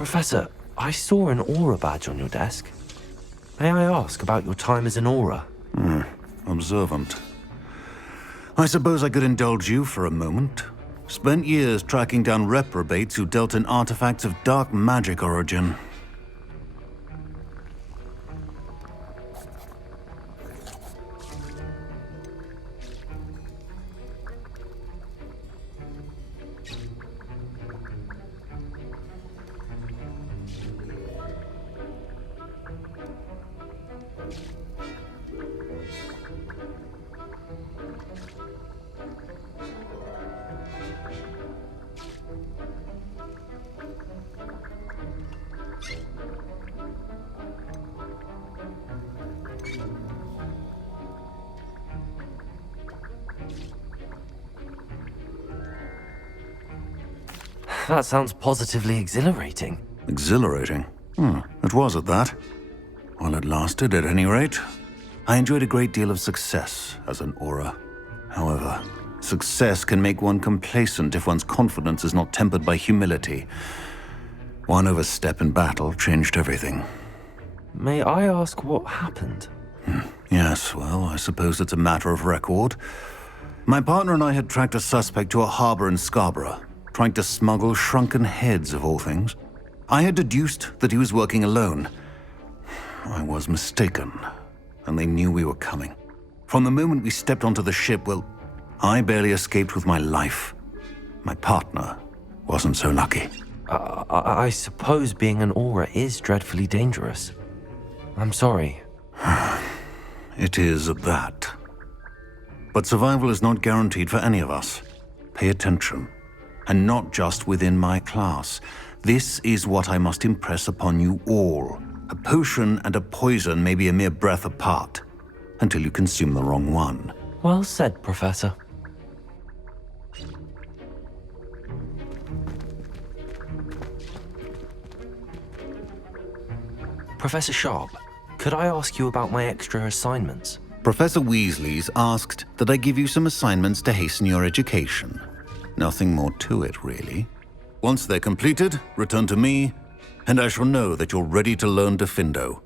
Professor, I saw an aura badge on your desk. May I ask about your time as an aura? Observant. I suppose I could indulge you for a moment. Spent years tracking down reprobates who dealt in artifacts of dark magic origin. That sounds positively exhilarating. Exhilarating? It was at that. While it lasted, at any rate. I enjoyed a great deal of success as an aura. However, success can make one complacent if one's confidence is not tempered by humility. One overstep in battle changed everything. May I ask what happened? Yes, well, I suppose it's a matter of record. My partner and I had tracked a suspect to a harbor in Scarborough, trying to smuggle shrunken heads of all things. I had deduced that he was working alone. I was mistaken, and they knew we were coming. From the moment we stepped onto the ship, well, I barely escaped with my life. My partner wasn't so lucky. I suppose being an aura is dreadfully dangerous. I'm sorry. It is at that. But survival is not guaranteed for any of us. Pay attention. And not just within my class. This is what I must impress upon you all. A potion and a poison may be a mere breath apart, until you consume the wrong one. Well said, Professor. Professor Sharp, could I ask you about my extra assignments? Professor Weasley's asked that I give you some assignments to hasten your education. Nothing more to it, really. Once they're completed, return to me, and I shall know that you're ready to learn Diffindo.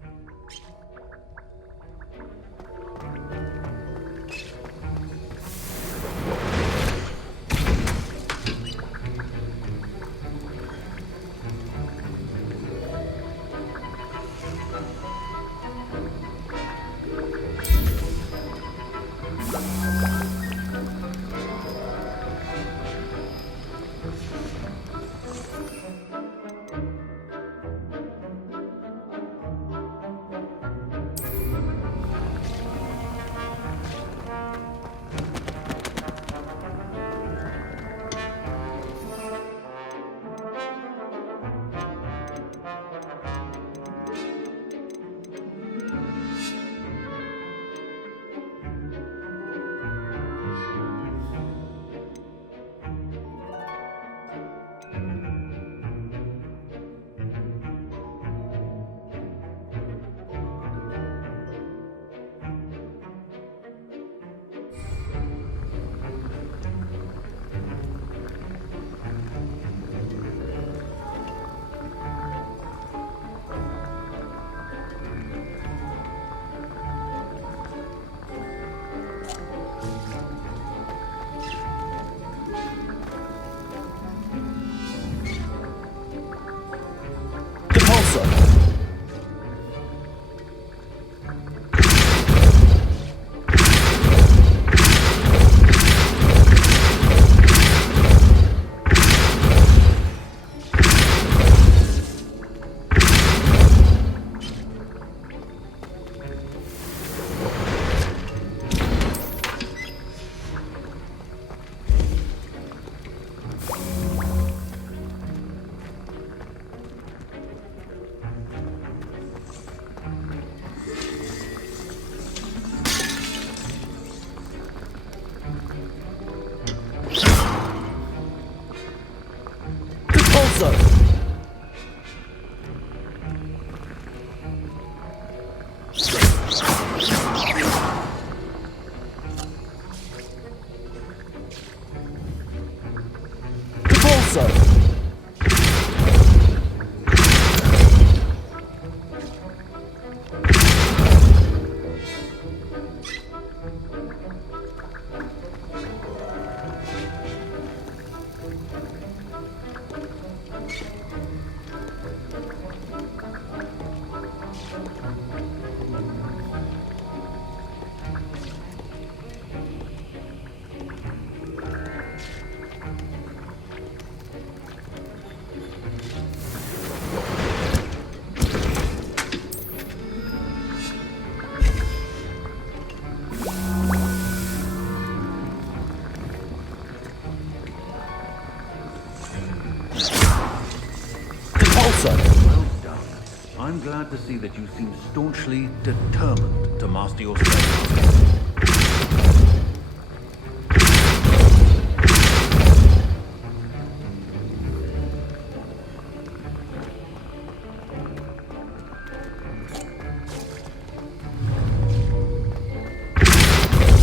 glad to see that you seem staunchly determined to master your spell.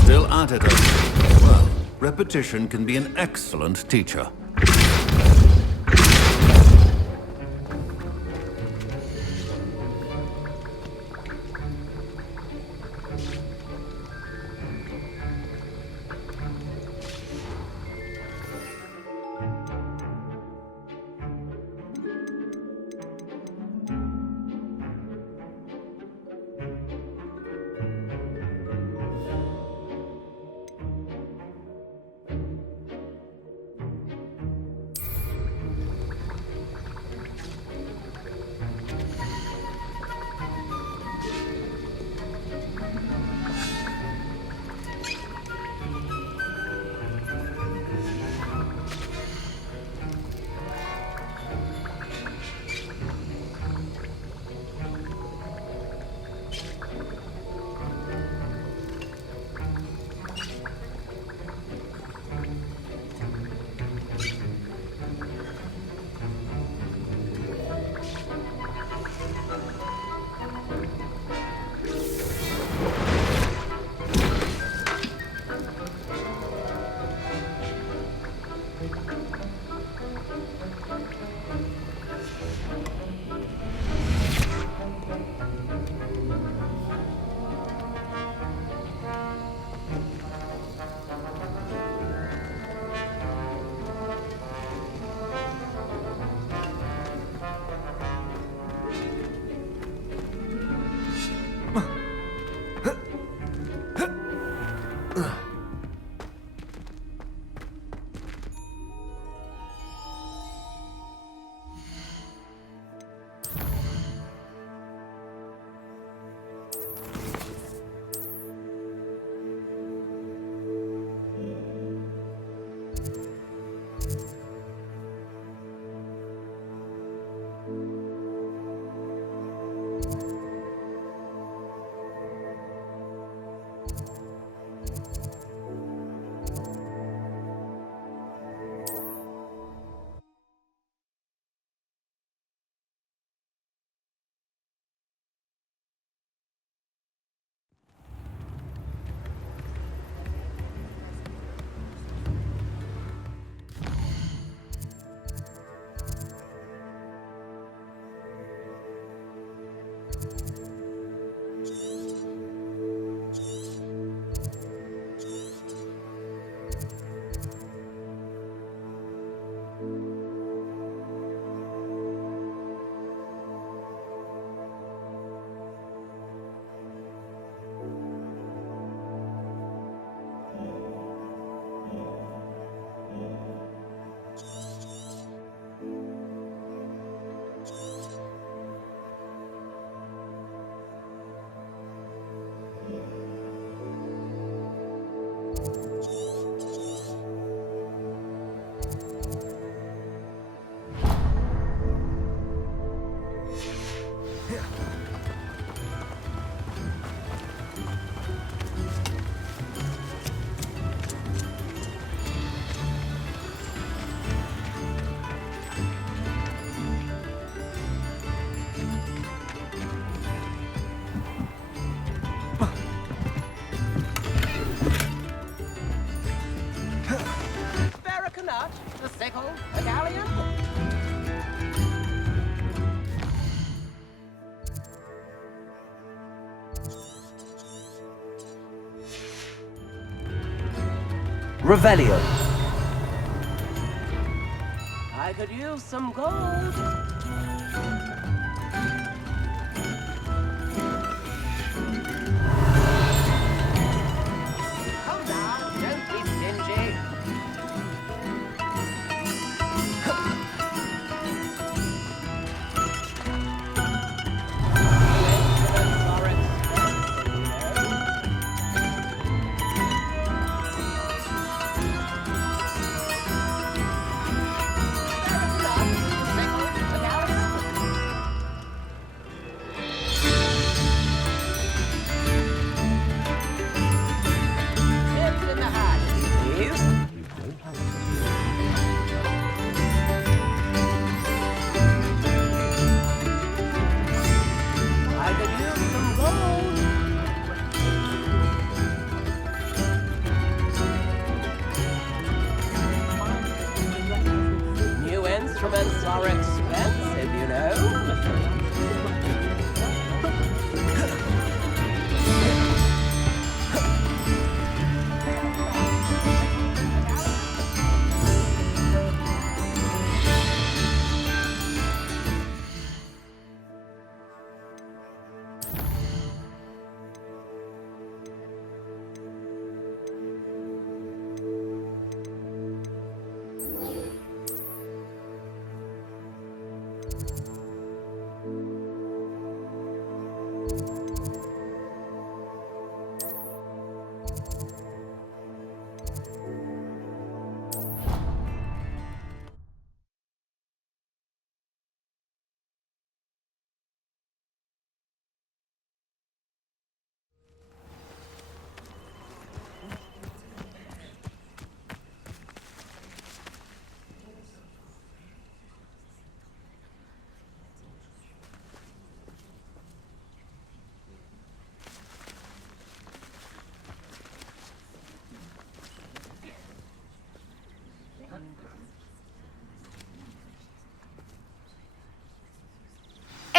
Still at it, well, repetition can be an excellent teacher. The sickle, a galleon. Revelio. I could use some gold. Come now, don't be stingy.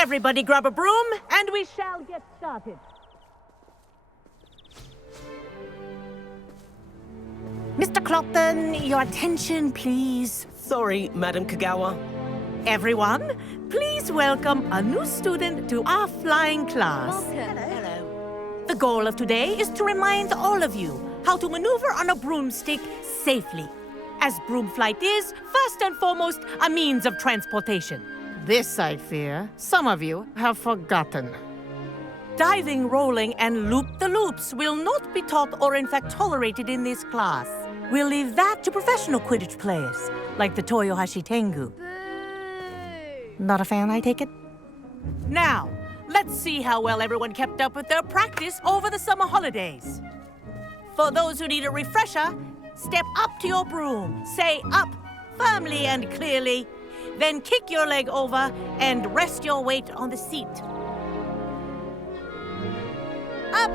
Everybody grab a broom, and we shall get started. Mr. Clopton, your attention, please. Sorry, Madam Kagawa. Everyone, please welcome a new student to our flying class. Hello. The goal of today is to remind all of you how to maneuver on a broomstick safely, as broom flight is, first and foremost, a means of transportation. This, I fear, some of you have forgotten. Diving, rolling, and loop-the-loops will not be taught or in fact tolerated in this class. We'll leave that to professional Quidditch players, like the Toyohashi Tengu. Not a fan, I take it? Now, let's see how well everyone kept up with their practice over the summer holidays. For those who need a refresher, step up to your broom, say up firmly and clearly, then kick your leg over and rest your weight on the seat. Up!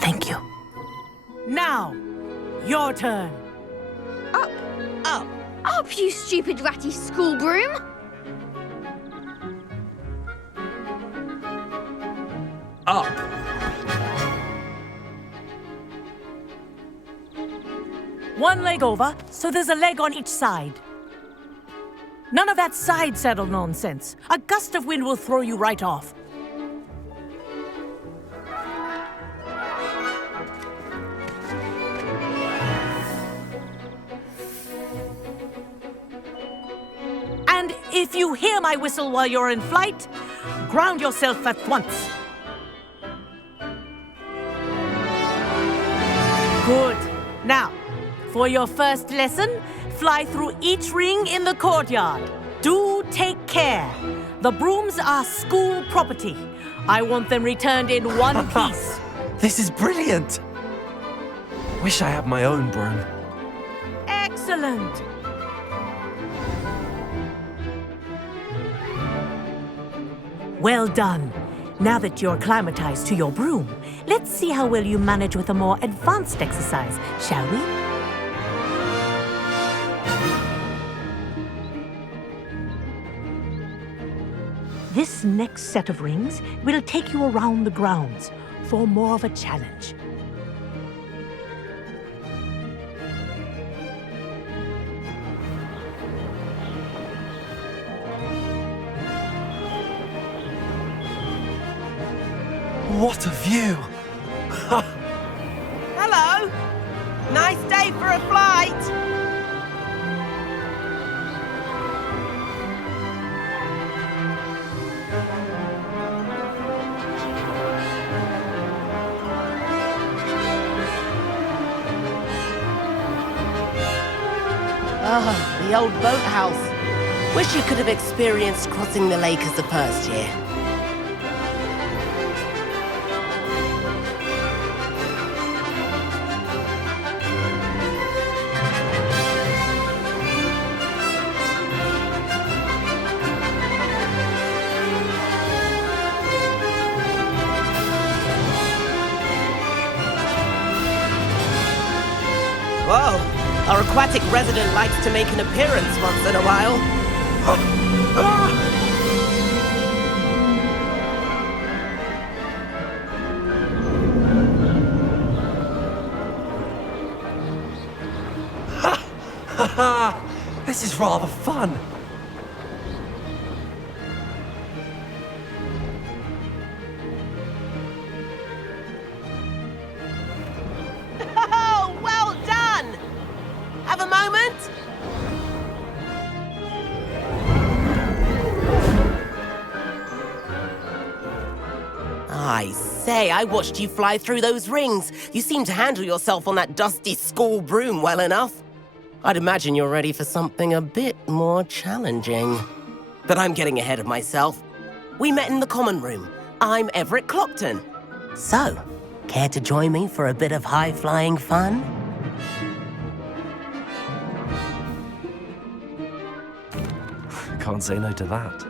Thank you. Now, your turn. Up. Up. Up, you stupid ratty school broom! Up! One leg over, so there's a leg on each side. None of that side saddle nonsense. A gust of wind will throw you right off. And if you hear my whistle while you're in flight, ground yourself at once. Good. Now, for your first lesson, fly through each ring in the courtyard. Do take care. The brooms are school property. I want them returned in one piece. This is brilliant! Wish I had my own broom. Excellent. Well done. Now that you're acclimatized to your broom, let's see how well you manage with a more advanced exercise, shall we? This next set of rings will take you around the grounds for more of a challenge. What a view! Hello. Nice day for a flight. Oh, the old boathouse. Wish you could have experienced crossing the lake as the first year. Whoa, our aquatic resident likes to make an appearance once in a while. This is rather fun. Oh, well done! Have a moment? I say, I watched you fly through those rings. You seem to handle yourself on that dusty school broom well enough. I'd imagine you're ready for something a bit more challenging. But I'm getting ahead of myself. We met in the common room. I'm Everett Clopton. So, care to join me for a bit of high-flying fun? Can't say no to that.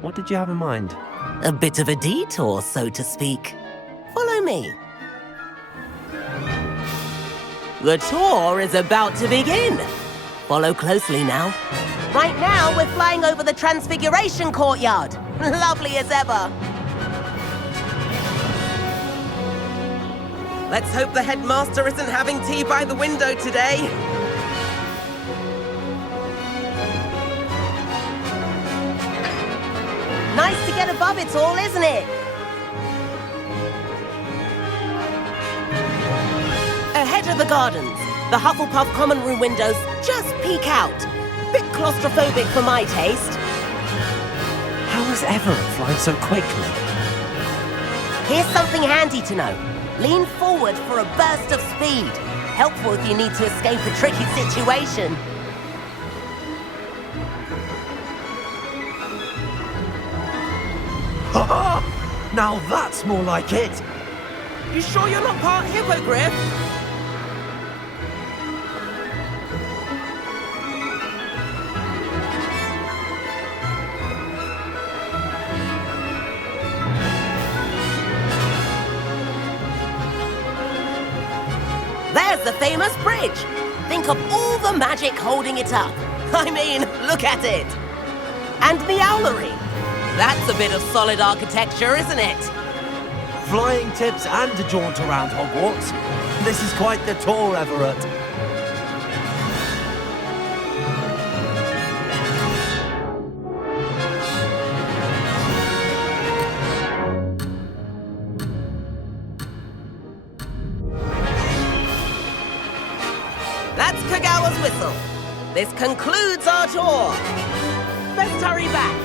What did you have in mind? A bit of a detour, so to speak. Follow me. The tour is about to begin. Follow closely now. Right now, we're flying over the Transfiguration Courtyard. Lovely as ever. Let's hope the headmaster isn't having tea by the window today. Nice to get above it all, isn't it? Ahead of the gardens, the Hufflepuff common room windows just peek out. Bit claustrophobic for my taste. How is Everett flying so quickly? Here's something handy to know. Lean forward for a burst of speed. Helpful if you need to escape a tricky situation. Now that's more like it! You sure you're not part hippogriff? There's the famous bridge. Think of all the magic holding it up. I mean, look at it. And the owlery. That's a bit of solid architecture, isn't it? Flying tips and a jaunt around Hogwarts. This is quite the tour, Everett. That's Kagawa's whistle. This concludes our tour. Best hurry back.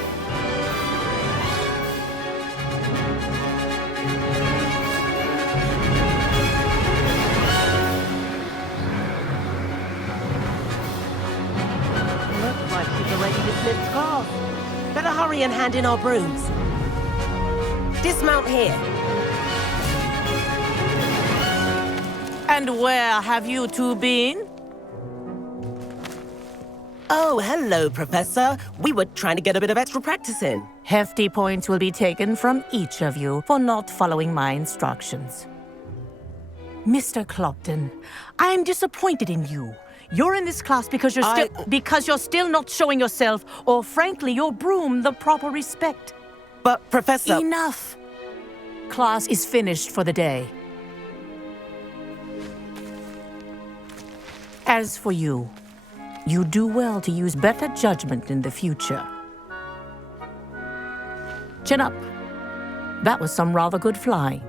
Looks like she's already dismissed class. Better hurry and hand in our brooms. Dismount here. And where have you two been? Oh, hello, Professor. We were trying to get a bit of extra practice in. Hefty points will be taken from each of you for not following my instructions. Mr. Clopton, I'm disappointed in you. You're in this class because you're still not showing yourself, or frankly, your broom the proper respect. But, Professor... Enough. Class is finished for the day. As for you, you do well to use better judgment in the future. Chin up. That was some rather good flying.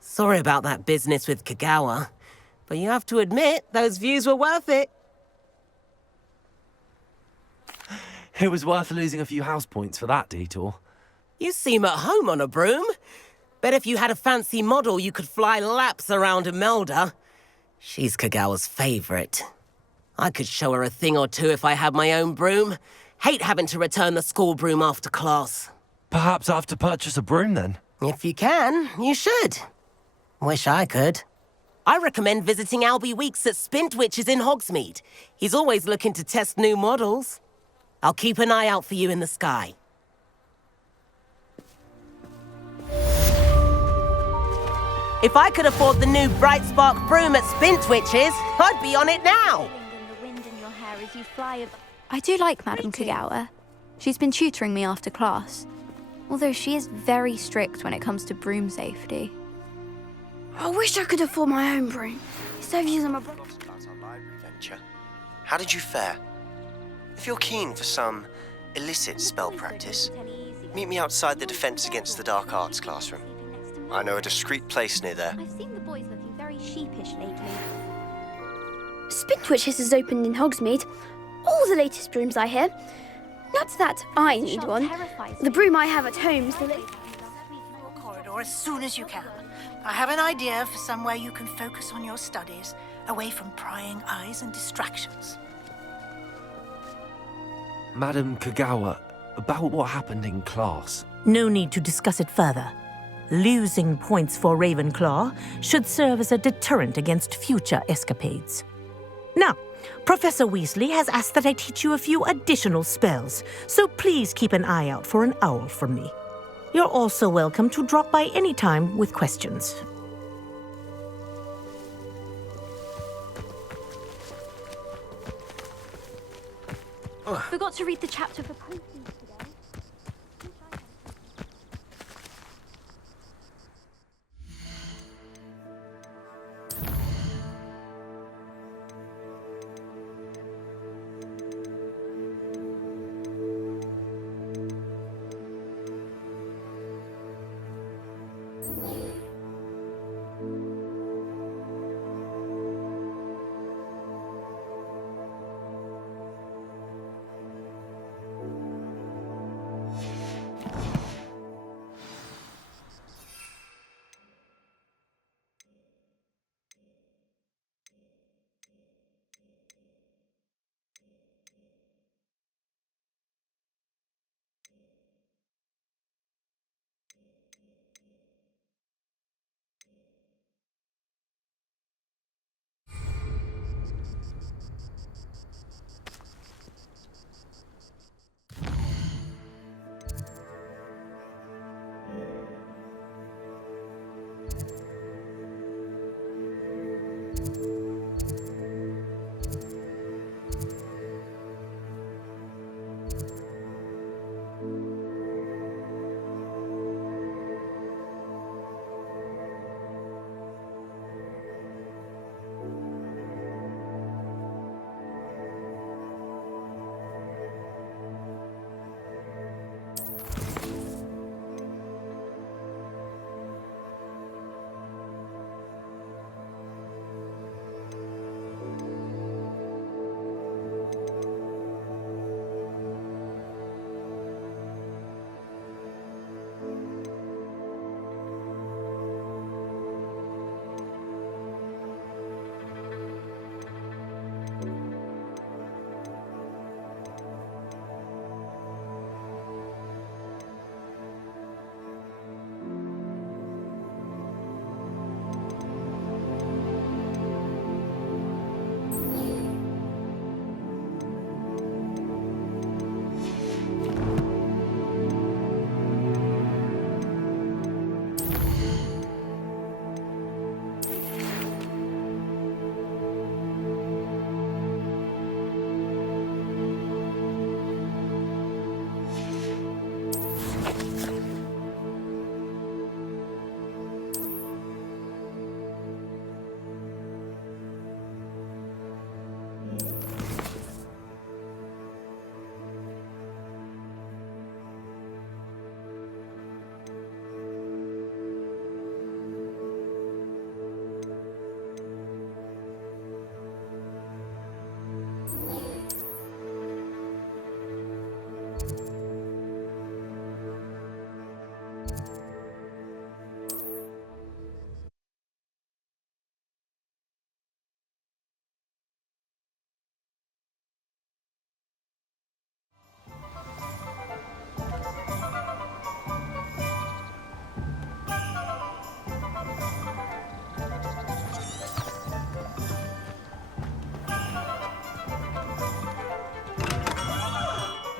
Sorry about that business with Kagawa, but you have to admit, those views were worth it. It was worth losing a few house points for that detour. You seem at home on a broom. Bet if you had a fancy model, you could fly laps around Imelda. She's Kagawa's favorite. I could show her a thing or two if I had my own broom. Hate having to return the school broom after class. Perhaps I have to purchase a broom then? If you can, you should. Wish I could. I recommend visiting Albie Weeks at Spintwitches in Hogsmeade. He's always looking to test new models. I'll keep an eye out for you in the sky. If I could afford the new Bright Spark broom at Spintwitches, I'd be on it now. The wind in your hair as you fly. I do like Madame Kagawa. She's been tutoring me after class, although she is very strict when it comes to broom safety. I wish I could afford my own broom. Instead of using my brother's. About our library venture. How did you fare? If you're keen for some illicit spell practice, meet me outside the Defense Against the Dark Arts classroom. I know a discreet place near there. I've seen the boys looking very sheepish lately. Spintwitches has opened in Hogsmeade. All the latest brooms, I hear. Not that I need one. The broom I have at home is the latest. Corridor as soon as you can. I have an idea for somewhere you can focus on your studies, away from prying eyes and distractions. Madam Kagawa, about what happened in class. No need to discuss it further. Losing points for Ravenclaw should serve as a deterrent against future escapades. Now, Professor Weasley has asked that I teach you a few additional spells, so please keep an eye out for an owl from me. You're also welcome to drop by any time with questions. Forgot to read the chapter for potions today.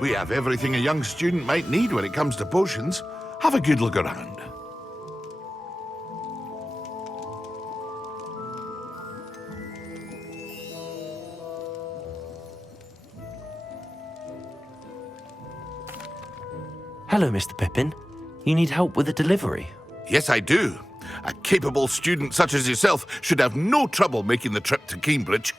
We have everything a young student might need when it comes to potions. Have a good look around. Hello, Mr. Pippin. You need help with a delivery? Yes, I do. A capable student such as yourself should have no trouble making the trip to Cambridge.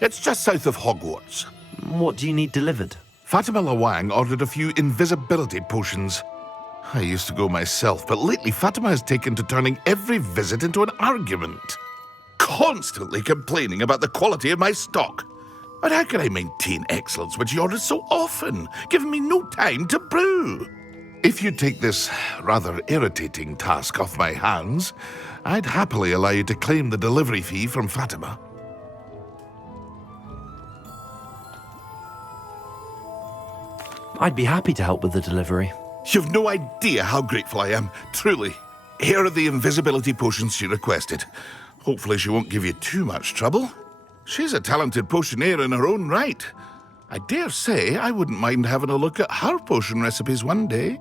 It's just south of Hogwarts. What do you need delivered? Fatima Lawang ordered a few invisibility potions. I used to go myself, but lately Fatima has taken to turning every visit into an argument. Constantly complaining about the quality of my stock. But how can I maintain excellence when she orders so often, giving me no time to brew? If you take this rather irritating task off my hands, I'd happily allow you to claim the delivery fee from Fatima. I'd be happy to help with the delivery. You've no idea how grateful I am, truly. Here are the invisibility potions she requested. Hopefully she won't give you too much trouble. She's a talented potioneer in her own right. I dare say I wouldn't mind having a look at her potion recipes one day.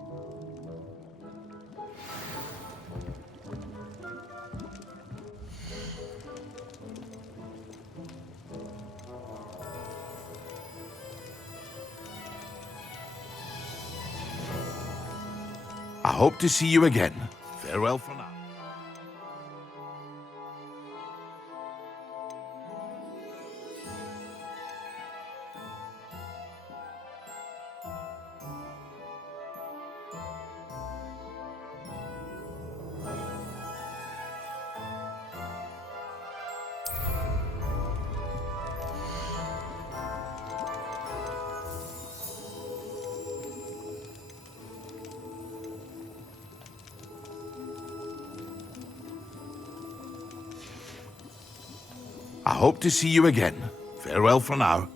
I hope to see you again. Farewell for now. I hope to see you again. Farewell for now.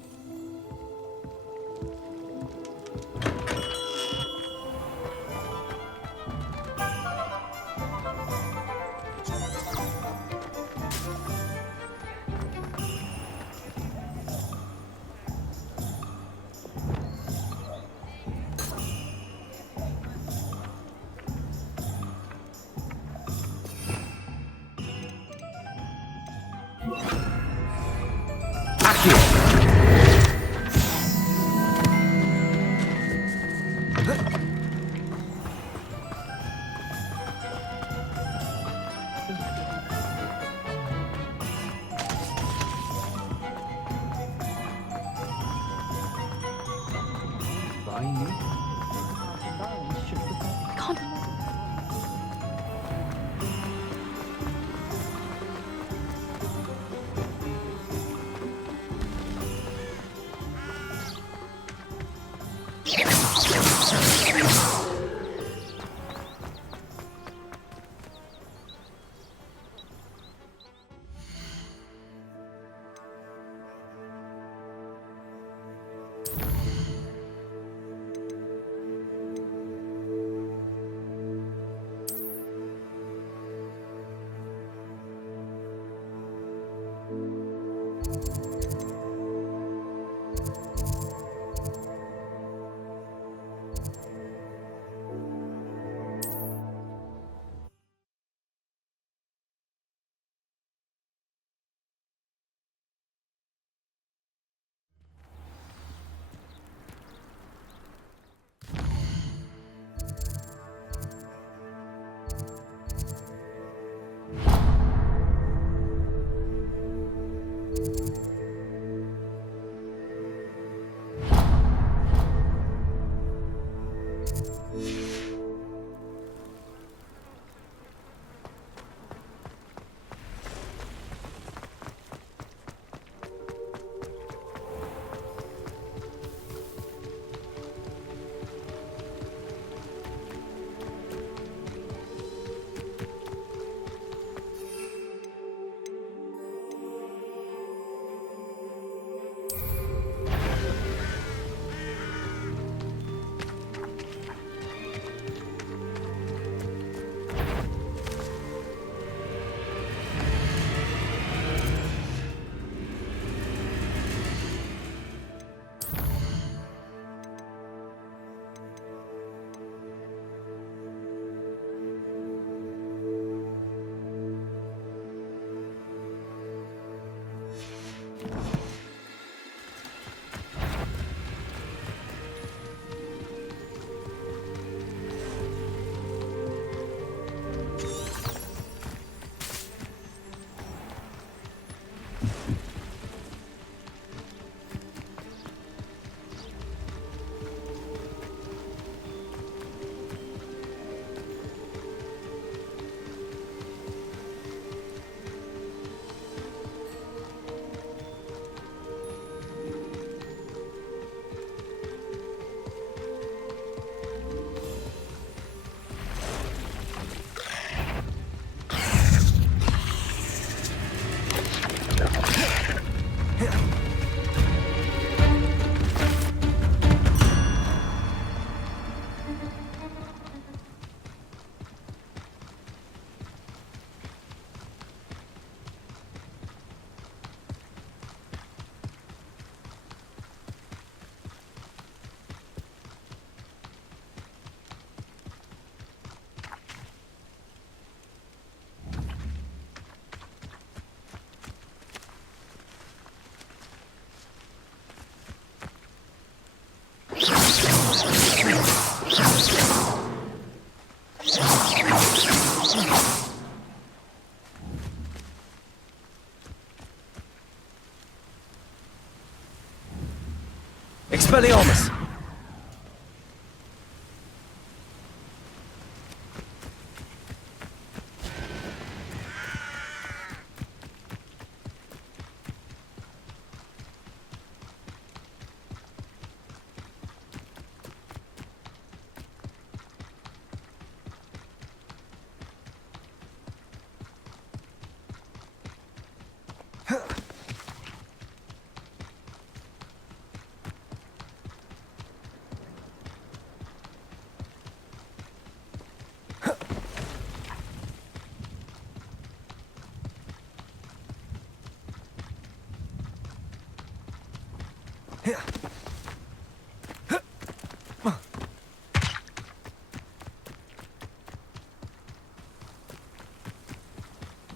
Expelliarmus!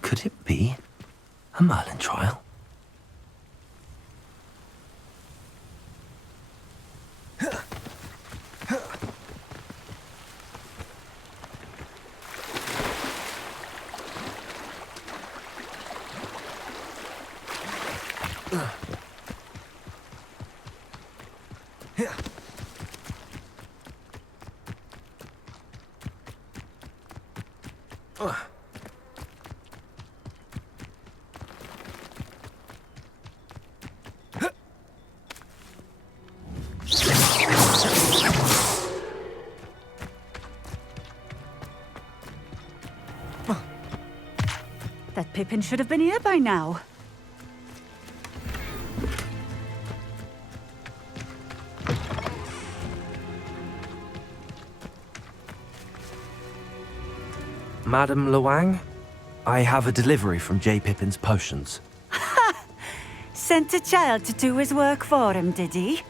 Could it be a Merlin trial? That Pippin should have been here by now. Madam Luang, I have a delivery from J. Pippin's potions. Sent a child to do his work for him, did he?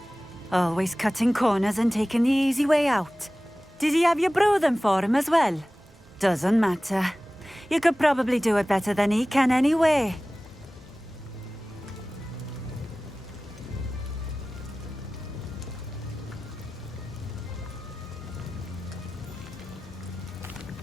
Always cutting corners and taking the easy way out. Did he have you brew them for him as well? Doesn't matter. You could probably do it better than he can anyway.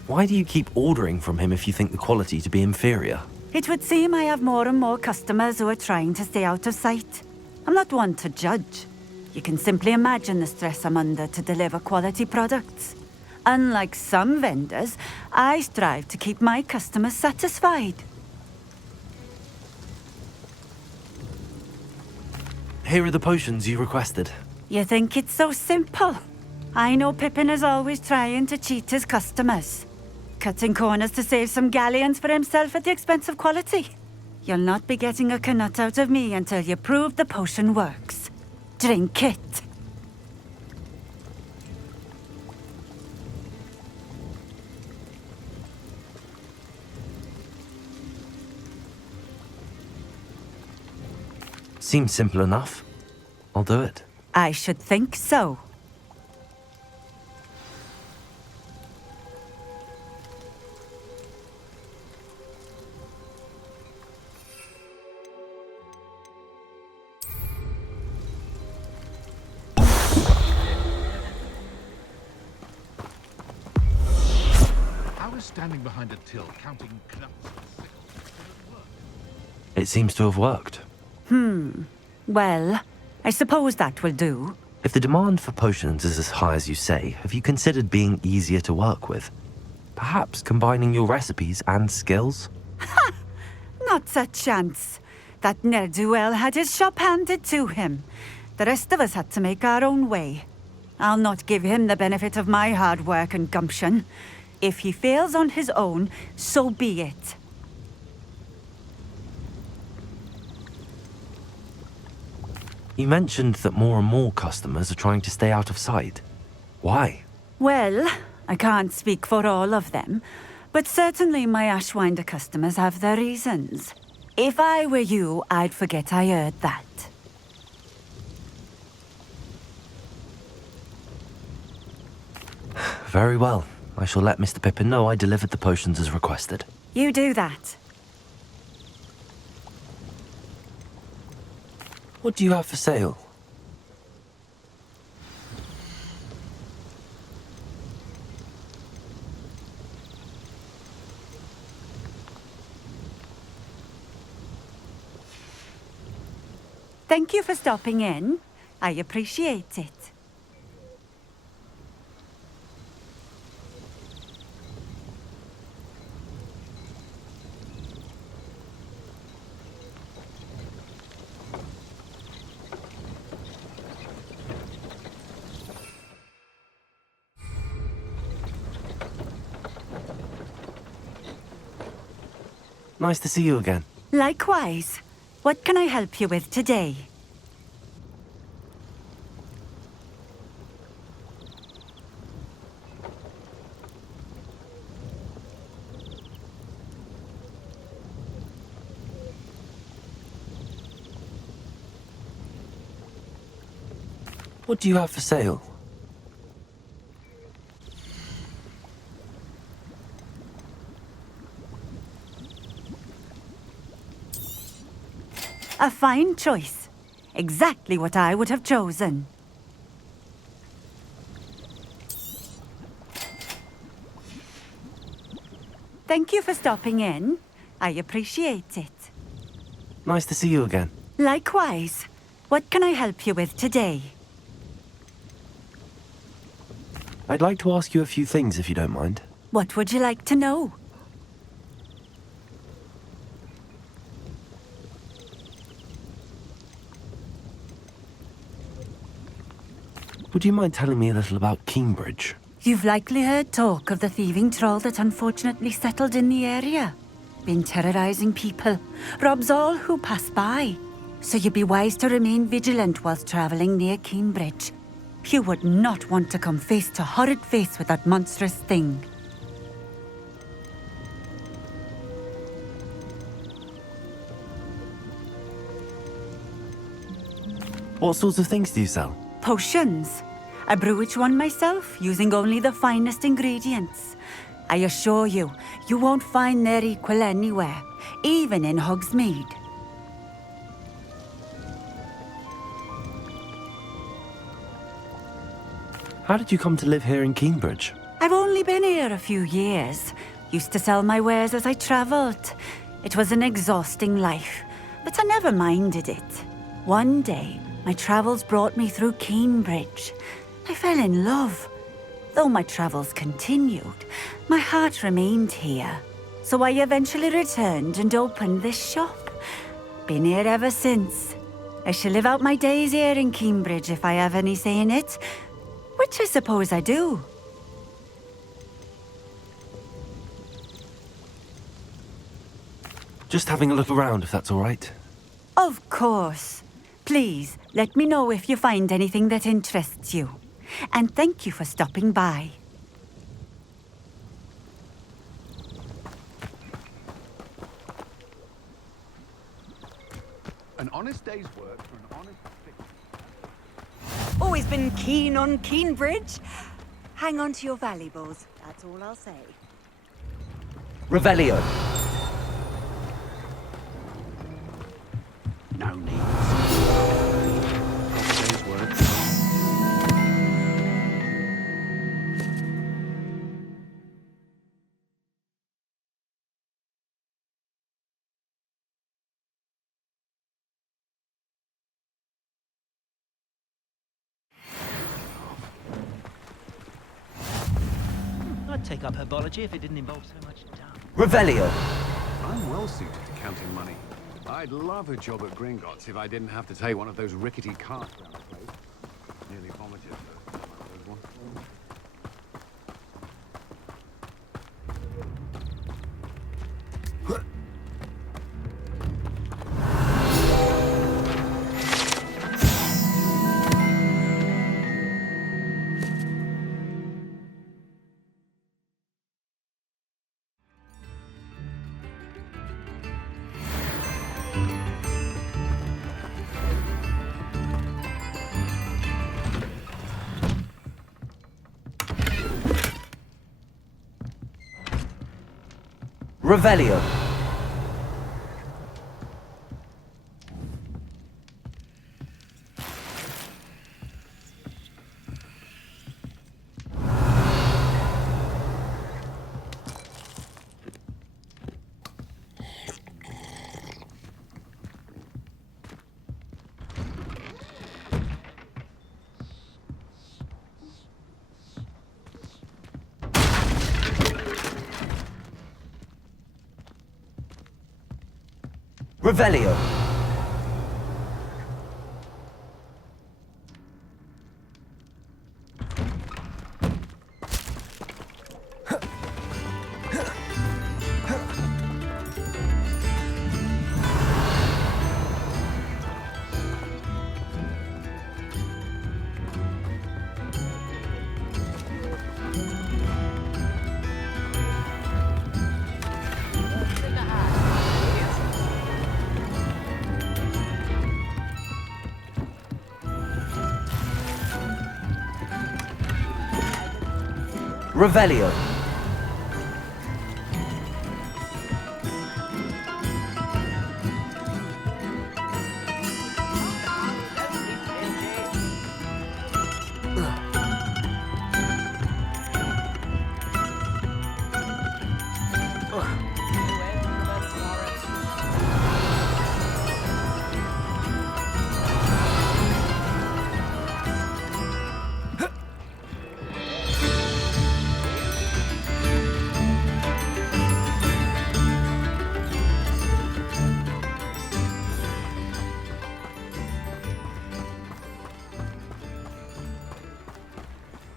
Why do you keep ordering from him if you think the quality to be inferior? It would seem I have more and more customers who are trying to stay out of sight. I'm not one to judge. You can simply imagine the stress I'm under to deliver quality products. Unlike some vendors, I strive to keep my customers satisfied. Here are the potions you requested. You think it's so simple? I know Pippin is always trying to cheat his customers. Cutting corners to save some galleons for himself at the expense of quality. You'll not be getting a canut out of me until you prove the potion works. Drink it. Seems simple enough. I'll do it. I should think so. How is standing behind a till counting knuts and sickles? It seems to have worked. Well, I suppose that will do. If the demand for potions is as high as you say, have you considered being easier to work with? Perhaps combining your recipes and skills? Not a chance. That ne'er-do-well had his shop handed to him. The rest of us had to make our own way. I'll not give him the benefit of my hard work and gumption. If he fails on his own, so be it. You mentioned that more and more customers are trying to stay out of sight. Why? Well, I can't speak for all of them, but certainly my Ashwinder customers have their reasons. If I were you, I'd forget I heard that. Very well. I shall let Mr. Pippin know I delivered the potions as requested. You do that. What do you have for sale? Thank you for stopping in. I appreciate it. Nice to see you again. Likewise. What can I help you with today? What do you have for sale? A fine choice. Exactly what I would have chosen. Thank you for stopping in. I appreciate it. Nice to see you again. Likewise. What can I help you with today? I'd like to ask you a few things if you don't mind. What would you like to know? Would you mind telling me a little about Cambridge? You've likely heard talk of the thieving troll that unfortunately settled in the area. Been terrorizing people, robs all who pass by. So you'd be wise to remain vigilant whilst traveling near Cambridge. You would not want to come face to horrid face with that monstrous thing. What sorts of things do you sell? Potions. I brew each one myself, using only the finest ingredients. I assure you, you won't find their equal anywhere, even in Hogsmeade. How did you come to live here in Cambridge? I've only been here a few years. Used to sell my wares as I travelled. It was an exhausting life, but I never minded it. One day, my travels brought me through Cambridge. I fell in love. Though my travels continued, my heart remained here. So I eventually returned and opened this shop. Been here ever since. I shall live out my days here in Cambridge if I have any say in it, which I suppose I do. Just having a look around, if that's all right. Of course. Please, let me know if you find anything that interests you. And thank you for stopping by. An honest day's work for an honest Always been keen on Cambridge. Hang on to your valuables, that's all I'll say. Revelio. No need. Honest day's work. I'd take up herbology if it didn't involve so much time. Revelio. I'm well suited to counting money. I'd love a job at Gringotts if I didn't have to take one of those rickety carts around the place. Nearly vomited for one of those ones. Revelio. Revelio. Revelio.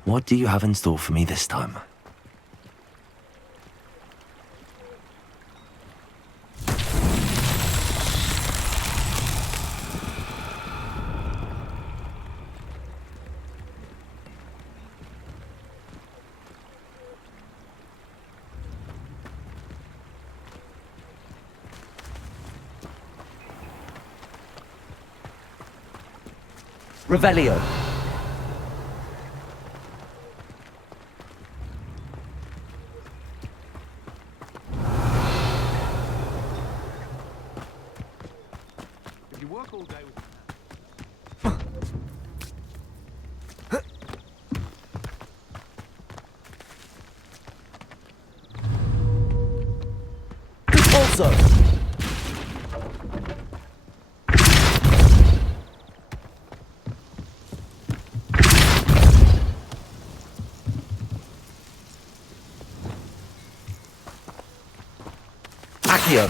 What do you have in store for me this time? Revelio. If you work all day with... Expulso. Accio.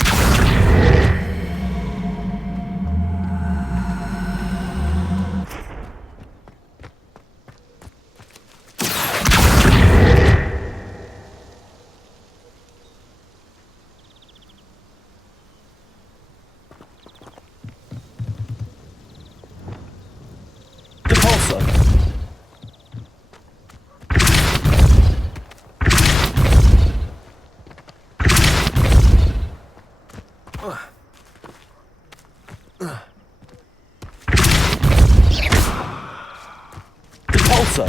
Depulso. Depulso.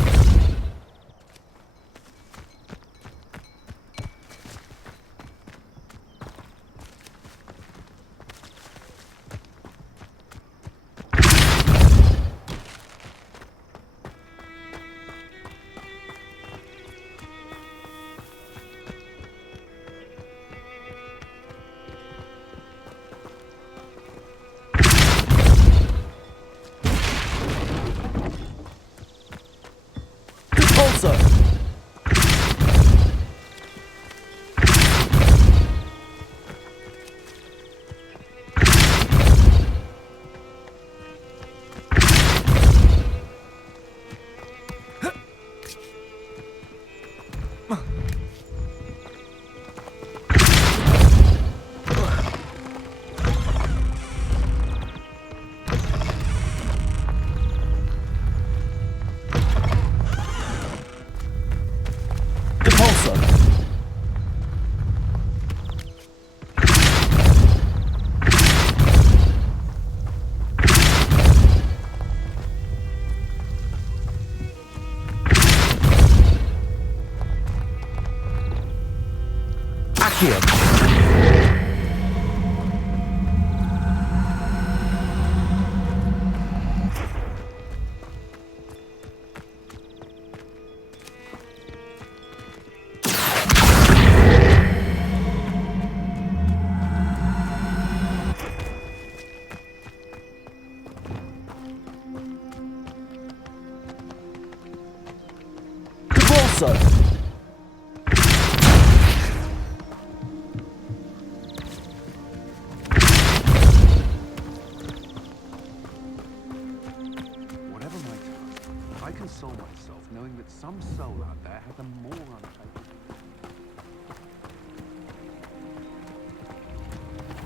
Depulso. Depulso. Accio. Depulso. console myself knowing that some soul out there has a more unfaithful...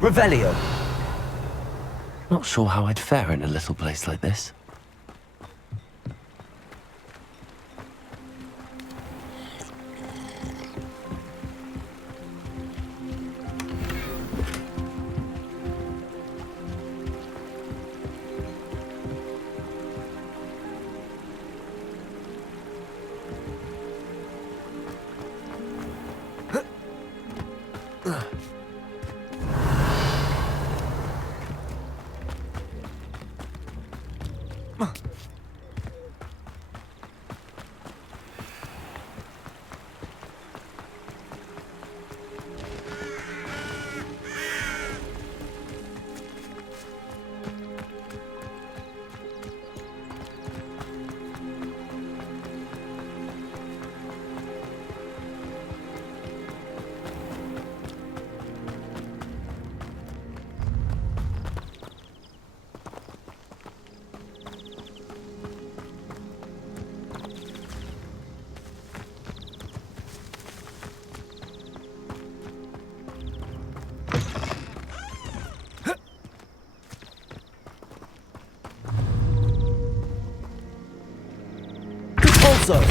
Revelio. Not sure how I'd fare in a little place like this. Also.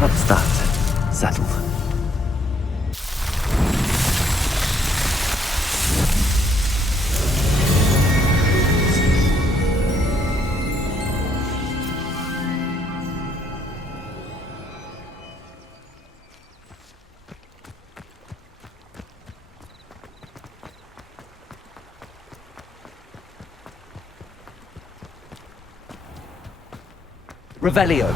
That's that. Settled. Revelio.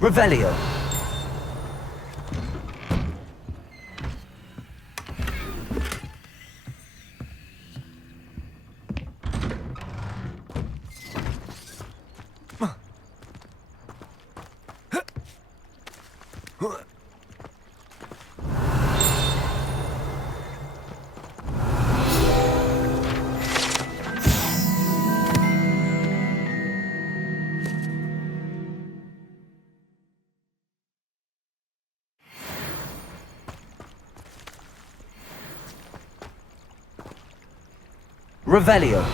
Revelio. Revelio.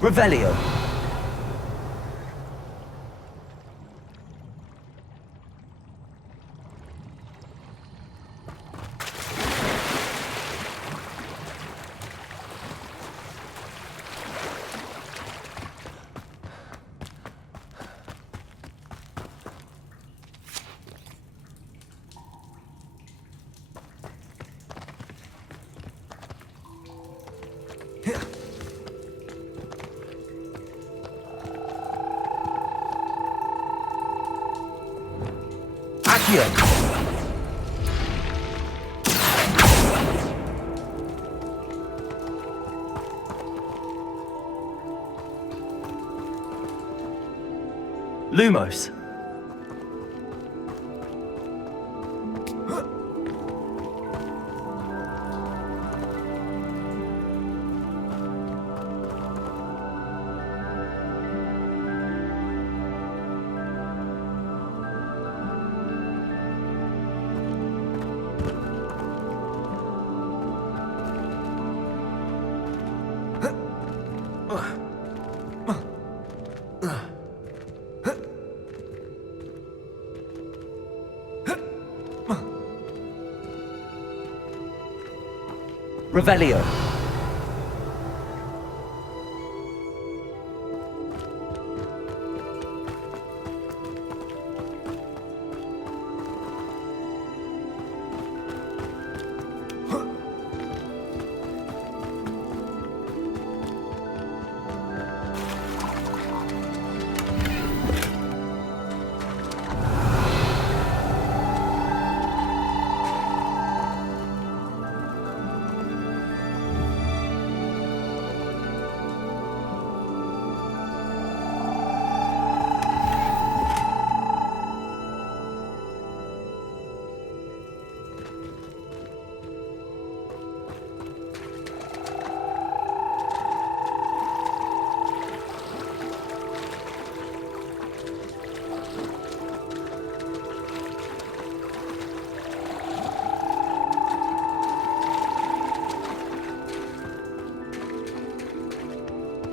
Revelio. Accio! Lumos. Revelio.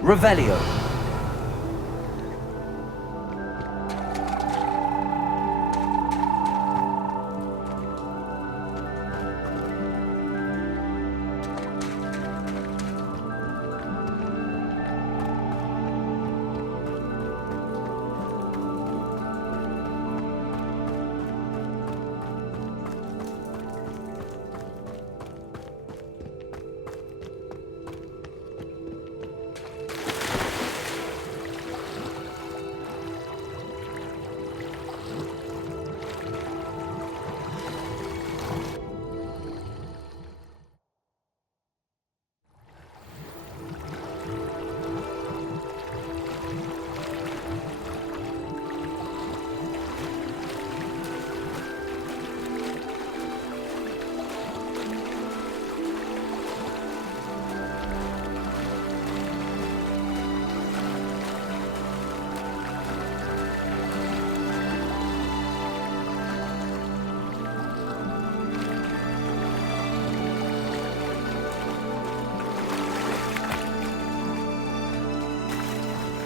Revelio.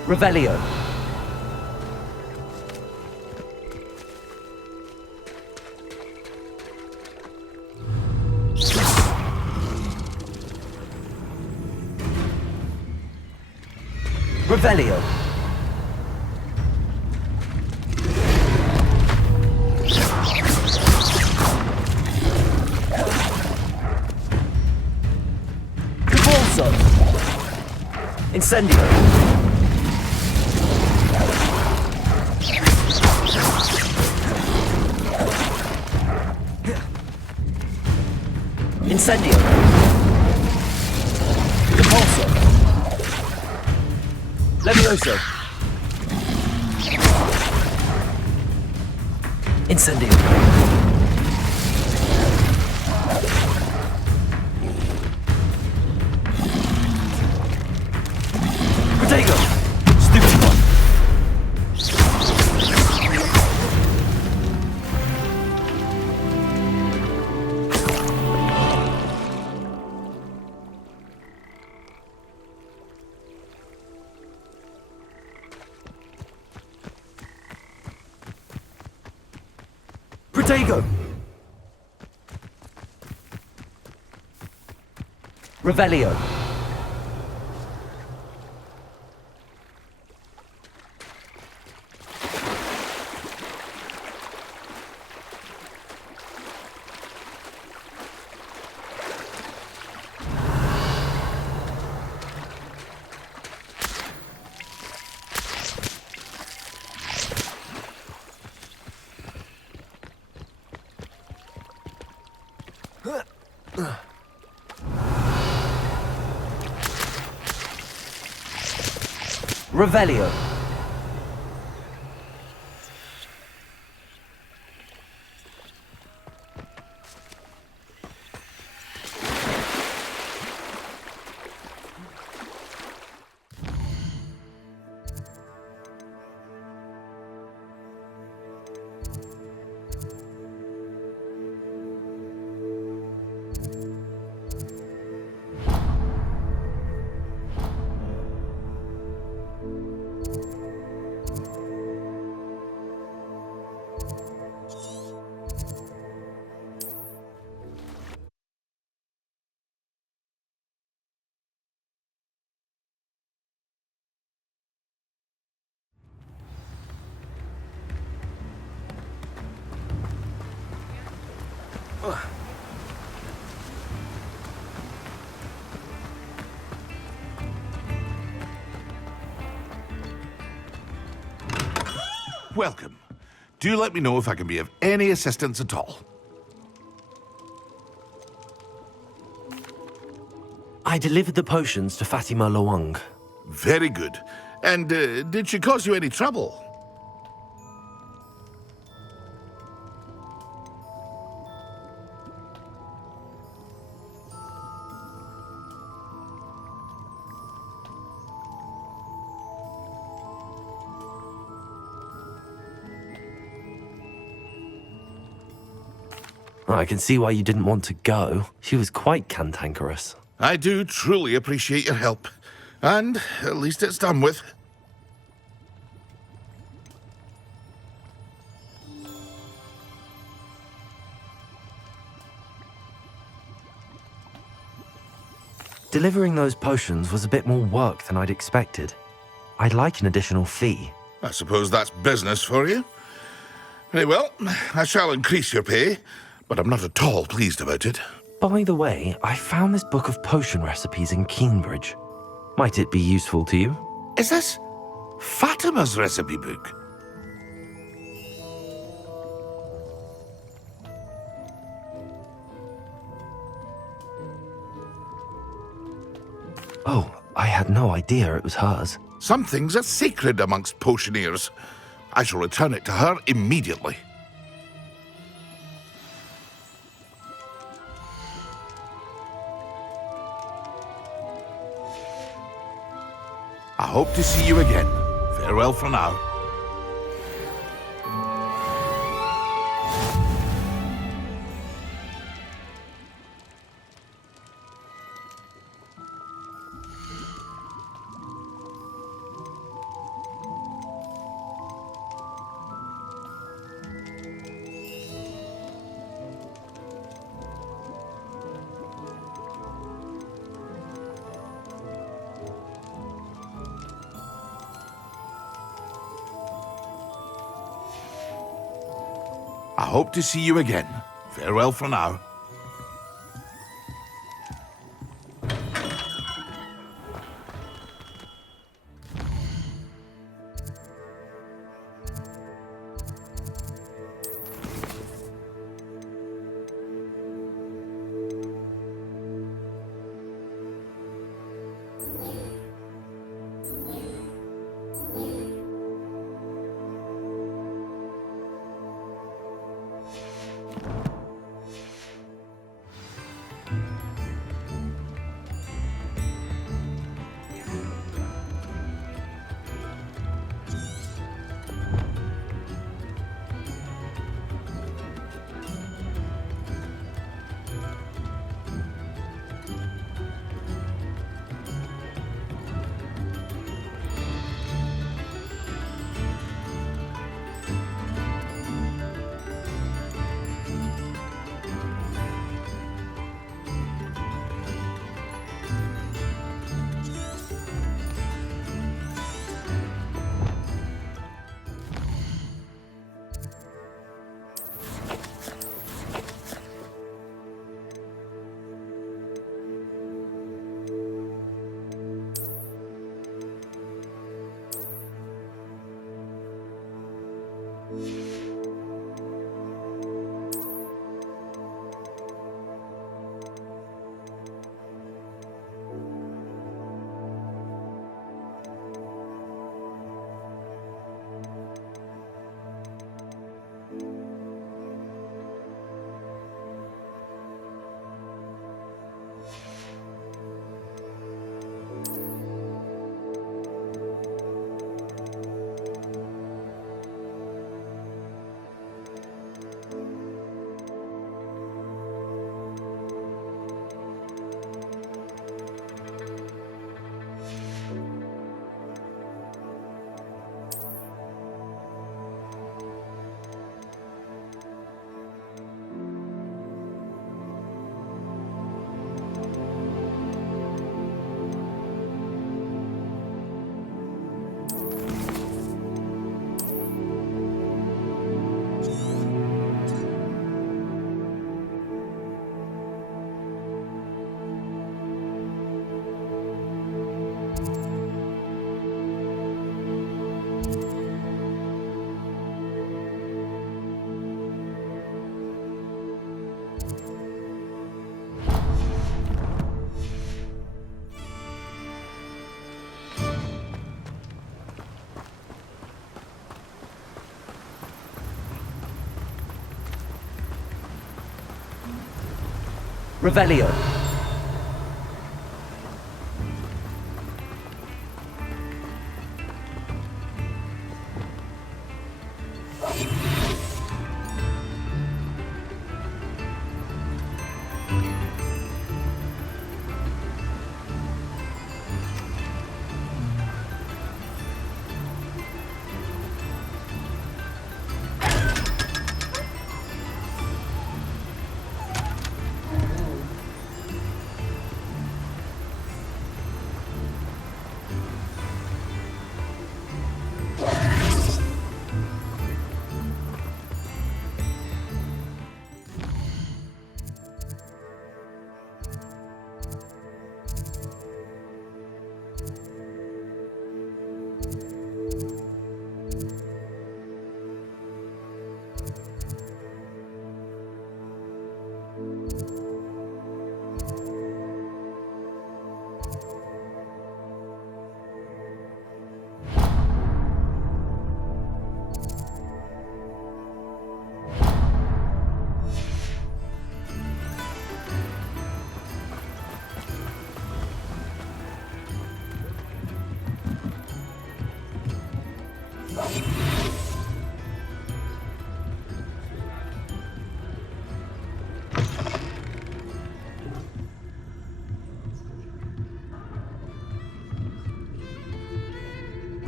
Revelio. Revelio. Convulso. Incendio. Incendio. Repulso. Levioso. Incendio. Protego. Stupid one. Protego. Revelio. Revelio. Welcome. Do let me know if I can be of any assistance at all. I delivered the potions to Fatima Lawang. Very good. And did she cause you any trouble? I can see why you didn't want to go. She was quite cantankerous. I do truly appreciate your help. And at least it's done with. Delivering those potions was a bit more work than I'd expected. I'd like an additional fee. I suppose that's business for you. Very well, I shall increase your pay, but I'm not at all pleased about it. By the way, I found this book of potion recipes in Keenbridge. Might it be useful to you? Is this Fatima's recipe book? Oh, I had no idea it was hers. Some things are sacred amongst potioneers. I shall return it to her immediately. I hope to see you again. Farewell for now. I hope to see you again. Farewell for now. Revelio.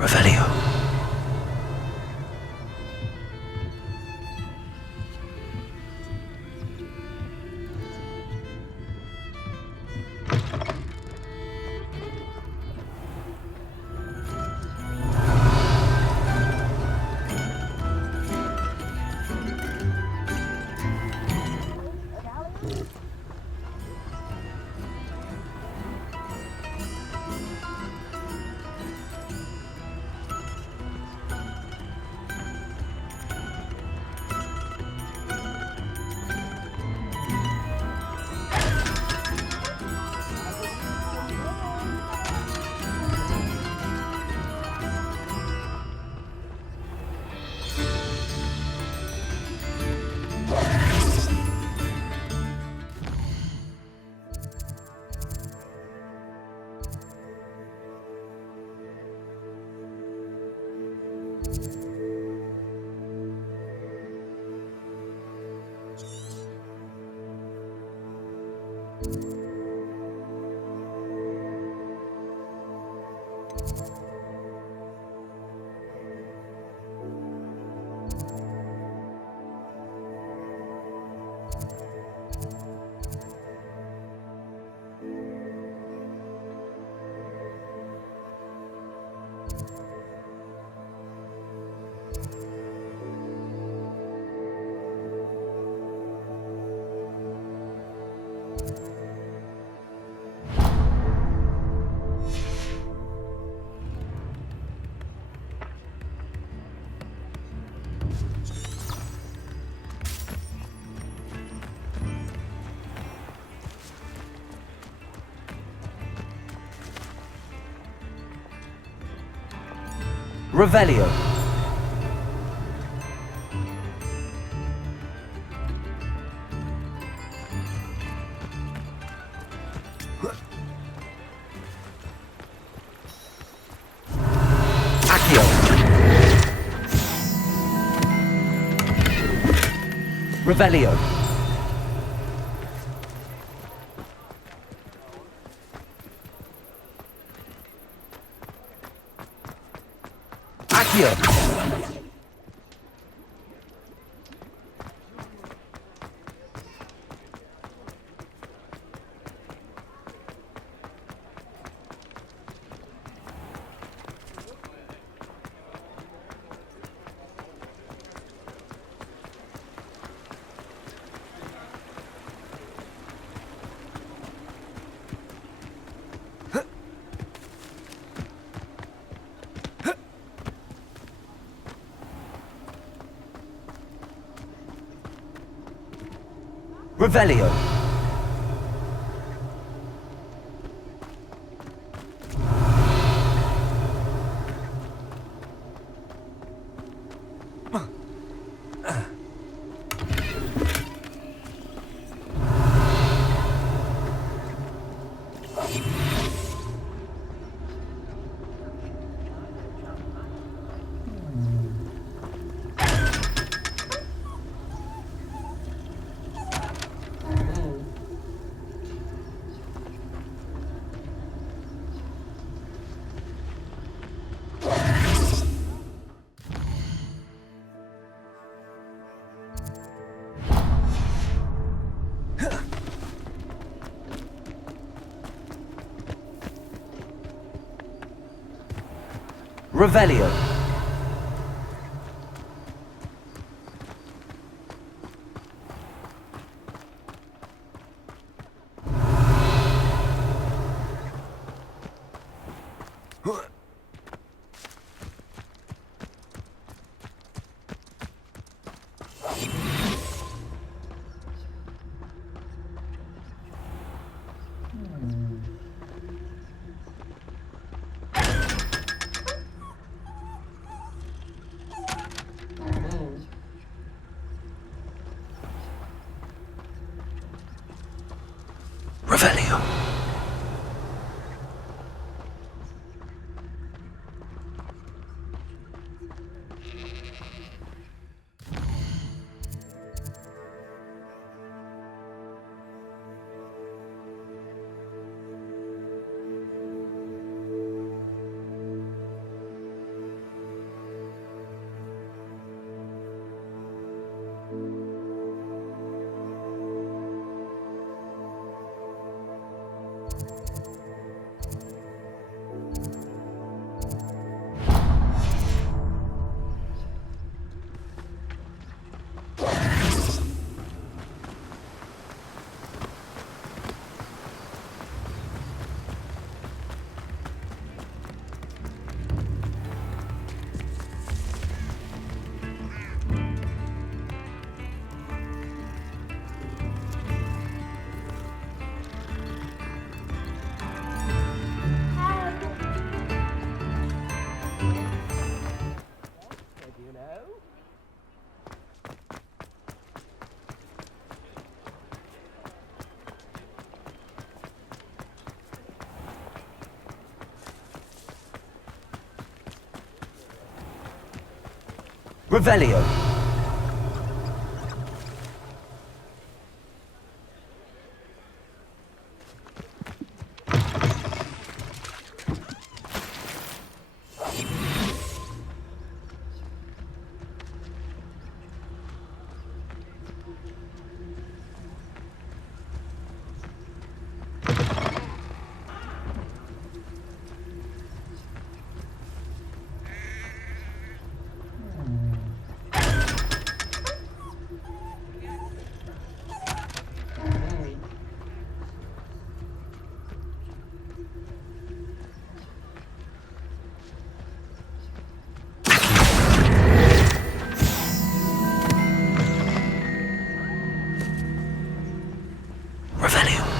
Revelio. Revelio. Accio. Revelio. Accio. Revelio. Revelio. Revelio. Revelio. Revelio.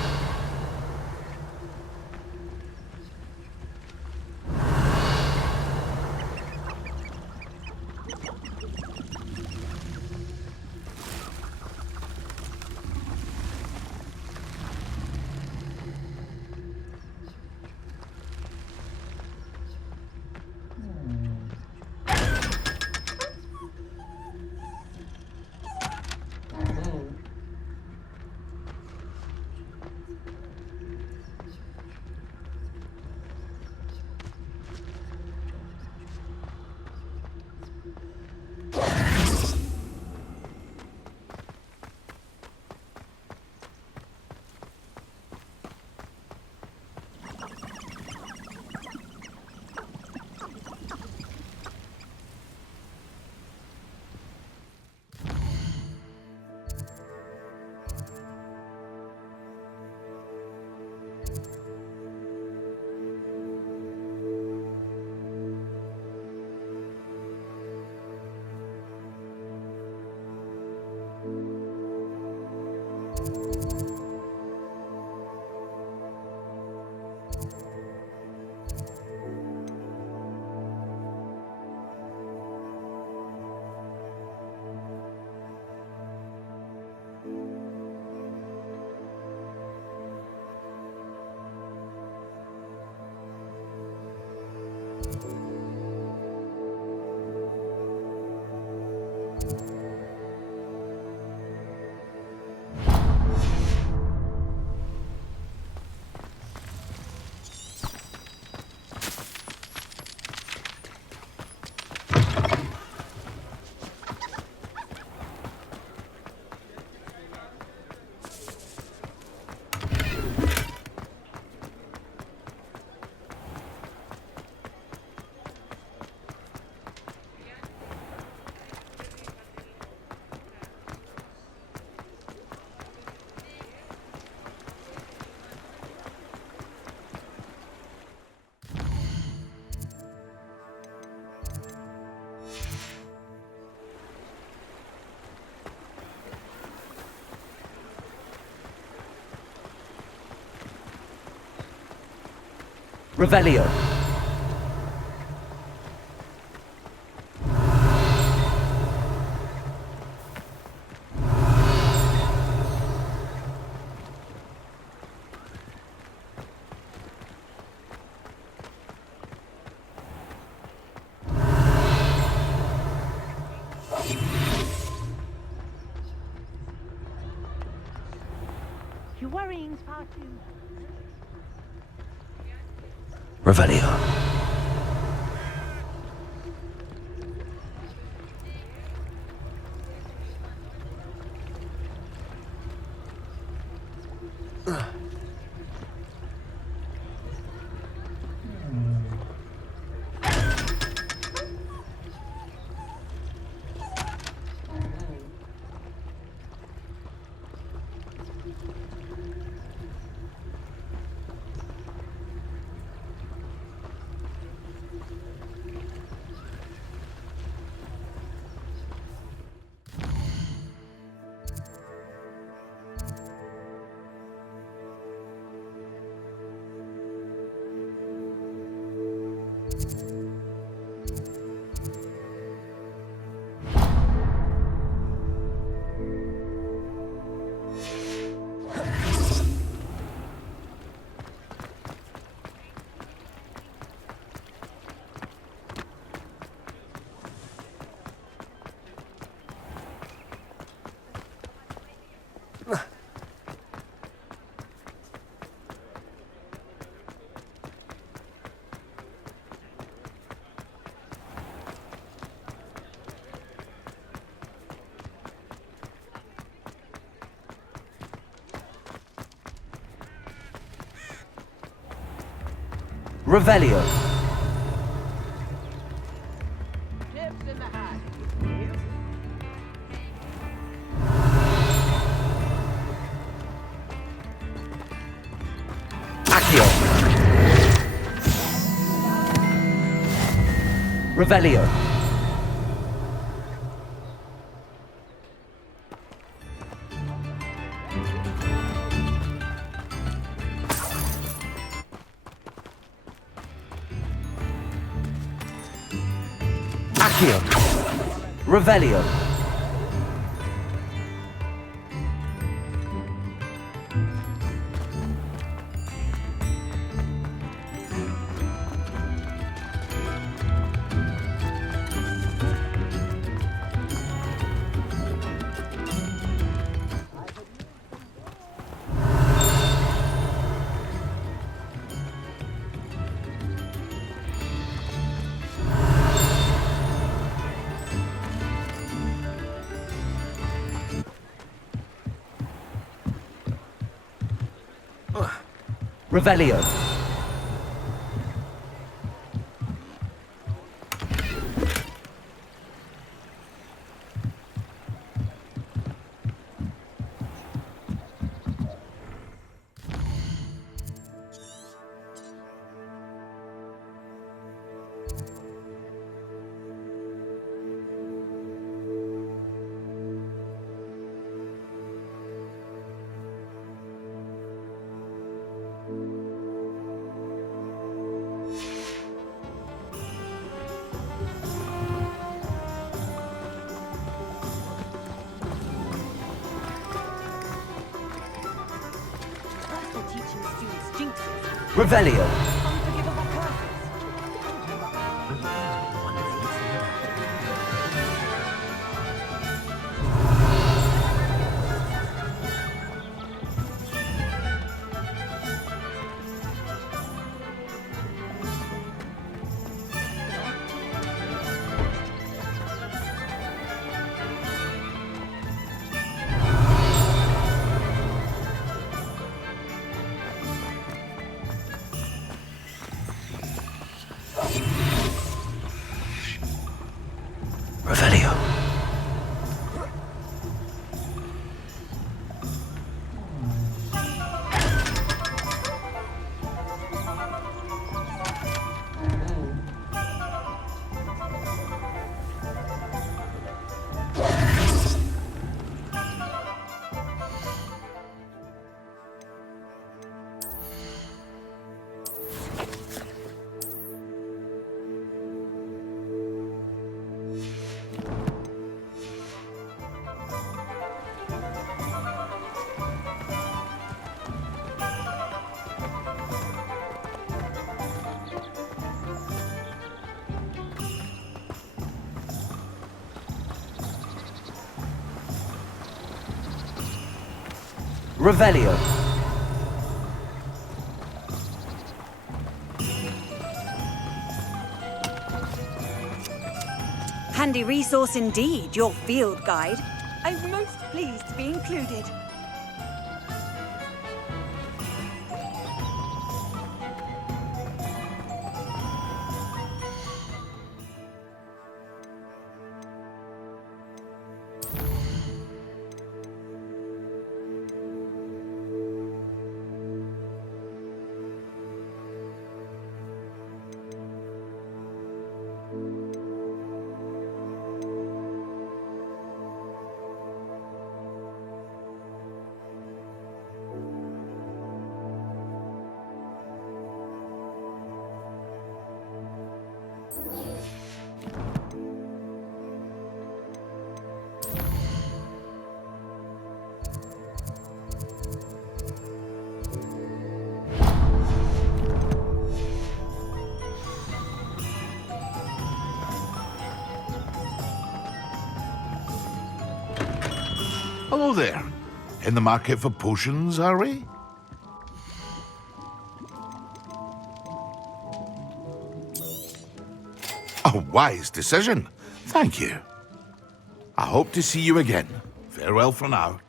Revelio. Your worrying's far too. Revelio. Revelio. Accio. Revelio. Accio. Revelio. Revelio. Revelio. Revelio. Handy resource indeed, your field guide. I'm most pleased to be included. Hello there. In the market for potions, are we? A wise decision. Thank you. I hope to see you again. Farewell for now.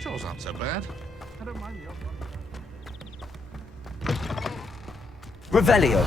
Chores aren't so bad. I don't mind the odd one. Revelio.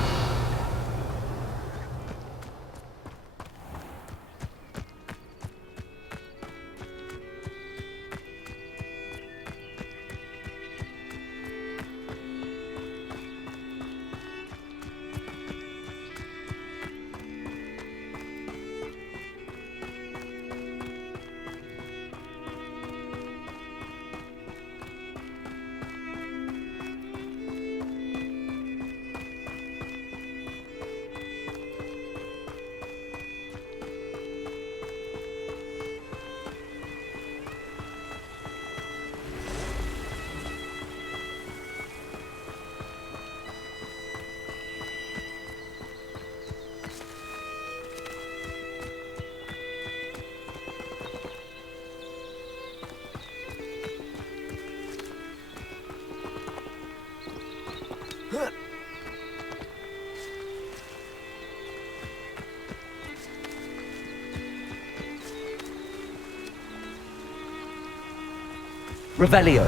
Revelio.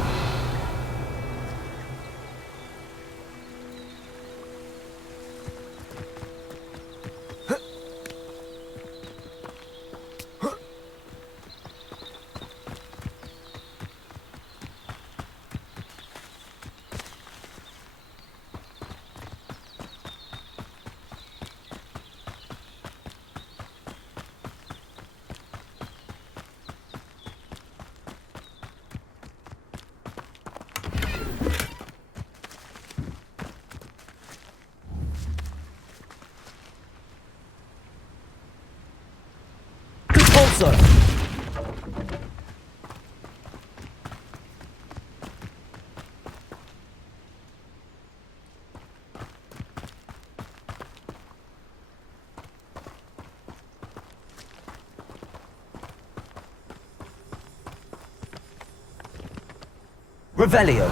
Also. Revelio.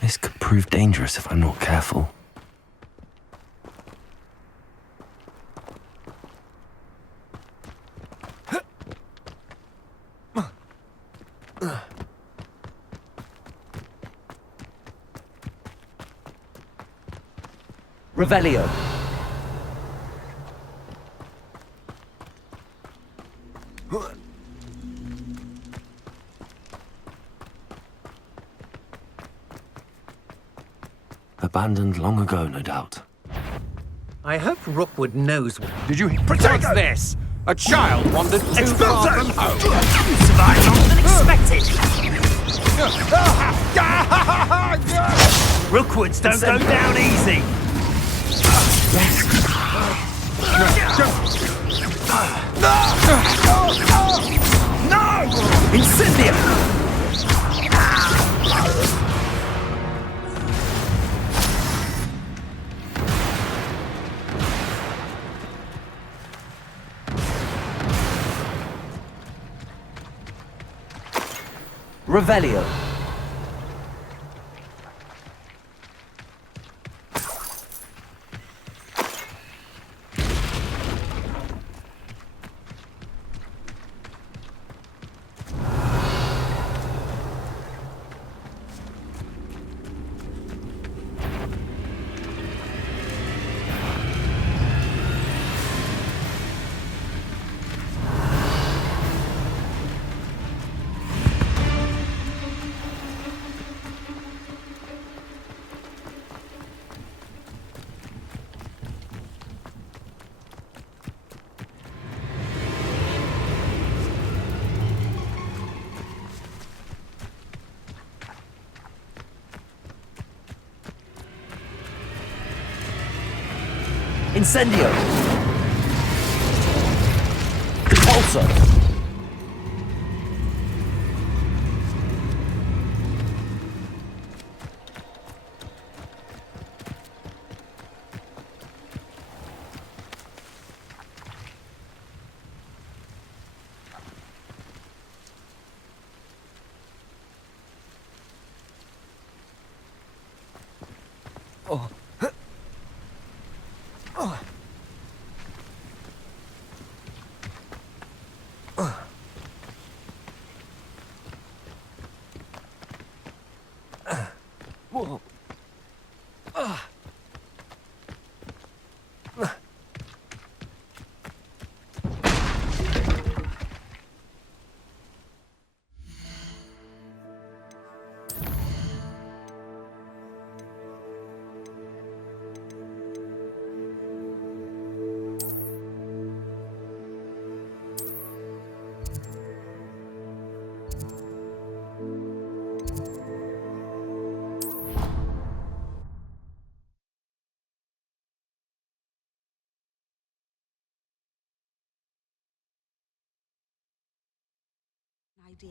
This could prove dangerous if I'm not careful. Revelio. Abandoned long ago, no doubt. I hope Rookwood knows what... Did you protect this? A child wandered too far from home. Survived longer than expected. Rookwoods don't go down easy. No! Incendio! Revelio. Incendio! Pulsar! Oh. Oh. Whoa. Idea.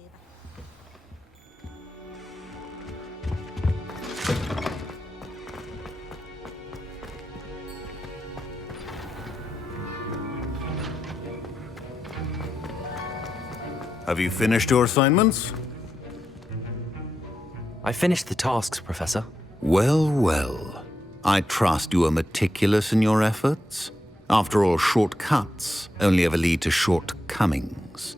Have you finished your assignments? I finished the tasks, Professor. Well, well. I trust you are meticulous in your efforts. After all, shortcuts only ever lead to shortcomings.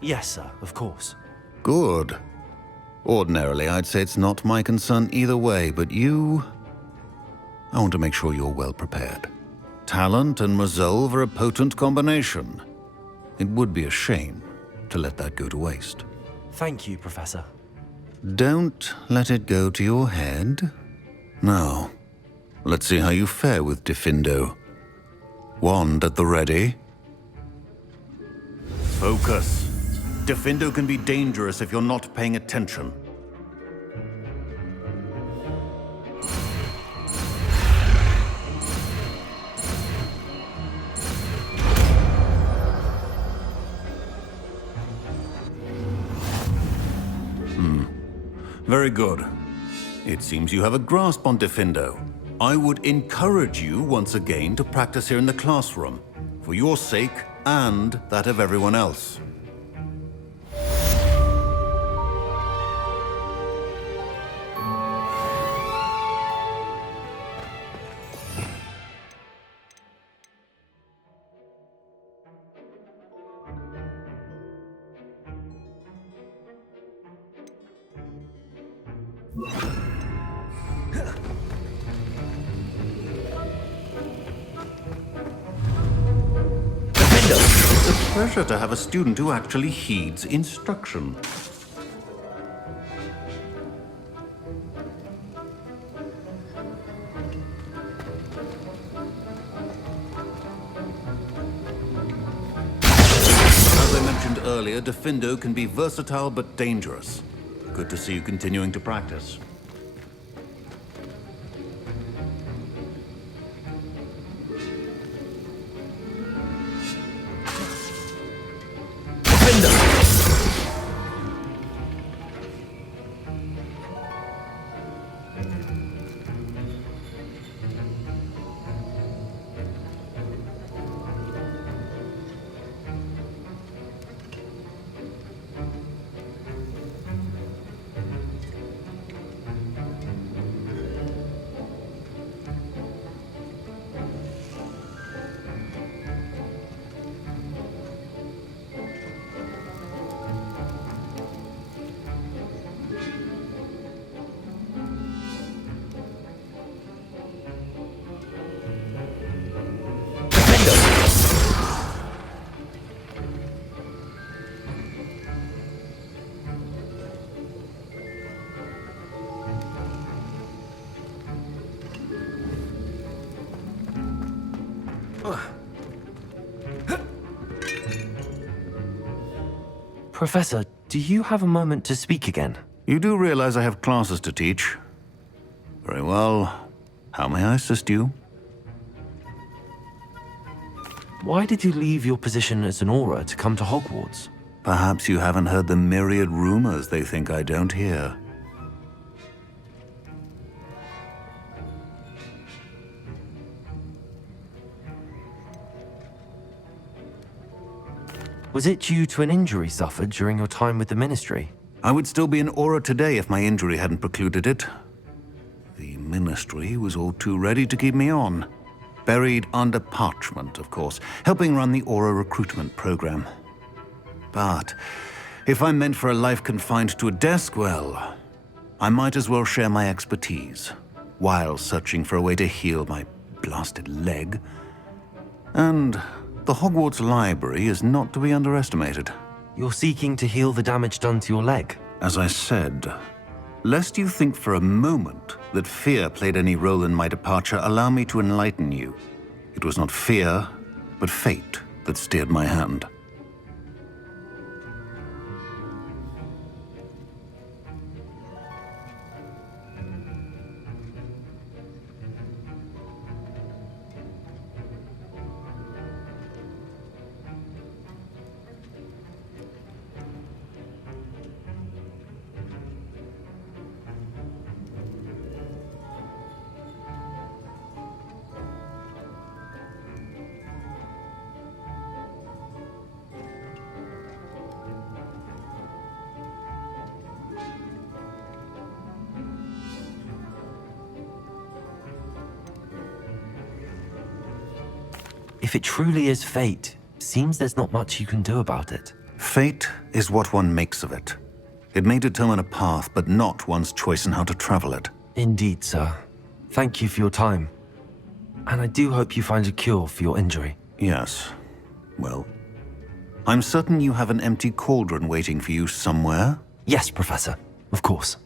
Yes, sir, of course. Good. Ordinarily, I'd say it's not my concern either way, but you... I want to make sure you're well prepared. Talent and resolve are a potent combination. It would be a shame to let that go to waste. Thank you, Professor. Don't let it go to your head. Now, let's see how you fare with Diffindo. Wand at the ready. Focus. Diffindo can be dangerous if you're not paying attention. Very good. It seems you have a grasp on Diffindo. I would encourage you once again to practice here in the classroom, for your sake and that of everyone else. It's a pleasure to have a student who actually heeds instruction. As I mentioned earlier, Defendo can be versatile but dangerous. Good to see you continuing to practice. Professor, do you have a moment to speak again? You do realize I have classes to teach. Very well. How may I assist you? Why did you leave your position as an Auror to come to Hogwarts? Perhaps you haven't heard the myriad rumors they think I don't hear. Was it due to an injury suffered during your time with the Ministry? I would still be an Auror today if my injury hadn't precluded it. The Ministry was all too ready to keep me on. Buried under parchment, of course, helping run the Auror recruitment program. But if I'm meant for a life confined to a desk, well, I might as well share my expertise while searching for a way to heal my blasted leg. And the Hogwarts library is not to be underestimated. You're seeking to heal the damage done to your leg? As I said, lest you think for a moment that fear played any role in my departure, allow me to enlighten you. It was not fear, but fate that steered my hand. If it truly is fate, seems there's not much you can do about it. Fate is what one makes of it. It may determine a path, but not one's choice in how to travel it. Indeed, sir. Thank you for your time. And I do hope you find a cure for your injury. Yes. Well, I'm certain you have an empty cauldron waiting for you somewhere. Yes, Professor. Of course.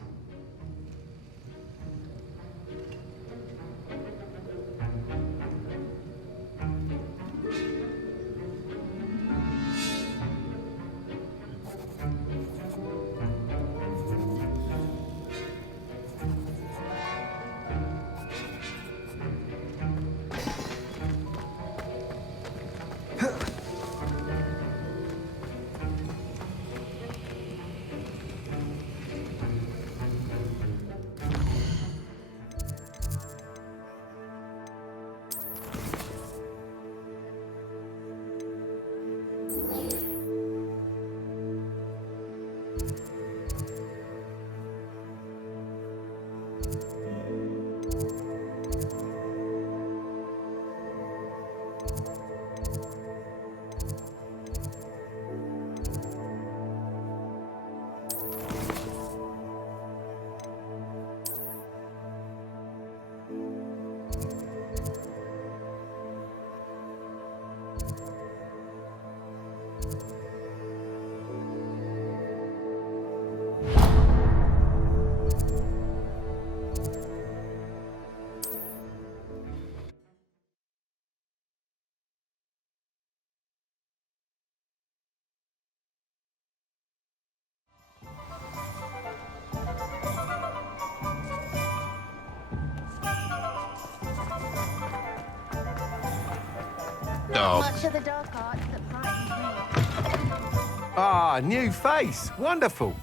dog. Much of the dark arts that frighten me. Ah, new face. Wonderful.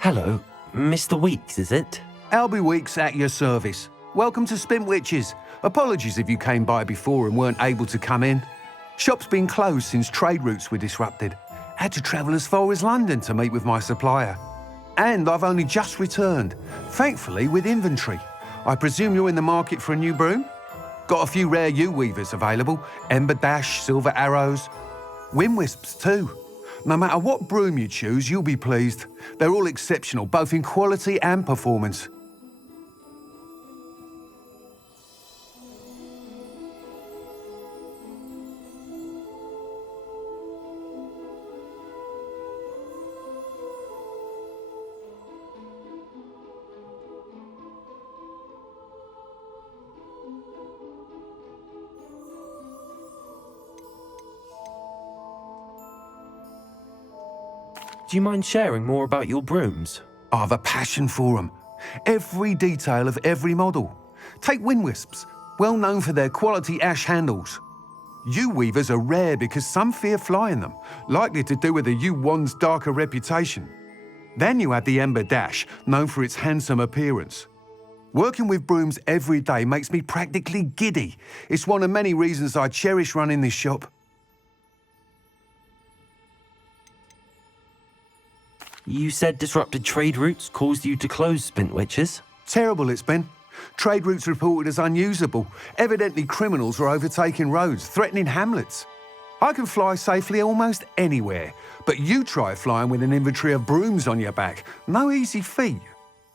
Hello, Mr. Weeks, is it? Albie Weeks at your service. Welcome to Spintwitches. Apologies if you came by before and weren't able to come in. Shop's been closed since trade routes were disrupted. Had to travel as far as London to meet with my supplier. And I've only just returned, thankfully with inventory. I presume you're in the market for a new broom? Got a few rare U-weavers available. Ember Dash, Silver Arrows. Wind Wisps too. No matter what broom you choose, you'll be pleased. They're all exceptional, both in quality and performance. Do you mind sharing more about your brooms? I've a passion for them. Every detail of every model. Take Wind Wisps, well known for their quality ash handles. U-weavers are rare because some fear flying them, likely to do with the U-wand's darker reputation. Then you have the Ember Dash, known for its handsome appearance. Working with brooms every day makes me practically giddy. It's one of many reasons I cherish running this shop. You said disrupted trade routes caused you to close Spintwitches? Terrible it's been. Trade routes reported as unusable. Evidently criminals were overtaking roads, threatening hamlets. I can fly safely almost anywhere, but you try flying with an inventory of brooms on your back. No easy feat.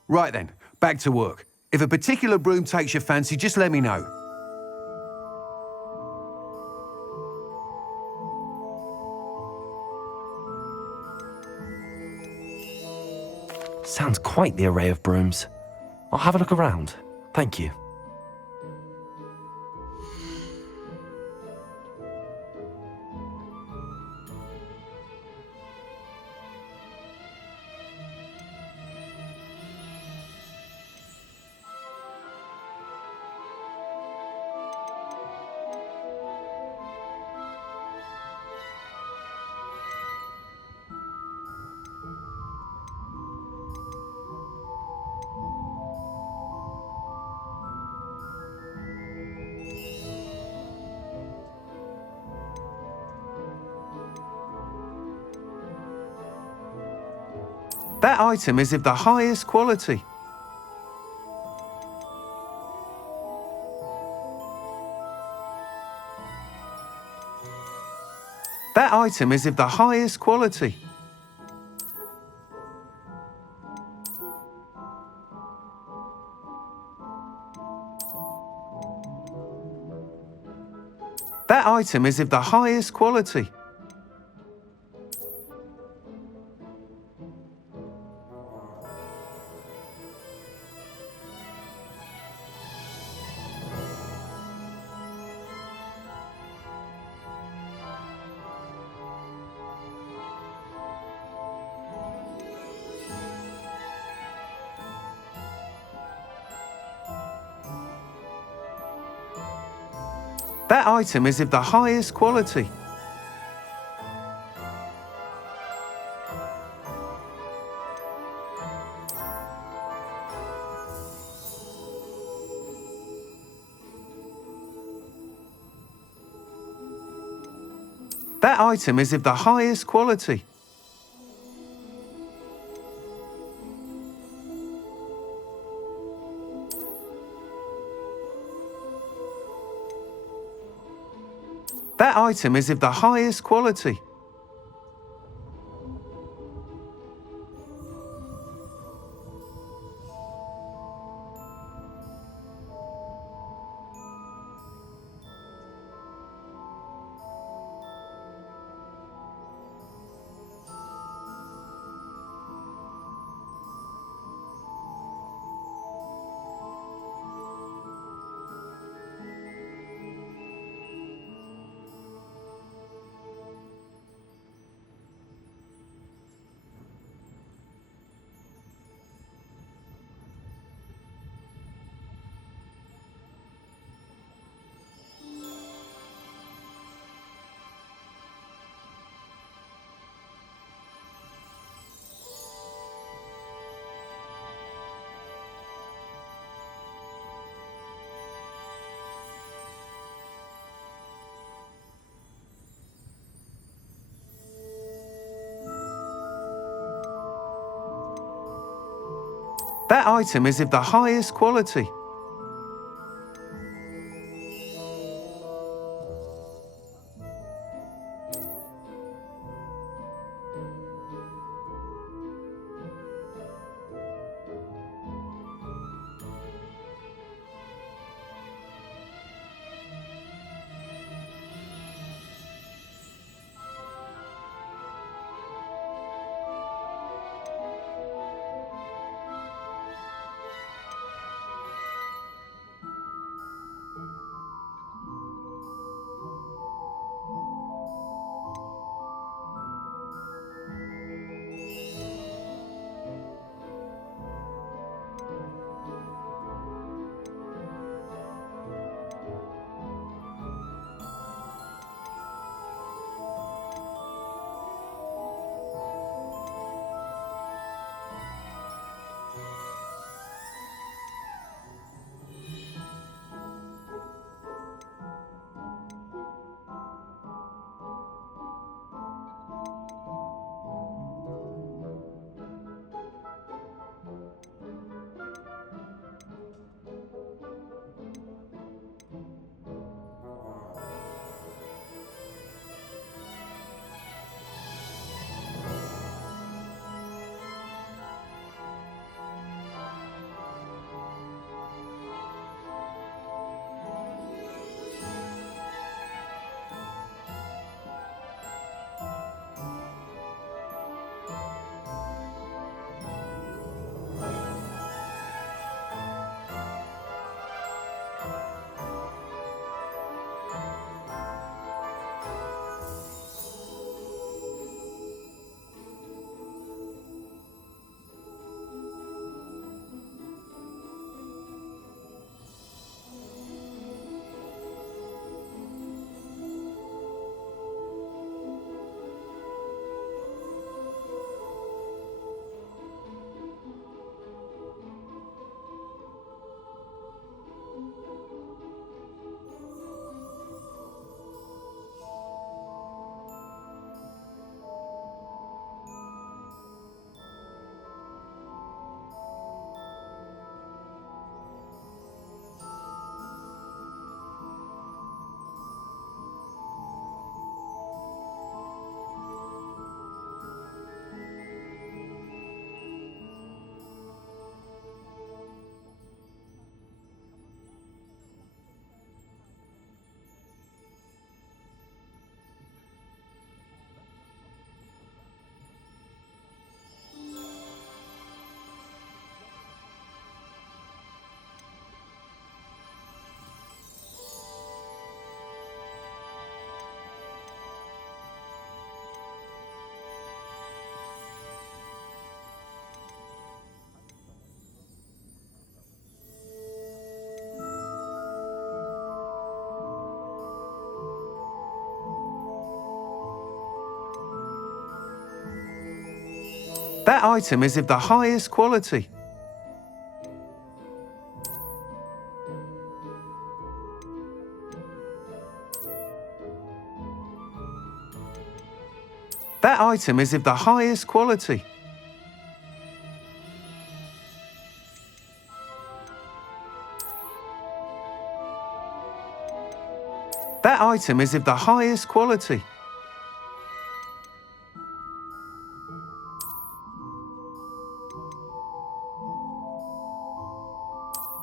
Right then, back to work. If a particular broom takes your fancy, just let me know. Sounds quite the array of brooms. I'll have a look around. Thank you. That item is of the highest quality. That item is of the highest quality. That item is of the highest quality. That item is of the highest quality. That item is of the highest quality. That item is of the highest quality. That item is of the highest quality. That item is of the highest quality. That item is of the highest quality. That item is of the highest quality.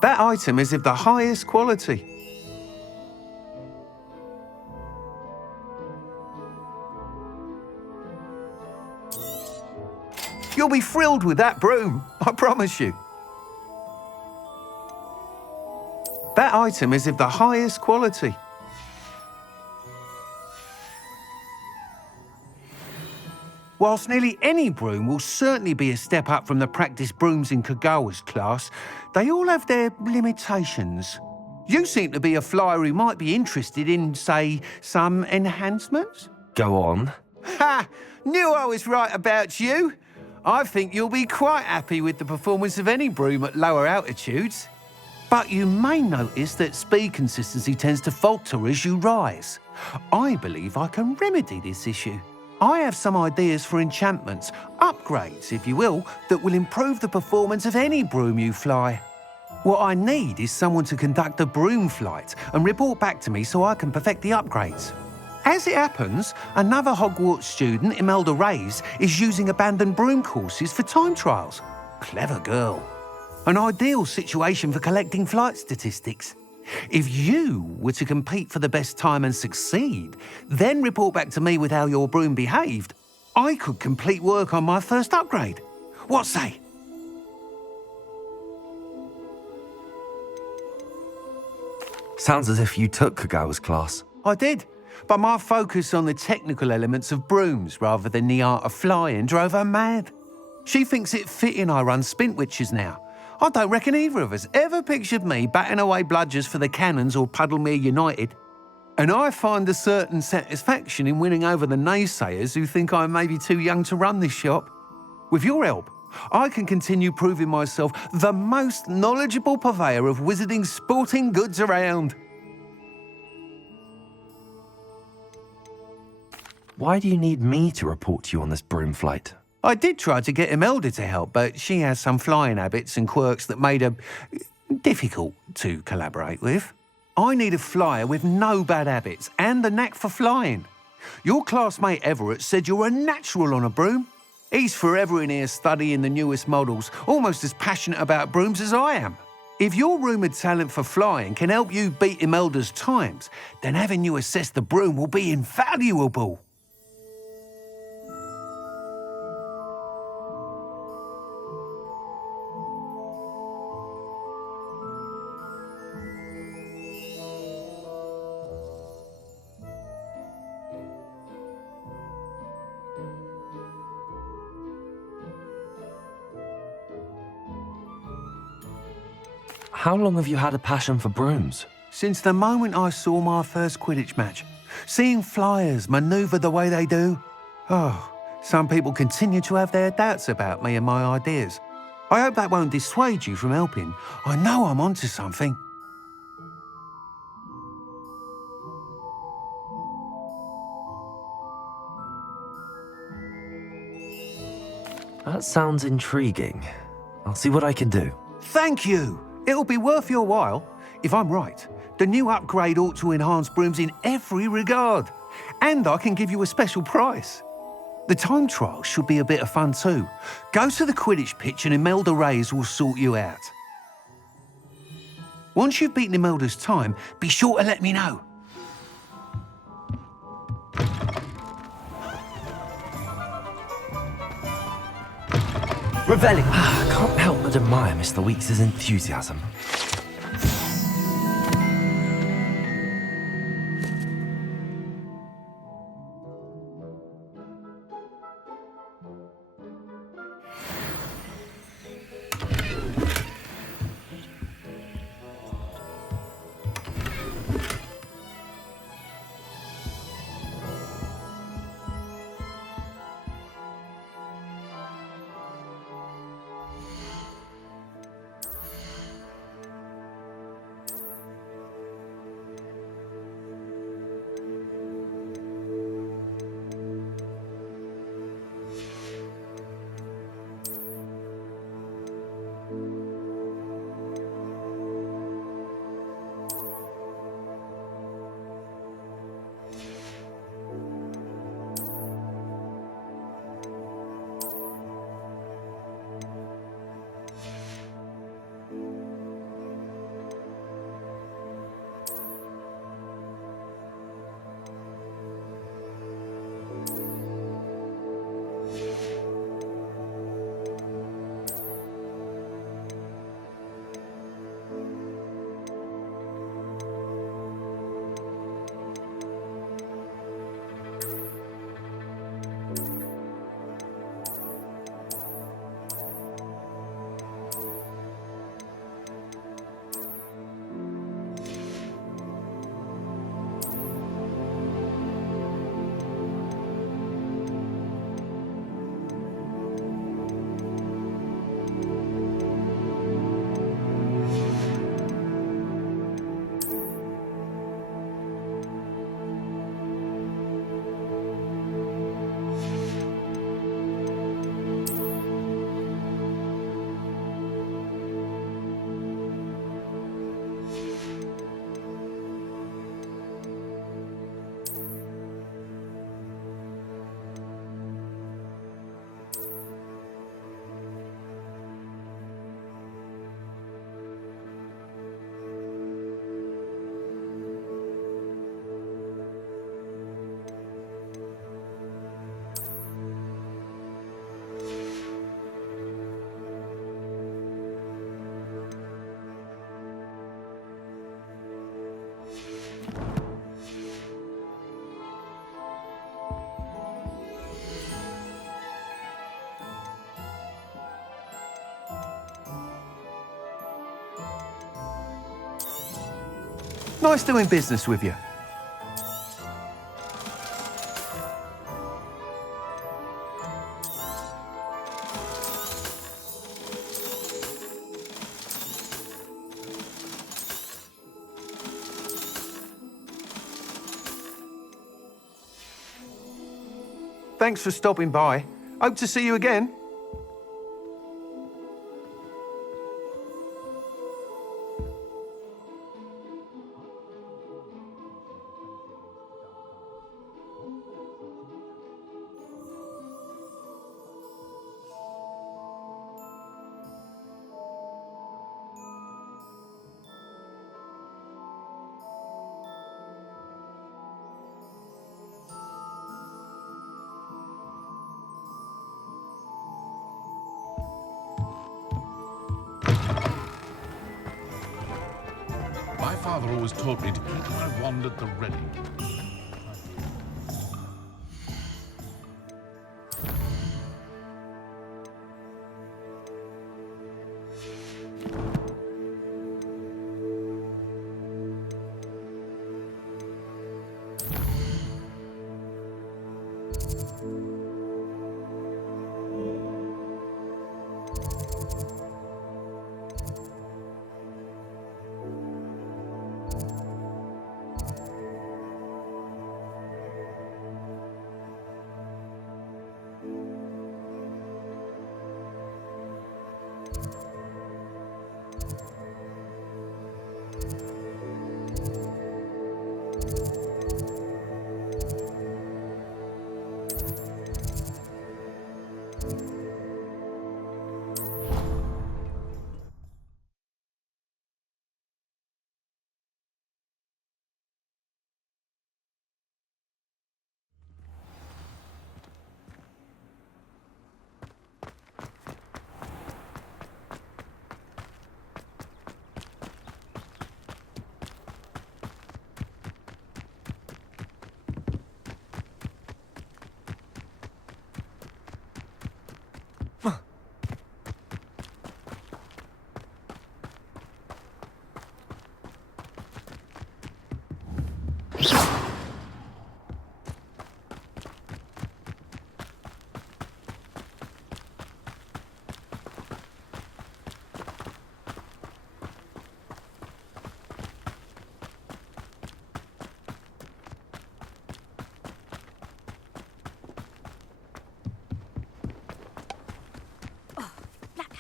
That item is of the highest quality. You'll be thrilled with that broom, I promise you. That item is of the highest quality. Whilst nearly any broom will certainly be a step up from the practice brooms in Kagawa's class, they all have their limitations. You seem to be a flyer who might be interested in, say, some enhancements? Go on. Ha! Knew I was right about you. I think you'll be quite happy with the performance of any broom at lower altitudes. But you may notice that speed consistency tends to falter as you rise. I believe I can remedy this issue. I have some ideas for enchantments, upgrades, if you will, that will improve the performance of any broom you fly. What I need is someone to conduct a broom flight and report back to me so I can perfect the upgrades. As it happens, another Hogwarts student, Imelda Reyes, is using abandoned broom courses for time trials. Clever girl. An ideal situation for collecting flight statistics. If you were to compete for the best time and succeed, then report back to me with how your broom behaved, I could complete work on my first upgrade. What say? Sounds as if you took Kagawa's class. I did, but my focus on the technical elements of brooms rather than the art of flying drove her mad. She thinks it fitting I run Spintwitches now. I don't reckon either of us ever pictured me batting away bludgers for the Cannons or Puddlemere United. And I find a certain satisfaction in winning over the naysayers who think I may be too young to run this shop. With your help, I can continue proving myself the most knowledgeable purveyor of wizarding sporting goods around. Why do you need me to report to you on this broom flight? I did try to get Imelda to help, but she has some flying habits and quirks that made her difficult to collaborate with. I need a flyer with no bad habits and a knack for flying. Your classmate Everett said you're a natural on a broom. He's forever in here studying the newest models, almost as passionate about brooms as I am. If your rumoured talent for flying can help you beat Imelda's times, then having you assess the broom will be invaluable. How long have you had a passion for brooms? Since the moment I saw my first Quidditch match. Seeing flyers manoeuvre the way they do. Oh, some people continue to have their doubts about me and my ideas. I hope that won't dissuade you from helping. I know I'm onto something. That sounds intriguing. I'll see what I can do. Thank you. It'll be worth your while. If I'm right, the new upgrade ought to enhance brooms in every regard. And I can give you a special price. The time trial should be a bit of fun too. Go to the Quidditch pitch and Imelda Reyes will sort you out. Once you've beaten Imelda's time, be sure to let me know. Revelli! I can't help but admire Mr. Weeks' enthusiasm. Nice doing business with you. Thanks for stopping by. Hope to see you again. My father always taught me to keep my wand at the ready.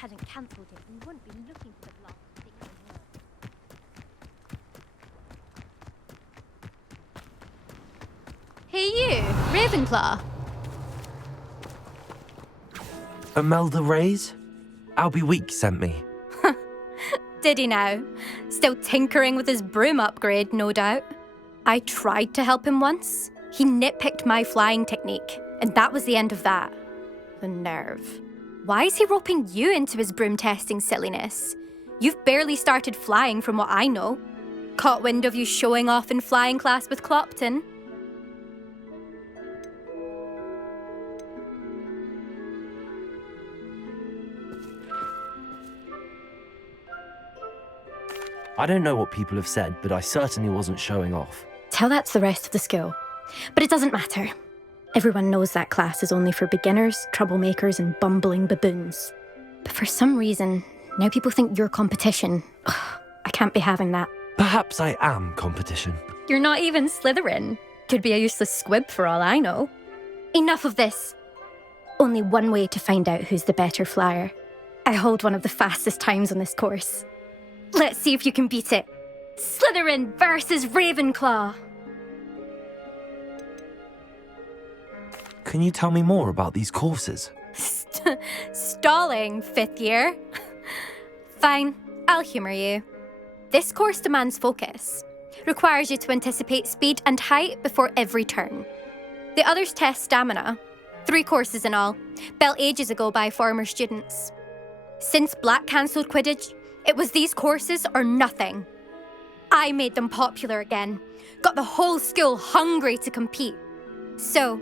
Hadn't cancelled it, we wouldn't be looking for the blast thing anymore. Hey you, Ravenclaw. Imelda Reyes? Albie Week sent me. Did he now? Still tinkering with his broom upgrade, no doubt. I tried to help him once. He nitpicked my flying technique, and that was the end of that. The nerve. Why is he roping you into his broom testing silliness? You've barely started flying from what I know. Caught wind of you showing off in flying class with Clopton. I don't know what people have said, but I certainly wasn't showing off. Tell that to the rest of the school. But it doesn't matter. Everyone knows that class is only for beginners, troublemakers, and bumbling baboons. But for some reason, now people think you're competition. Ugh, I can't be having that. Perhaps I am competition. You're not even Slytherin. Could be a useless squib for all I know. Enough of this. Only one way to find out who's the better flyer. I hold one of the fastest times on this course. Let's see if you can beat it. Slytherin versus Ravenclaw. Can you tell me more about these courses? Stalling, 5th year. Fine, I'll humour you. This course demands focus. Requires you to anticipate speed and height before every turn. The others test stamina. 3 courses in all, built ages ago by former students. Since Black cancelled Quidditch, it was these courses or nothing. I made them popular again. Got the whole school hungry to compete. So,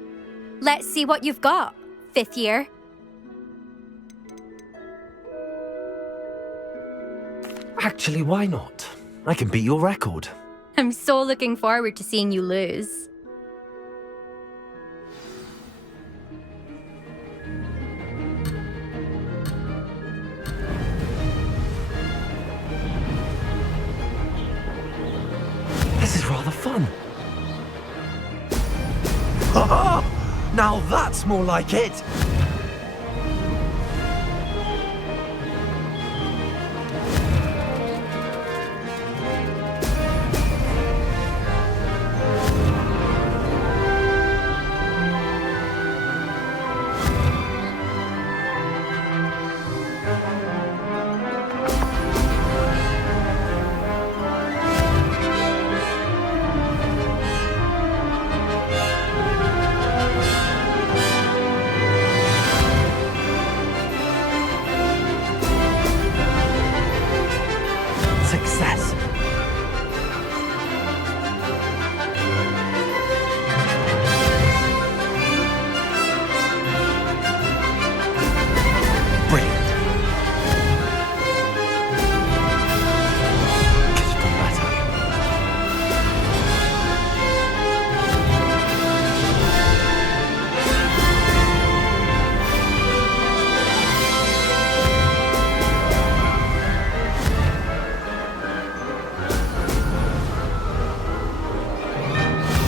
let's see what you've got, 5th year. Actually, why not? I can beat your record. I'm so looking forward to seeing you lose. This is rather fun. Now that's more like it! Success. Brilliant. Crystal matter.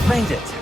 Made it.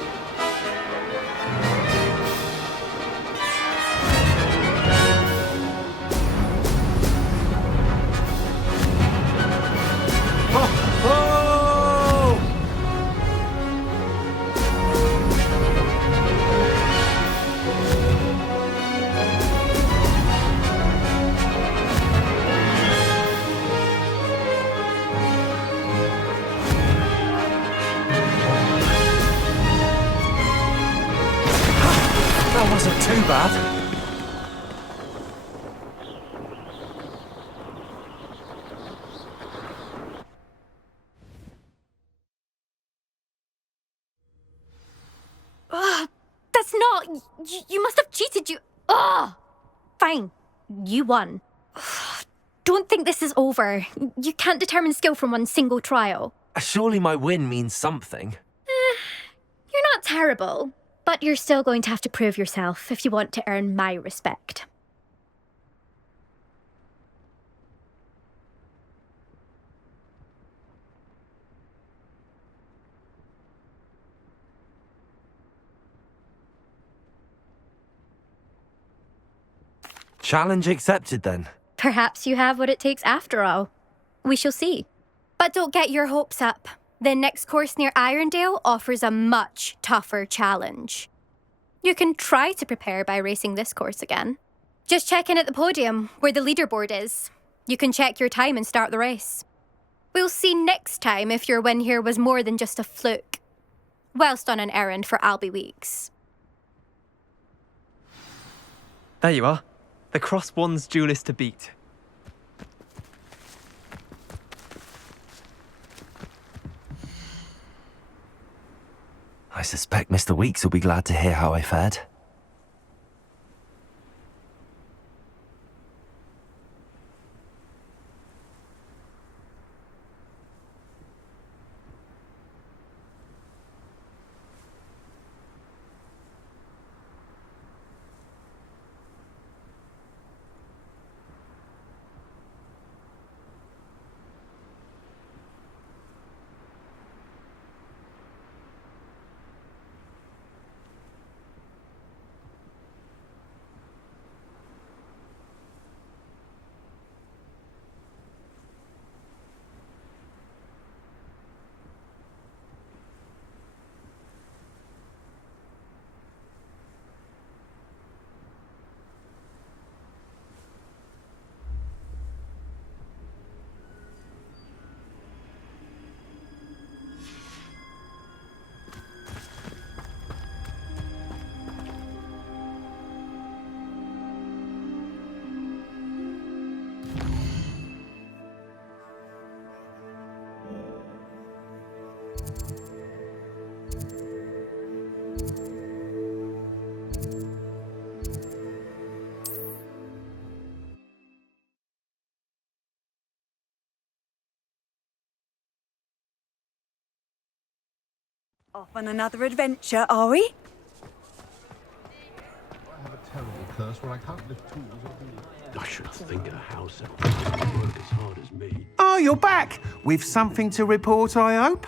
That wasn't too bad. Ugh, that's not... You must have cheated, you... Ugh! Fine. You won. Don't think this is over. You can't determine skill from one single trial. Surely my win means something. You're not terrible, but you're still going to have to prove yourself if you want to earn my respect. Challenge accepted then. Perhaps you have what it takes after all. We shall see. But don't get your hopes up. The next course near Irondale offers a much tougher challenge. You can try to prepare by racing this course again. Just check in at the podium, where the leaderboard is. You can check your time and start the race. We'll see next time if your win here was more than just a fluke. Whilst on an errand for Albie Weeks. There you are. The Cross Wands duelist to beat. I suspect Mr. Weeks will be glad to hear how I fared. Off on another adventure, are we? I have a terrible curse where I can't lift tools or I should think a house elf doesn't work as hard as me. Oh, you're back! With something to report, I hope?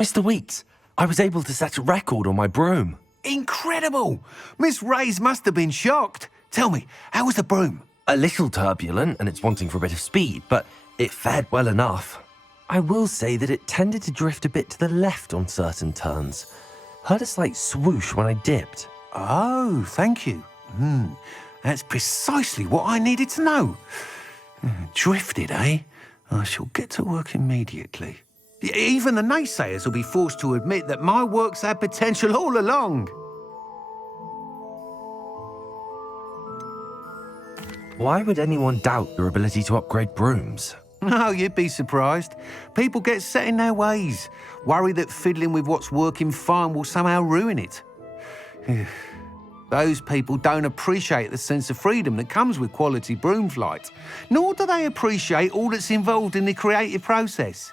Mr. Weeks, I was able to set a record on my broom. Incredible! Miss Ray's must have been shocked. Tell me, how was the broom? A little turbulent and it's wanting for a bit of speed, but it fared well enough. I will say that it tended to drift a bit to the left on certain turns. Heard a slight swoosh when I dipped. Oh, thank you. That's precisely what I needed to know. Drifted, eh? I shall get to work immediately. Even the naysayers will be forced to admit that my work's had potential all along. Why would anyone doubt your ability to upgrade brooms? No, you'd be surprised. People get set in their ways, worry that fiddling with what's working fine will somehow ruin it. Those people don't appreciate the sense of freedom that comes with quality broom flight, nor do they appreciate all that's involved in the creative process.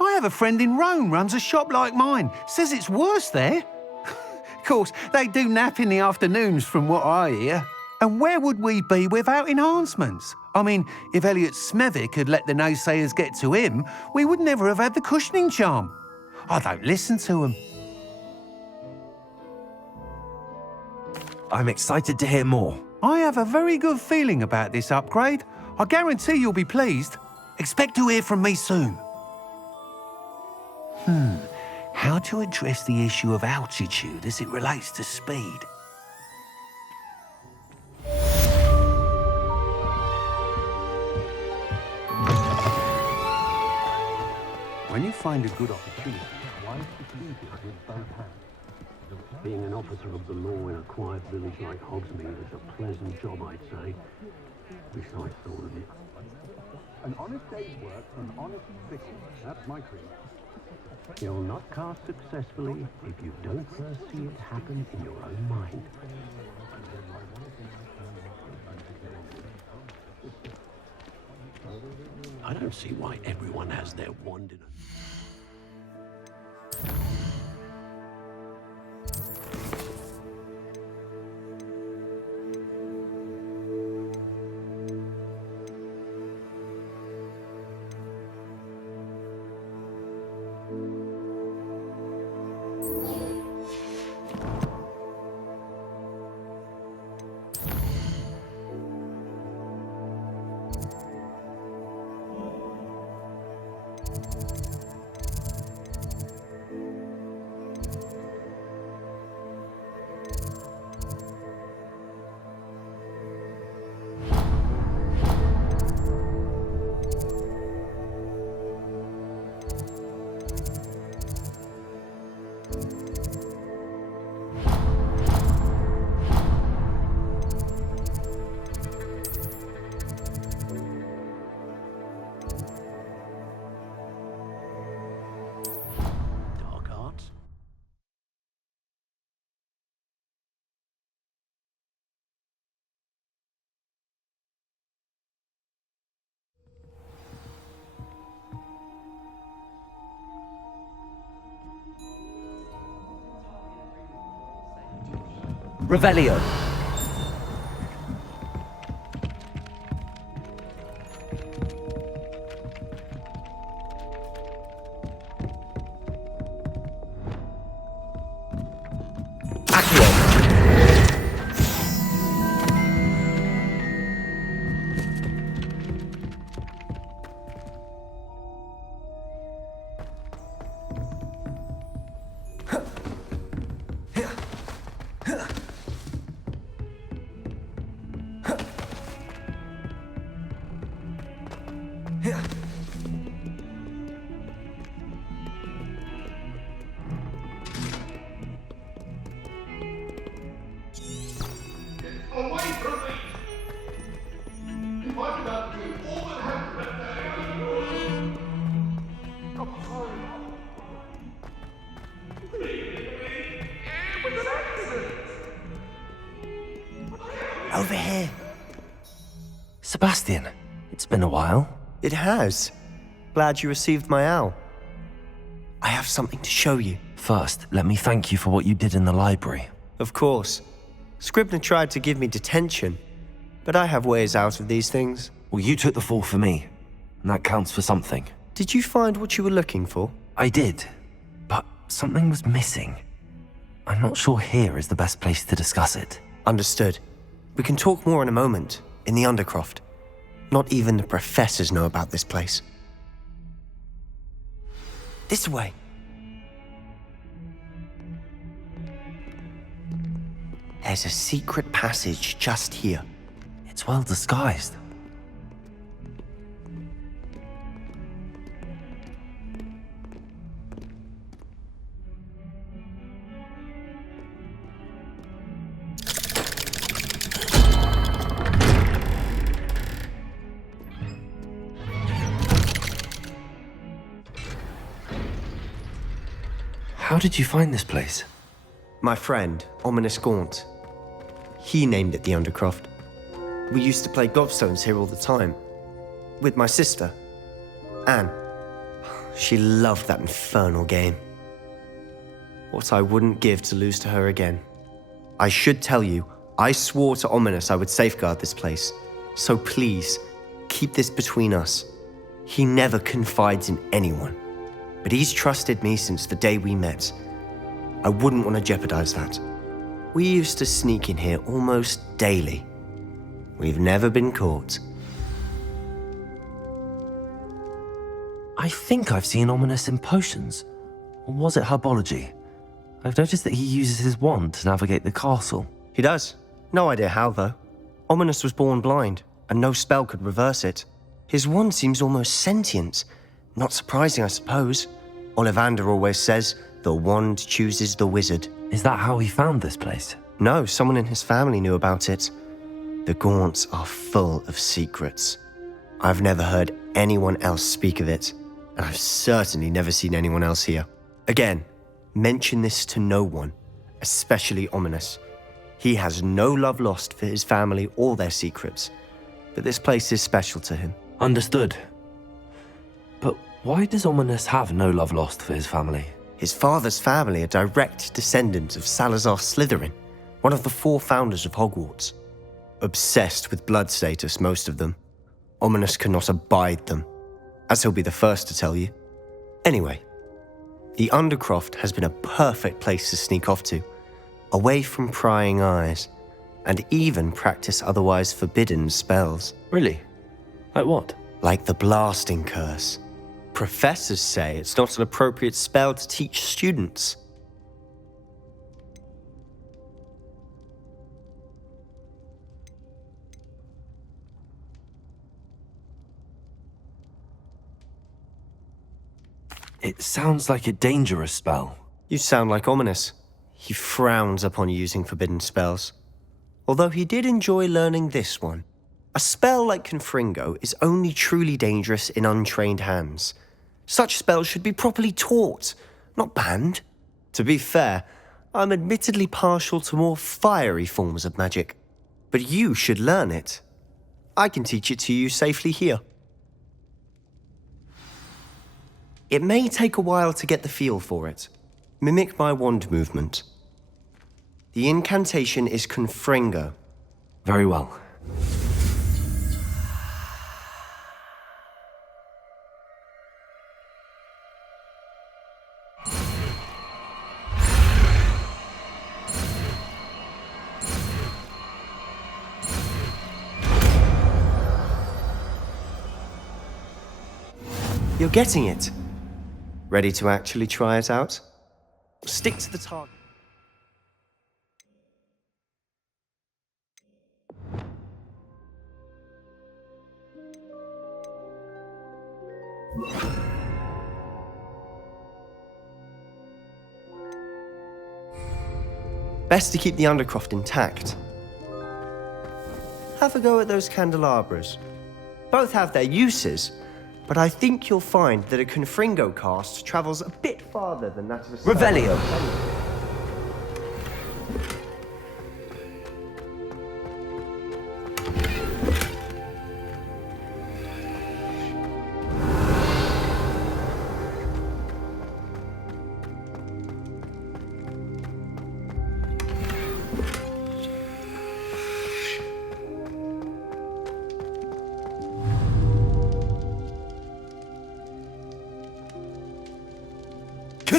I have a friend in Rome runs a shop like mine, says it's worse there. Of course, they do nap in the afternoons from what I hear. And where would we be without enhancements? I mean, if Elliot Smethwick had let the naysayers get to him, we would never have had the cushioning charm. I don't listen to them. I'm excited to hear more. I have a very good feeling about this upgrade. I guarantee you'll be pleased. Expect to hear from me soon. How to address the issue of altitude as it relates to speed? When you find a good opportunity, why not seize it with both hands? Being an officer of the law in a quiet village like Hogsmeade is a pleasant job, I'd say. Wish I'd thought of it. An honest day's work for an honest victim. That's my creed. You'll not cast successfully if you don't first see it happen in your own mind. I don't see why everyone has their wand in a... Revelio. Over here. Sebastian, it's been a while. It has. Glad you received my owl. have something to show you. First, let me thank you for what you did in the library. Of course. Scribner tried to give me detention, but I have ways out of these things. Well, you took the fall for me, and that counts for something. Did you find what you were looking for? I did, but something was missing. I'm not sure here is the best place to discuss it. Understood. We can talk more in a moment, in the Undercroft. Not even the professors know about this place. This way. There's a secret passage just here. It's well disguised. How did you find this place? My friend, Ominous Gaunt. He named it the Undercroft. We used to play gobstones here all the time. With my sister, Anne. She loved that infernal game. What I wouldn't give to lose to her again. I should tell you, I swore to Ominous I would safeguard this place. So please, keep this between us. He never confides in anyone. But he's trusted me since the day we met. I wouldn't want to jeopardize that. We used to sneak in here almost daily. We've never been caught. I think I've seen Ominous in potions. Or was it herbology? I've noticed that he uses his wand to navigate the castle. He does. No idea how, though. Ominous was born blind, and no spell could reverse it. His wand seems almost sentient. Not surprising, I suppose. Ollivander always says, the wand chooses the wizard. Is that how he found this place? No, someone in his family knew about it. The Gaunts are full of secrets. I've never heard anyone else speak of it, and I've certainly never seen anyone else here. Again, mention this to no one, especially Ominous. He has no love lost for his family or their secrets, but this place is special to him. Understood. But why does Ominous have no love lost for his family? His father's family are direct descendants of Salazar Slytherin, one of the 4 founders of Hogwarts. Obsessed with blood status, most of them. Ominous cannot abide them, as he'll be the first to tell you. Anyway, the Undercroft has been a perfect place to sneak off to, away from prying eyes, and even practice otherwise forbidden spells. Really? Like what? Like the blasting curse. Professors say it's not an appropriate spell to teach students. It sounds like a dangerous spell. You sound like Ominous. He frowns upon using forbidden spells. Although he did enjoy learning this one. A spell like Confringo is only truly dangerous in untrained hands. Such spells should be properly taught, not banned. To be fair, I'm admittedly partial to more fiery forms of magic. But you should learn it. I can teach it to you safely here. It may take a while to get the feel for it. Mimic my wand movement. The incantation is Confringo. Very well. You're getting it. Ready to actually try it out? Stick to the target. Best to keep the Undercroft intact. Have a go at those candelabras. Both have their uses, but I think you'll find that a Confringo cast travels a bit farther than that of a Revelio.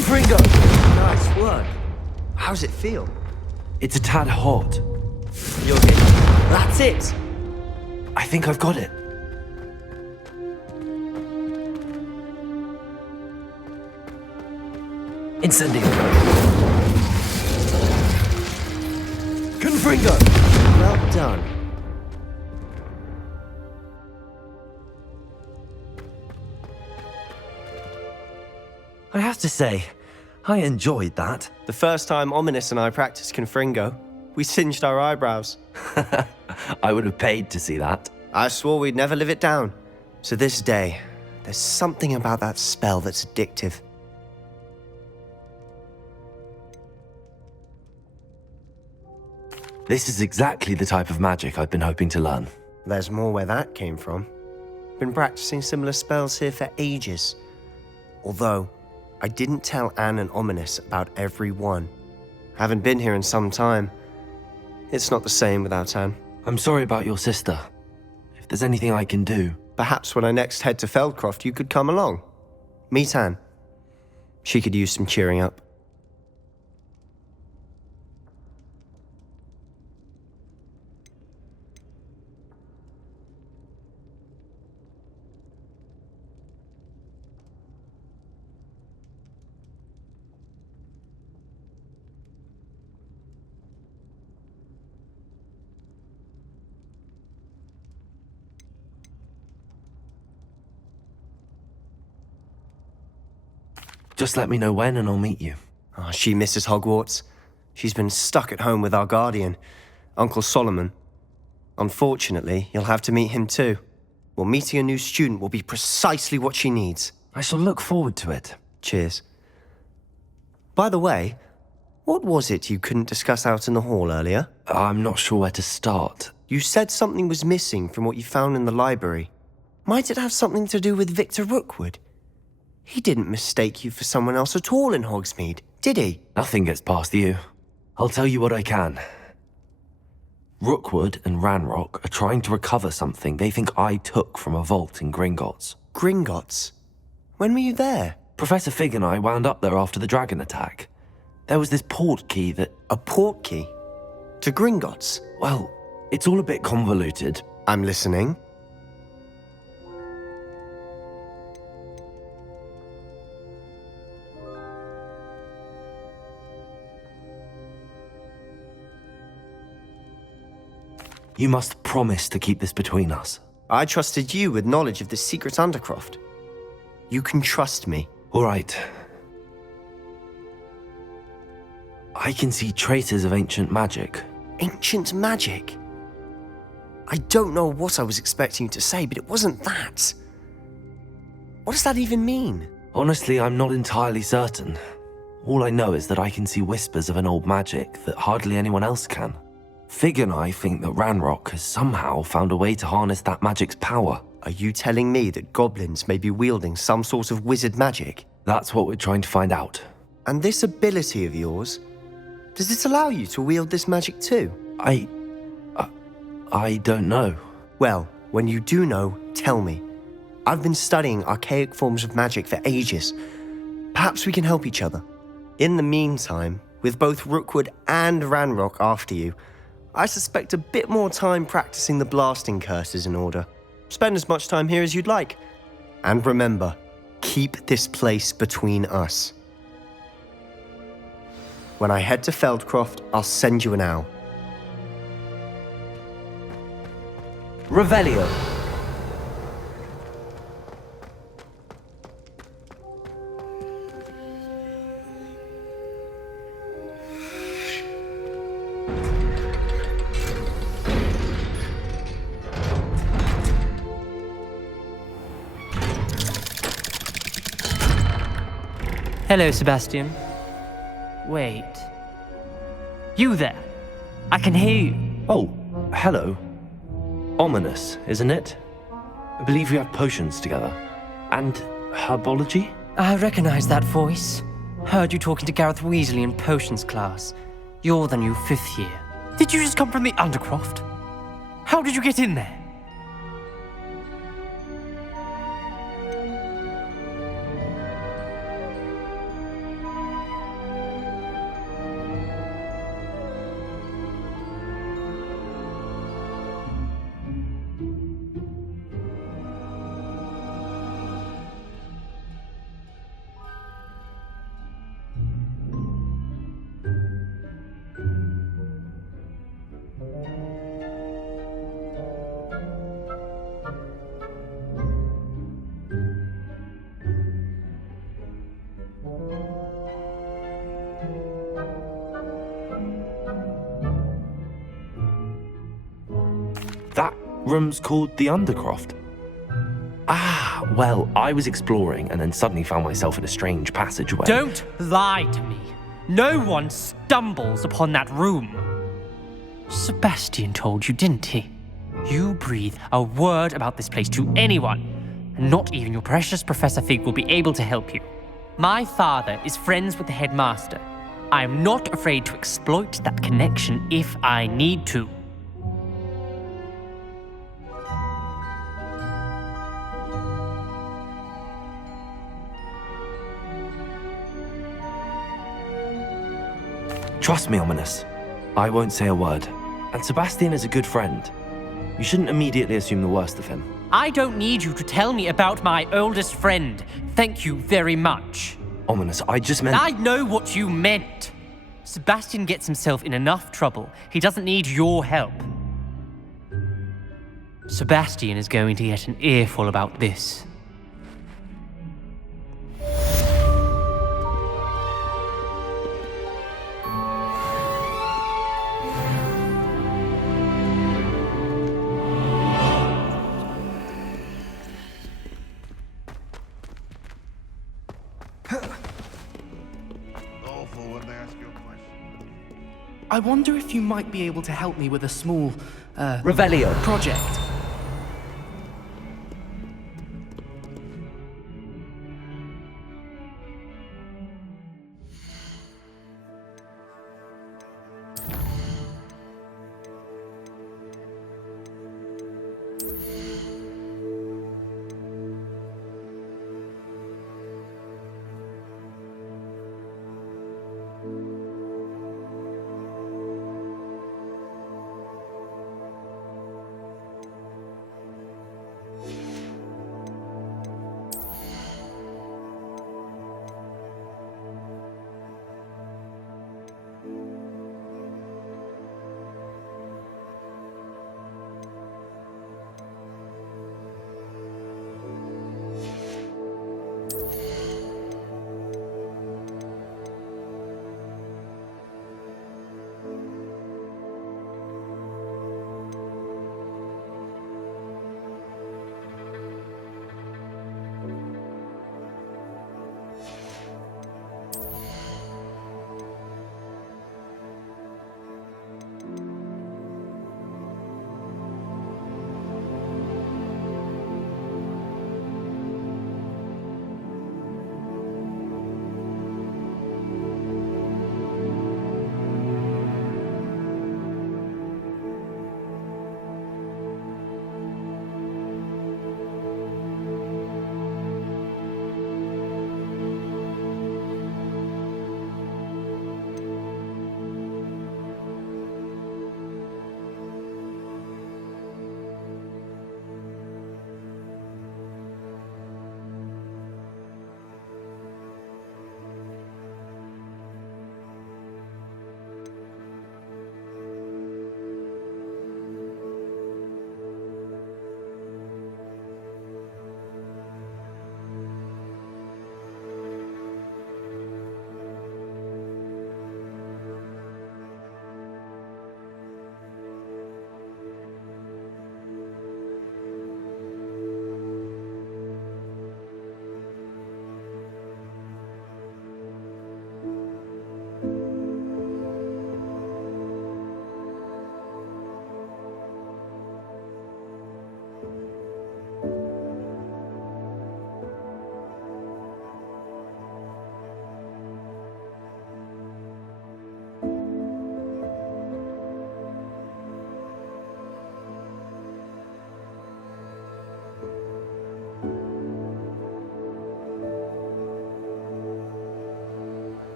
Confringo! Nice work. How's it feel? It's a tad hot. You're getting... That's it! I think I've got it. Incendio. Confringo! Well done. I have to say, I enjoyed that. The first time Ominous and I practiced Confringo, we singed our eyebrows. I would have paid to see that. I swore we'd never live it down. So this day, there's something about that spell that's addictive. This is exactly the type of magic I've been hoping to learn. There's more where that came from. Been practicing similar spells here for ages. Although, I didn't tell Anne and Ominous about every one. Haven't been here in some time. It's not the same without Anne. I'm sorry about your sister. If there's anything I can do... Perhaps when I next head to Feldcroft, you could come along. Meet Anne. She could use some cheering up. Just let me know when and I'll meet you. Oh, she misses Hogwarts. She's been stuck at home with our guardian, Uncle Solomon. Unfortunately, you'll have to meet him too. Well, meeting a new student will be precisely what she needs. I shall look forward to it. Cheers. By the way, what was it you couldn't discuss out in the hall earlier? I'm not sure where to start. You said something was missing from what you found in the library. Might it have something to do with Victor Rookwood? He didn't mistake you for someone else at all in Hogsmeade, did he? Nothing gets past you. I'll tell you what I can. Rookwood and Ranrock are trying to recover something they think I took from a vault in Gringotts. Gringotts? When were you there? Professor Fig and I wound up there after the dragon attack. There was this port key that... A port key? To Gringotts? Well, it's all a bit convoluted. I'm listening. You must promise to keep this between us. I trusted you with knowledge of the secret Undercroft. You can trust me. All right. I can see traces of ancient magic. Ancient magic? I don't know what I was expecting you to say, but it wasn't that. What does that even mean? Honestly, I'm not entirely certain. All I know is that I can see whispers of an old magic that hardly anyone else can. Fig and I think that Ranrock has somehow found a way to harness that magic's power. Are you telling me that goblins may be wielding some sort of wizard magic? That's what we're trying to find out. And this ability of yours, does it allow you to wield this magic too? I don't know. Well, when you do know, tell me. I've been studying archaic forms of magic for ages. Perhaps we can help each other. In the meantime, with both Rookwood and Ranrock after you, I suspect a bit more time practicing the blasting curse is in order. Spend as much time here as you'd like. And remember, keep this place between us. When I head to Feldcroft, I'll send you an owl. Revelio. Hello, Sebastian. Wait. You there? I can hear you. Oh, hello. Ominous, isn't it? I believe we have potions together. And herbology? I recognize that voice. Heard you talking to Gareth Weasley in potions class. You're the new 5th year. Did you just come from the Undercroft? How did you get in there? That room's called the Undercroft. Ah, well, I was exploring and then suddenly found myself in a strange passageway. Don't lie to me. No one stumbles upon that room. Sebastian told you, didn't he? You breathe a word about this place to anyone, and not even your precious Professor Fig will be able to help you. My father is friends with the headmaster. I am not afraid to exploit that connection if I need to. Trust me, Ominous. I won't say a word. And Sebastian is a good friend. You shouldn't immediately assume the worst of him. I don't need you to tell me about my oldest friend. Thank you very much. Ominous, I just meant... I know what you meant. Sebastian gets himself in enough trouble. He doesn't need your help. Sebastian is going to get an earful about this. I wonder if you might be able to help me with a small, Revelio project.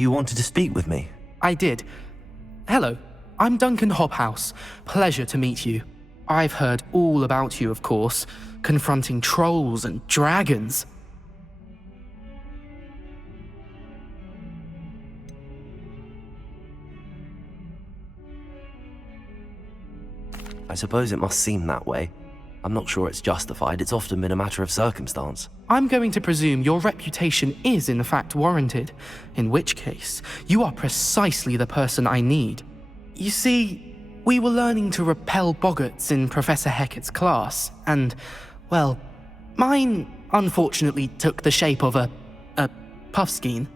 You wanted to speak with me? I did. Hello, I'm Duncan Hobhouse. Pleasure to meet you. I've heard all about you, of course, confronting trolls and dragons. I suppose it must seem that way. I'm not sure it's justified. It's often been a matter of circumstance. I'm going to presume your reputation is in fact warranted, in which case, you are precisely the person I need. You see, we were learning to repel boggarts in Professor Hecat's class, and, well, mine unfortunately took the shape of a puffskein.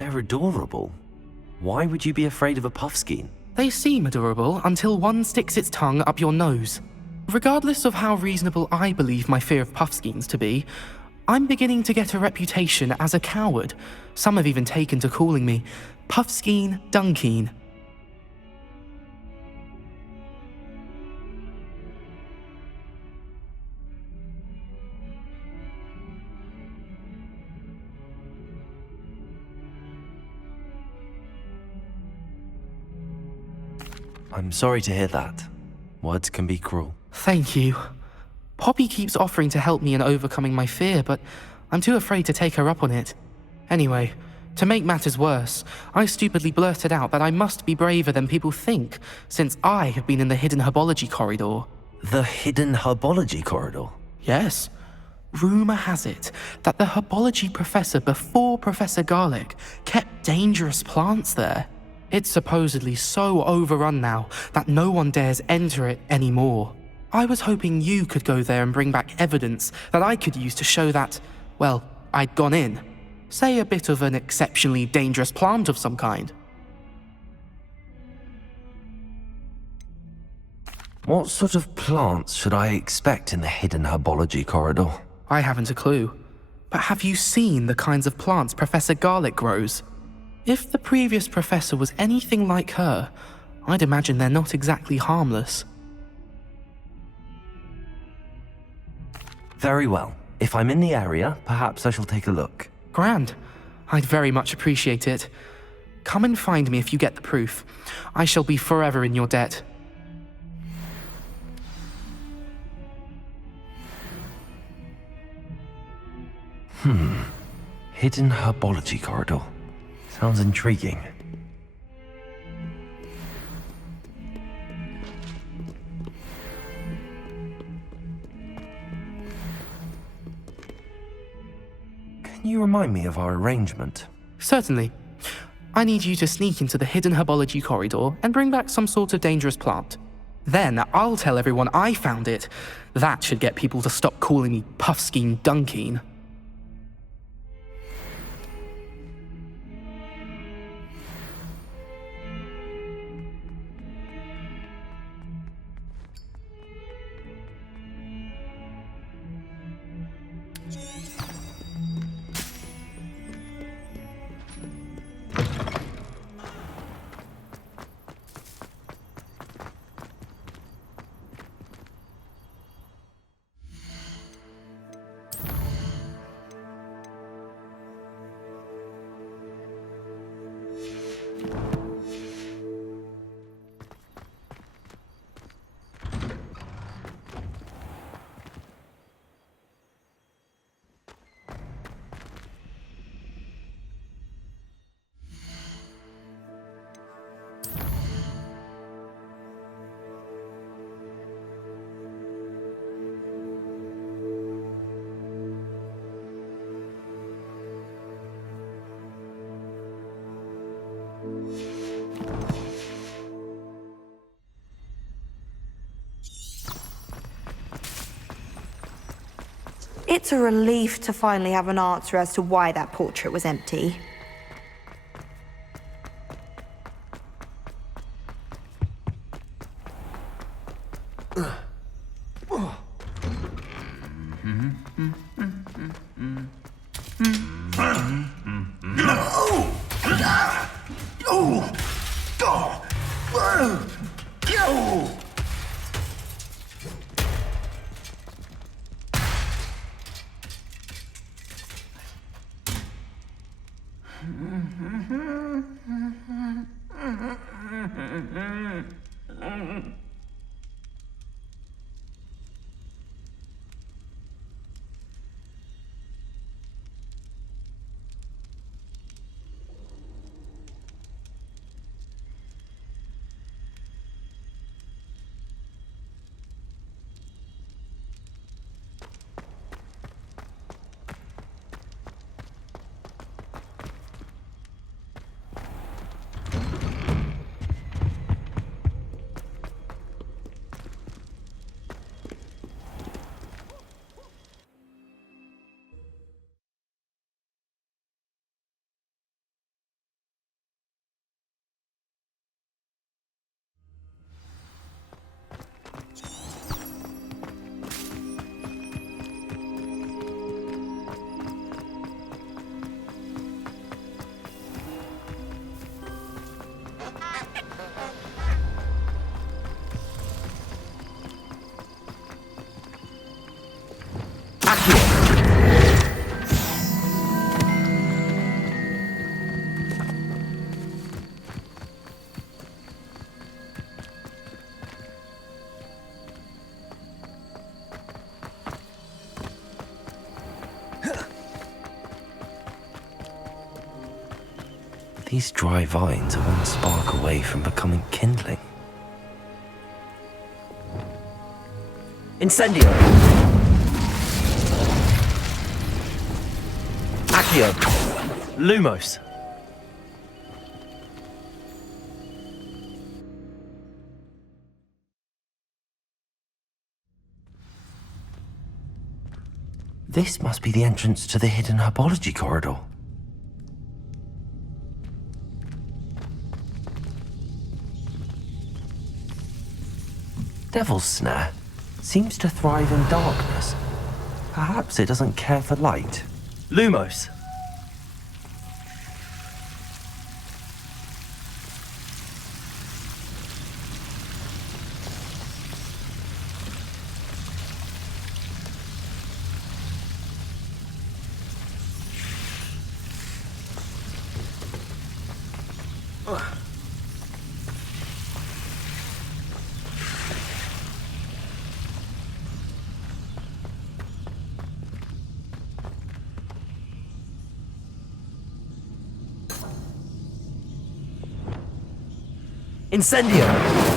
They're adorable. Why would you be afraid of a puffskein? They seem adorable until one sticks its tongue up your nose. Regardless of how reasonable I believe my fear of puffskeins to be, I'm beginning to get a reputation as a coward. Some have even taken to calling me Puffskein Dunkeen. I'm sorry to hear that. Words can be cruel. Thank you. Poppy keeps offering to help me in overcoming my fear, but I'm too afraid to take her up on it. Anyway, to make matters worse, I stupidly blurted out that I must be braver than people think, since I have been in the hidden herbology corridor. The hidden herbology corridor? Yes. Rumour has it that the herbology professor before Professor Garlic kept dangerous plants there. It's supposedly so overrun now that no one dares enter it anymore. I was hoping you could go there and bring back evidence that I could use to show that, well, I'd gone in. Say a bit of an exceptionally dangerous plant of some kind. What sort of plants should I expect in the hidden herbology corridor? I haven't a clue. But have you seen the kinds of plants Professor Garlic grows? If the previous professor was anything like her, I'd imagine they're not exactly harmless. Very well. If I'm in the area, perhaps I shall take a look. Grand. I'd very much appreciate it. Come and find me if you get the proof. I shall be forever in your debt. Hidden herbology corridor. Sounds intriguing. Can you remind me of our arrangement? Certainly. I need you to sneak into the hidden herbology corridor and bring back some sort of dangerous plant. Then I'll tell everyone I found it. That should get people to stop calling me Puffskein Dunkeen. It's a relief to finally have an answer as to why that portrait was empty. These dry vines are one spark away from becoming kindling. Incendio! Accio! Lumos! This must be the entrance to the hidden herbology corridor. Devil's Snare seems to thrive in darkness. Perhaps it doesn't care for light. Lumos! Incendio!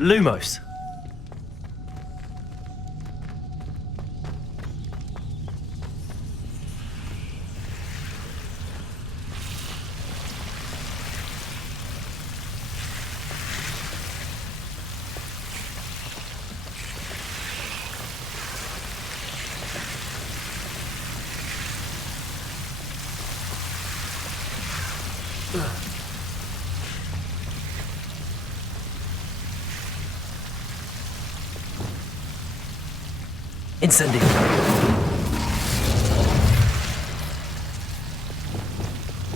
Lumos! Incendio!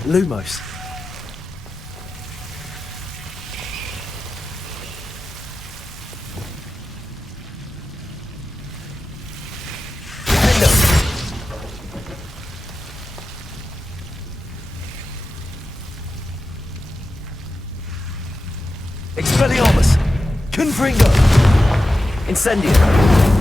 Lumos! Expelliarmus! Confringo! Incendio!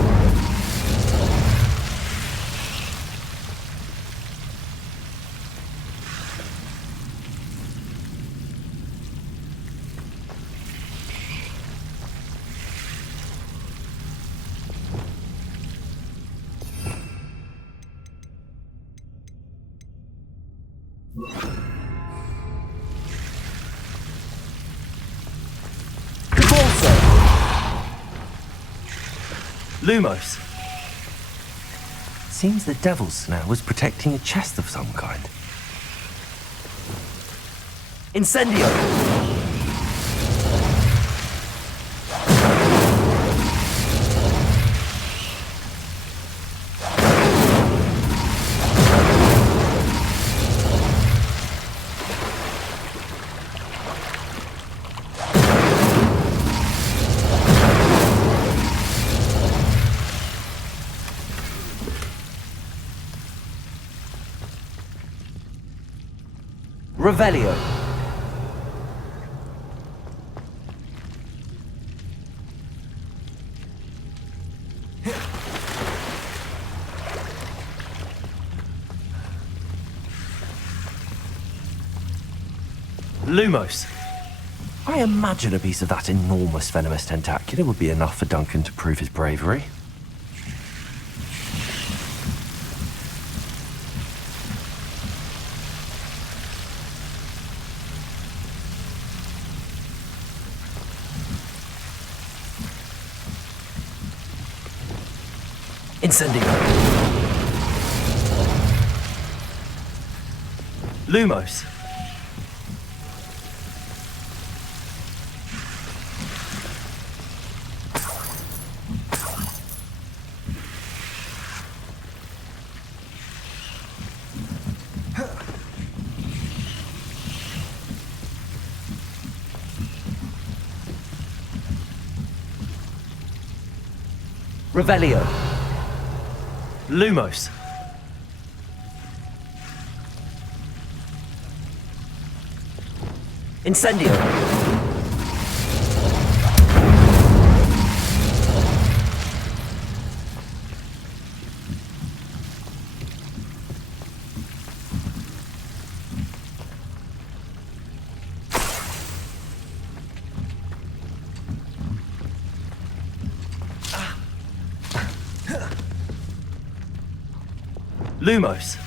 Lumos. seems the devil's snare was protecting a chest of some kind. Incendio! Revelio. Lumos. I imagine a piece of that enormous venomous tentacula would be enough for Duncan to prove his bravery. Incendio. Lumos. Revelio. Lumos. Incendio. Lumos.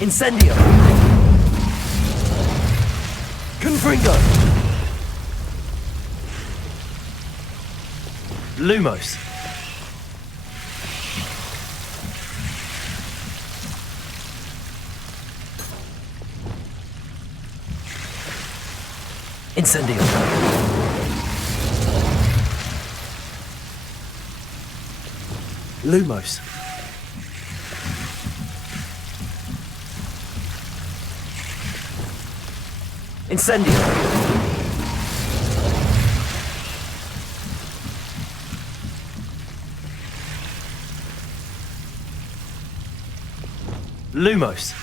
Incendio. Confringo. Lumos. Incendio. Lumos. Incendio. Lumos.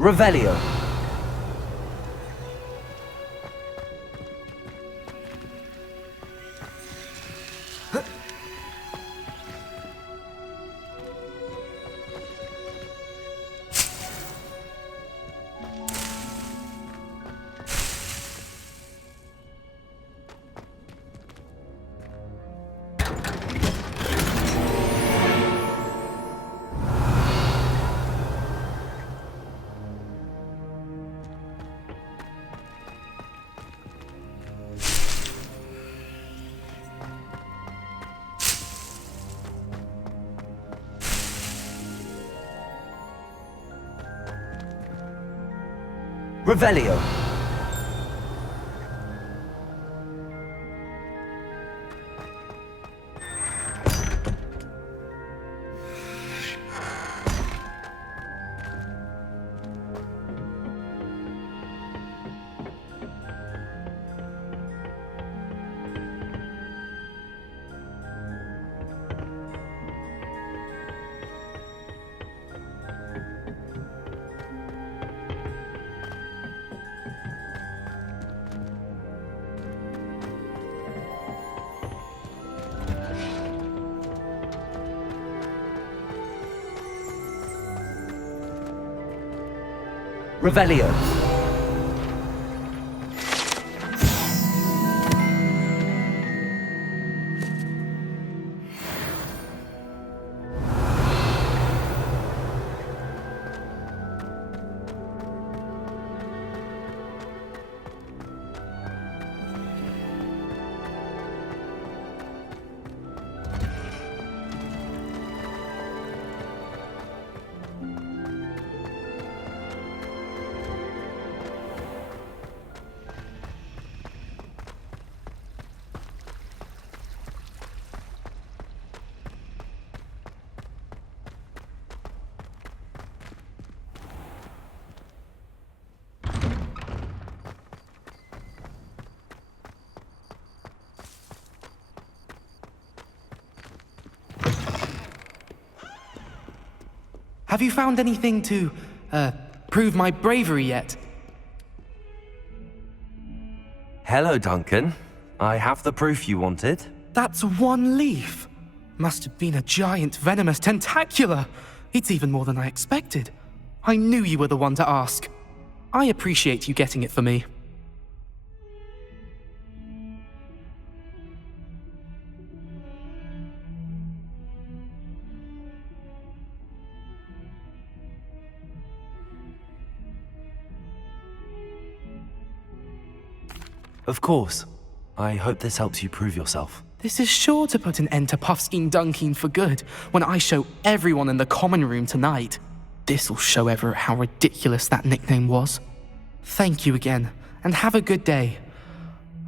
Revelio. Revelio. Revelio. Have you found anything to, prove my bravery yet? Hello, Duncan. I have the proof you wanted. That's one leaf. Must have been a giant venomous tentacula. It's even more than I expected. I knew you were the one to ask. I appreciate you getting it for me. Of course. I hope this helps you prove yourself. This is sure to put an end to Puffskein Dunkeen for good when I show everyone in the common room tonight. This'll show Everett how ridiculous that nickname was. Thank you again, and have a good day.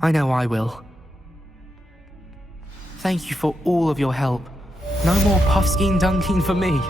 I know I will. Thank you for all of your help. No more Puffskein Dunkeen for me.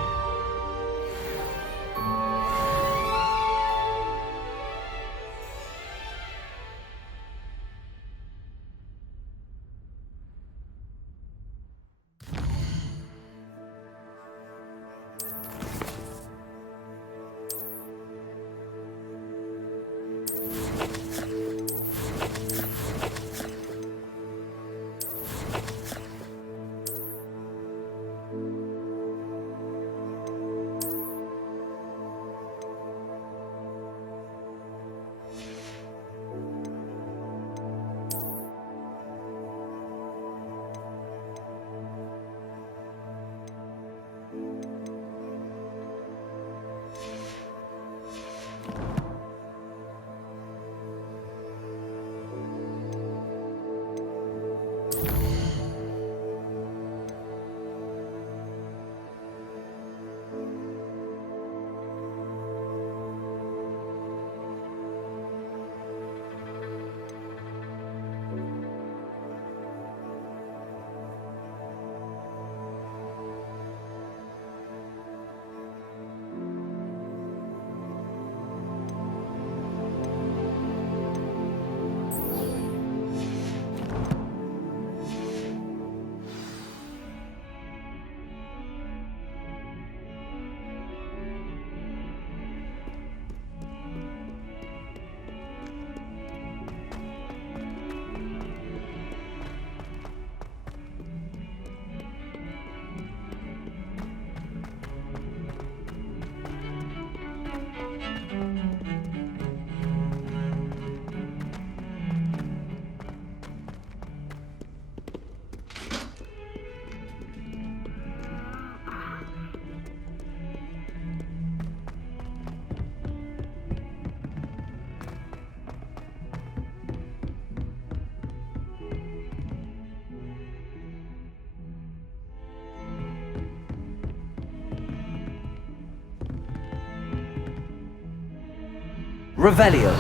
Revelio.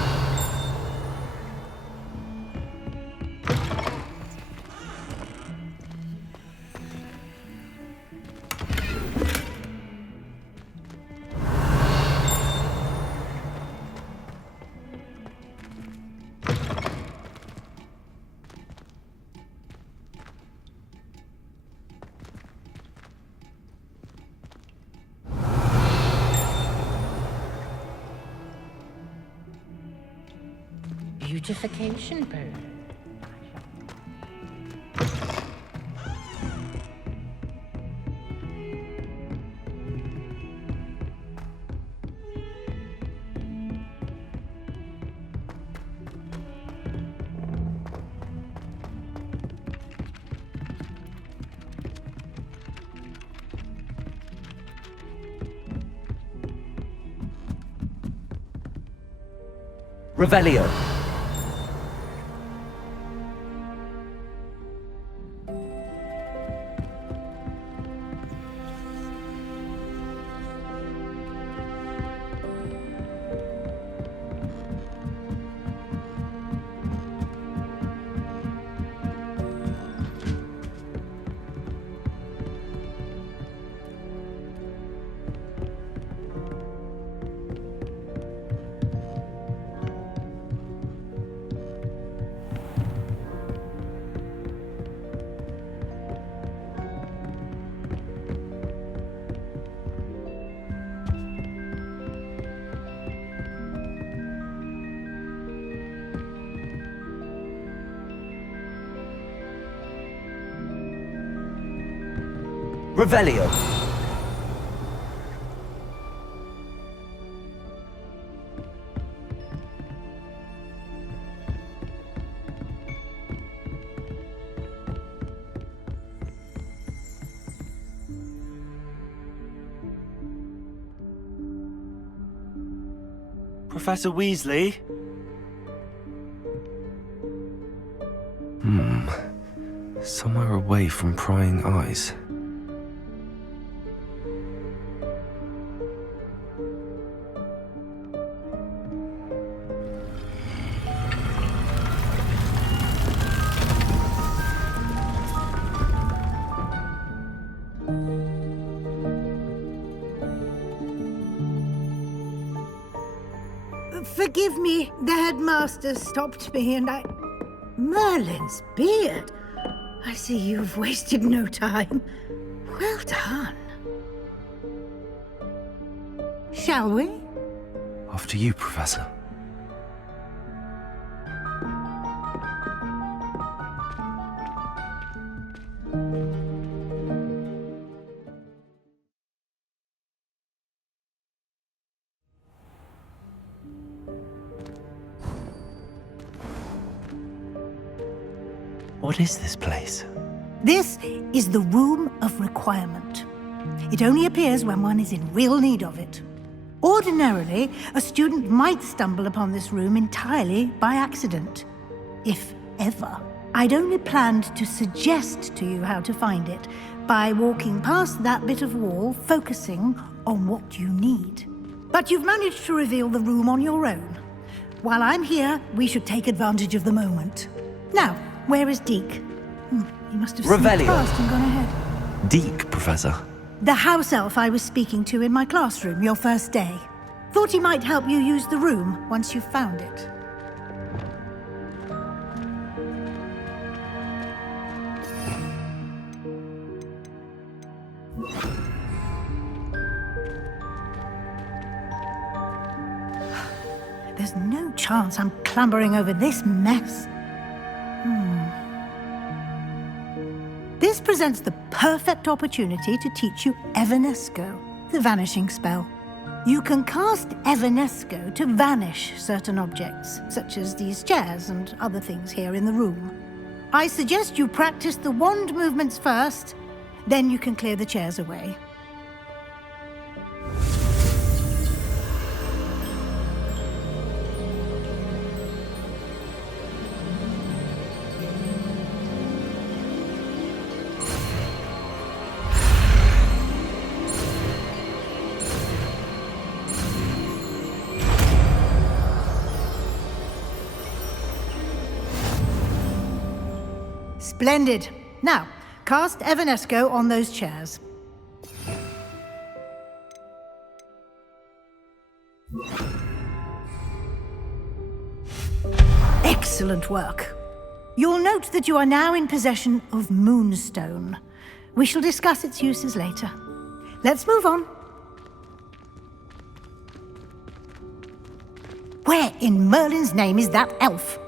Beautification burn. Revelio. Revelio. Professor Weasley? Somewhere away from prying eyes. Forgive me, the headmaster stopped me and I... Merlin's beard! I see you've wasted no time. Well done. Shall we? After you, Professor. What is this place? This is the Room of Requirement. It only appears when one is in real need of it. Ordinarily, a student might stumble upon this room entirely by accident, if ever. I'd only planned to suggest to you how to find it by walking past that bit of wall, focusing on what you need. But you've managed to reveal the room on your own. While I'm here, we should take advantage of the moment. Now, where is Deke? He must have sneaked Revelio. past and gone ahead. Deke, Professor. The house elf I was speaking to in my classroom your first day. Thought he might help you use the room once you found it. There's no chance I'm clambering over this mess. This presents the perfect opportunity to teach you Evanesco, the vanishing spell. You can cast Evanesco to vanish certain objects, such as these chairs and other things here in the room. I suggest you practice the wand movements first, then you can clear the chairs away. Splendid. Now, cast Evanesco on those chairs. Excellent work. You'll note that you are now in possession of Moonstone. We shall discuss its uses later. Let's move on. Where in Merlin's name is that elf?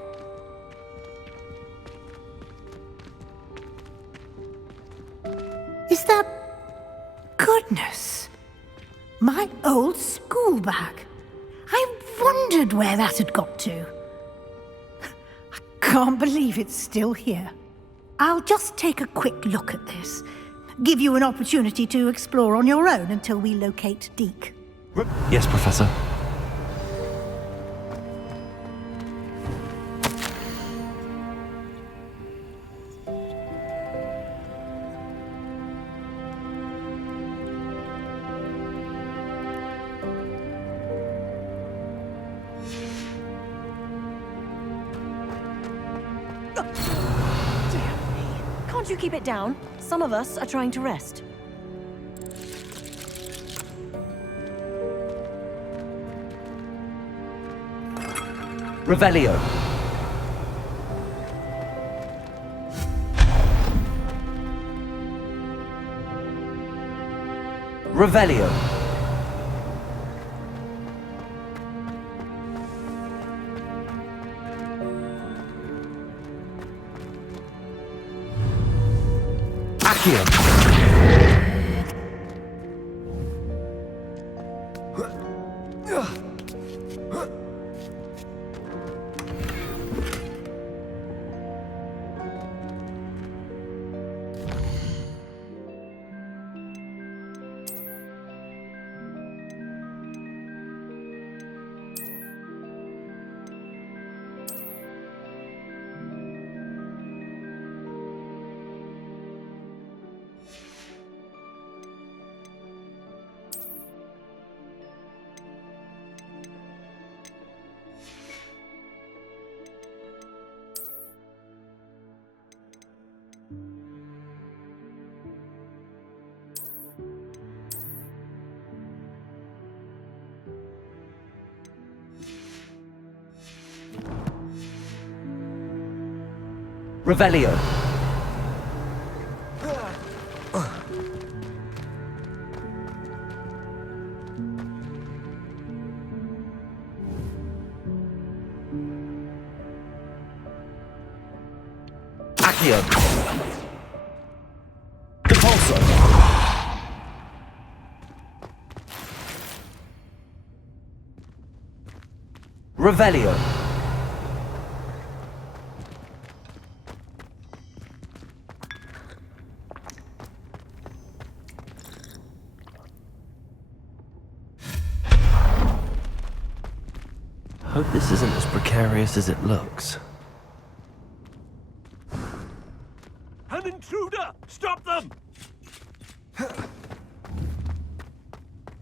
Is that... Goodness! My old school bag. I wondered where that had got to. I can't believe it's still here. I'll just take a quick look at this. Give you an opportunity to explore on your own until we locate Deke. Yes, Professor. Can't you keep it down? Some of us are trying to rest. Revelio. Revelio. Accio. Revelio. Accio. Compulso. Revelio. Hope this isn't as precarious as it looks. An intruder! Stop them!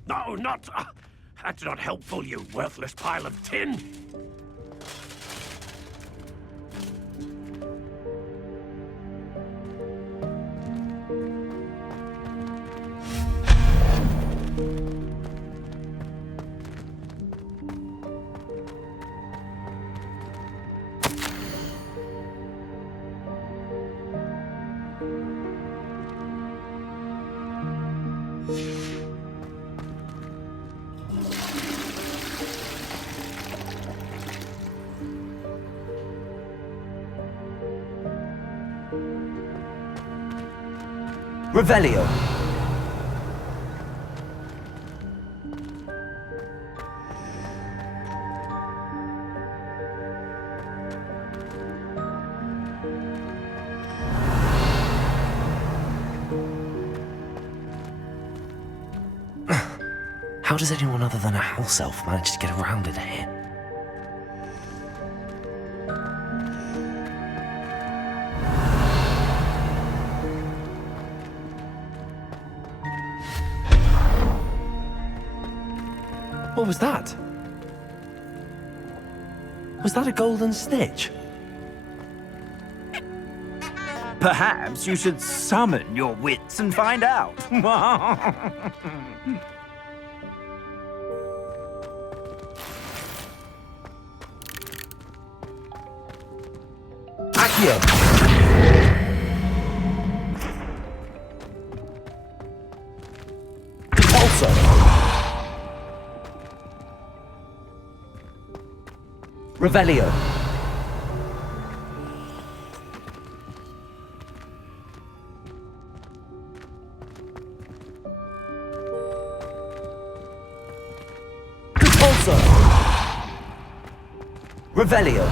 No, not... that's not helpful, you worthless pile of tin! Revelio. How does anyone other than a house elf manage to get around in here? What was that? Was that a golden snitch? Perhaps you should summon your wits and find out. Accio! Repulsor! Revelio! Repulsor! Revelio!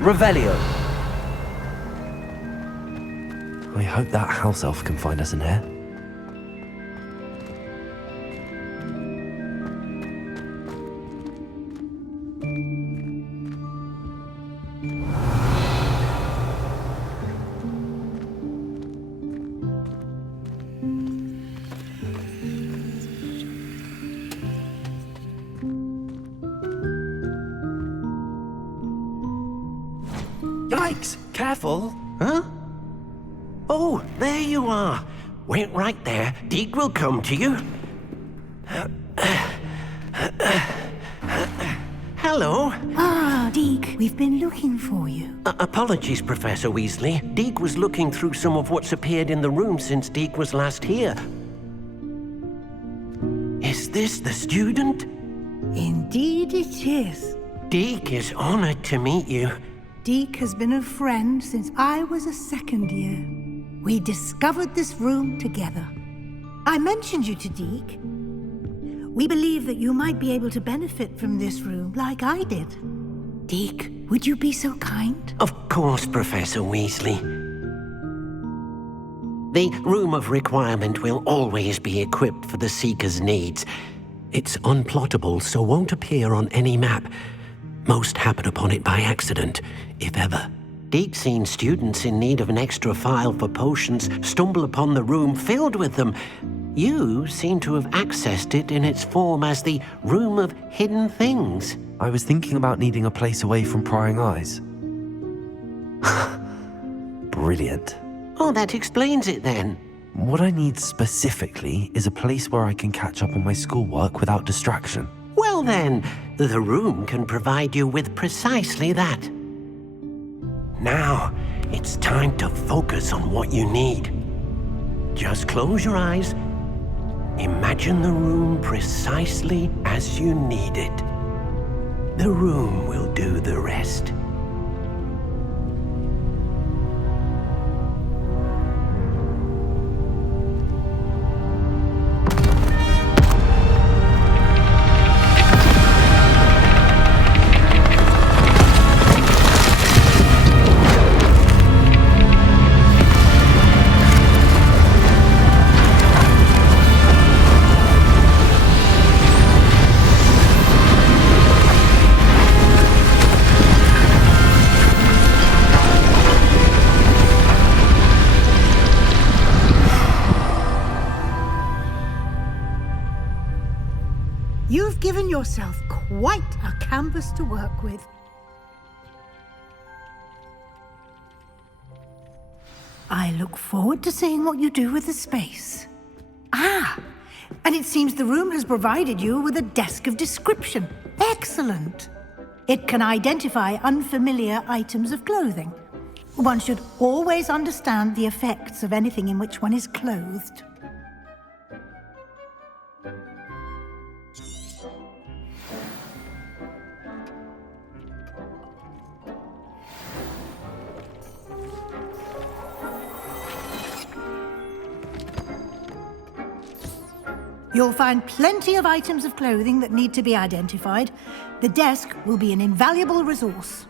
Revelio. I hope that house elf can find us in here. Yikes! Careful! Huh? Oh, there you are. Wait right there. Deke will come to you. Hello. Ah, Deke, we've been looking for you. Apologies, Professor Weasley. Deke was looking through some of what's appeared in the room since Deke was last here. Is this the student? Indeed it is. Deke is honored to meet you. Deke has been a friend since I was a second year. We discovered this room together. I mentioned you to Deke. We believe that you might be able to benefit from this room like I did. Deke, would you be so kind? Of course, Professor Weasley. The Room of Requirement will always be equipped for the Seeker's needs. It's unplottable, so won't appear on any map. Most happen upon it by accident, if ever. Deke's seen students in need of an extra file for potions stumble upon the room filled with them. You seem to have accessed it in its form as the Room of Hidden Things. I was thinking about needing a place away from prying eyes. Brilliant. Oh, that explains it then. What I need specifically is a place where I can catch up on my schoolwork without distraction. Well then, the room can provide you with precisely that. Now, it's time to focus on what you need. Just close your eyes. Imagine the room precisely as you need it. The room will do the rest. yourself quite a canvas to work with. I look forward to seeing what you do with the space. Ah, and it seems the room has provided you with a desk of description. Excellent. It can identify unfamiliar items of clothing. One should always understand the effects of anything in which one is clothed. You'll find plenty of items of clothing that need to be identified. The desk will be an invaluable resource.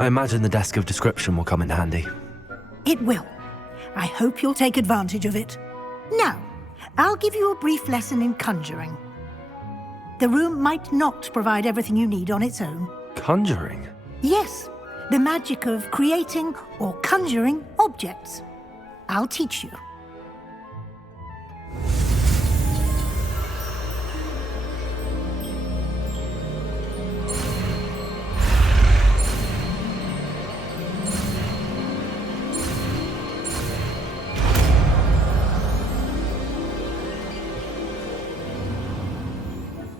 I imagine the desk of description will come in handy. It will. I hope you'll take advantage of it. Now, I'll give you a brief lesson in conjuring. The room might not provide everything you need on its own. Conjuring? Yes, the magic of creating or conjuring objects. I'll teach you.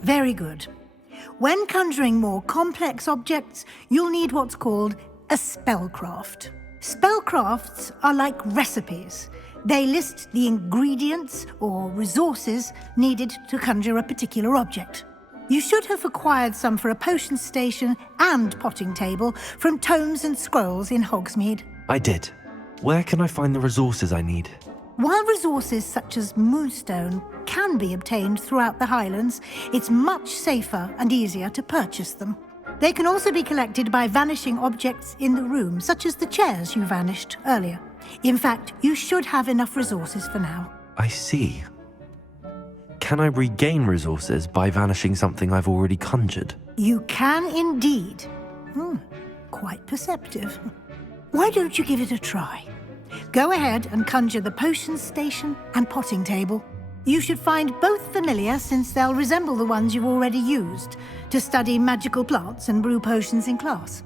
Very good. When conjuring more complex objects, you'll need what's called a spellcraft. Spellcrafts are like recipes. They list the ingredients or resources needed to conjure a particular object. You should have acquired some for a potion station and potting table from tomes and scrolls in Hogsmeade. I did. Where can I find the resources I need? While resources such as moonstone can be obtained throughout the Highlands, it's much safer and easier to purchase them. They can also be collected by vanishing objects in the room, such as the chairs you vanished earlier. In fact, you should have enough resources for now. I see. Can I regain resources by vanishing something I've already conjured? You can indeed. Quite perceptive. Why don't you give it a try? Go ahead and conjure the potion station and potting table. You should find both familiar, since they'll resemble the ones you've already used to study magical plants and brew potions in class.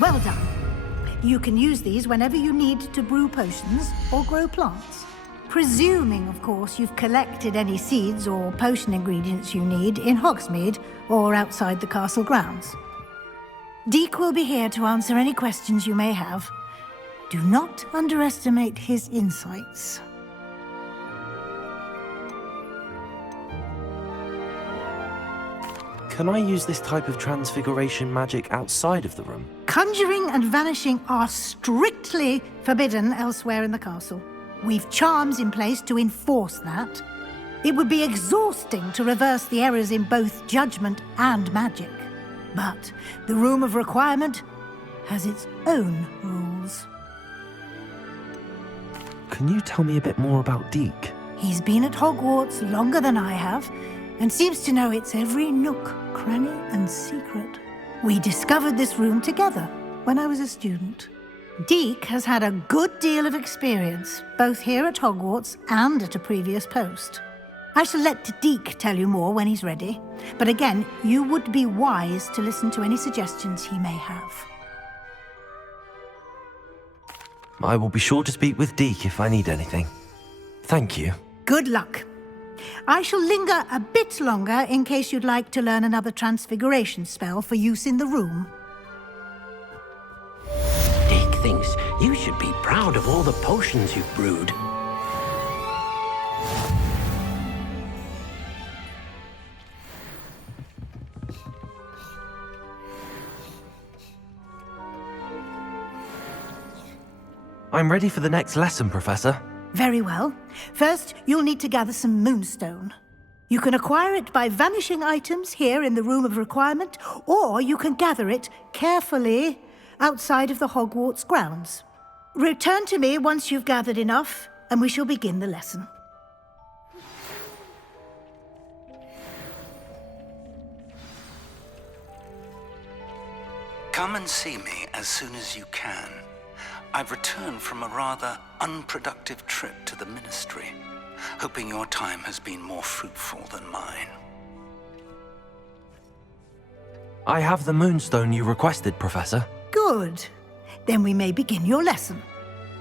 Well done. You can use these whenever you need to brew potions or grow plants. Presuming, of course, you've collected any seeds or potion ingredients you need in Hogsmeade or outside the castle grounds. Deek will be here to answer any questions you may have. Do not underestimate his insights. Can I use this type of transfiguration magic outside of the room? Conjuring and vanishing are strictly forbidden elsewhere in the castle. We've charms in place to enforce that. It would be exhausting to reverse the errors in both judgment and magic. But the Room of Requirement has its own rules. Can you tell me a bit more about Deek? He's been at Hogwarts longer than I have, and seems to know its every nook, cranny, and secret. We discovered this room together when I was a student. Deek has had a good deal of experience, both here at Hogwarts and at a previous post. I shall let Deek tell you more when he's ready, but again, you would be wise to listen to any suggestions he may have. I will be sure to speak with Deek if I need anything. Thank you. Good luck. I shall linger a bit longer in case you'd like to learn another transfiguration spell for use in the room. Dick thinks you should be proud of all the potions you've brewed. I'm ready for the next lesson, Professor. Very well. First, you'll need to gather some moonstone. You can acquire it by vanishing items here in the Room of Requirement, or you can gather it carefully outside of the Hogwarts grounds. Return to me once you've gathered enough, and we shall begin the lesson. Come and see me as soon as you can. I've returned from a rather unproductive trip to the Ministry, hoping your time has been more fruitful than mine. I have the moonstone you requested, Professor. Good. Then we may begin your lesson.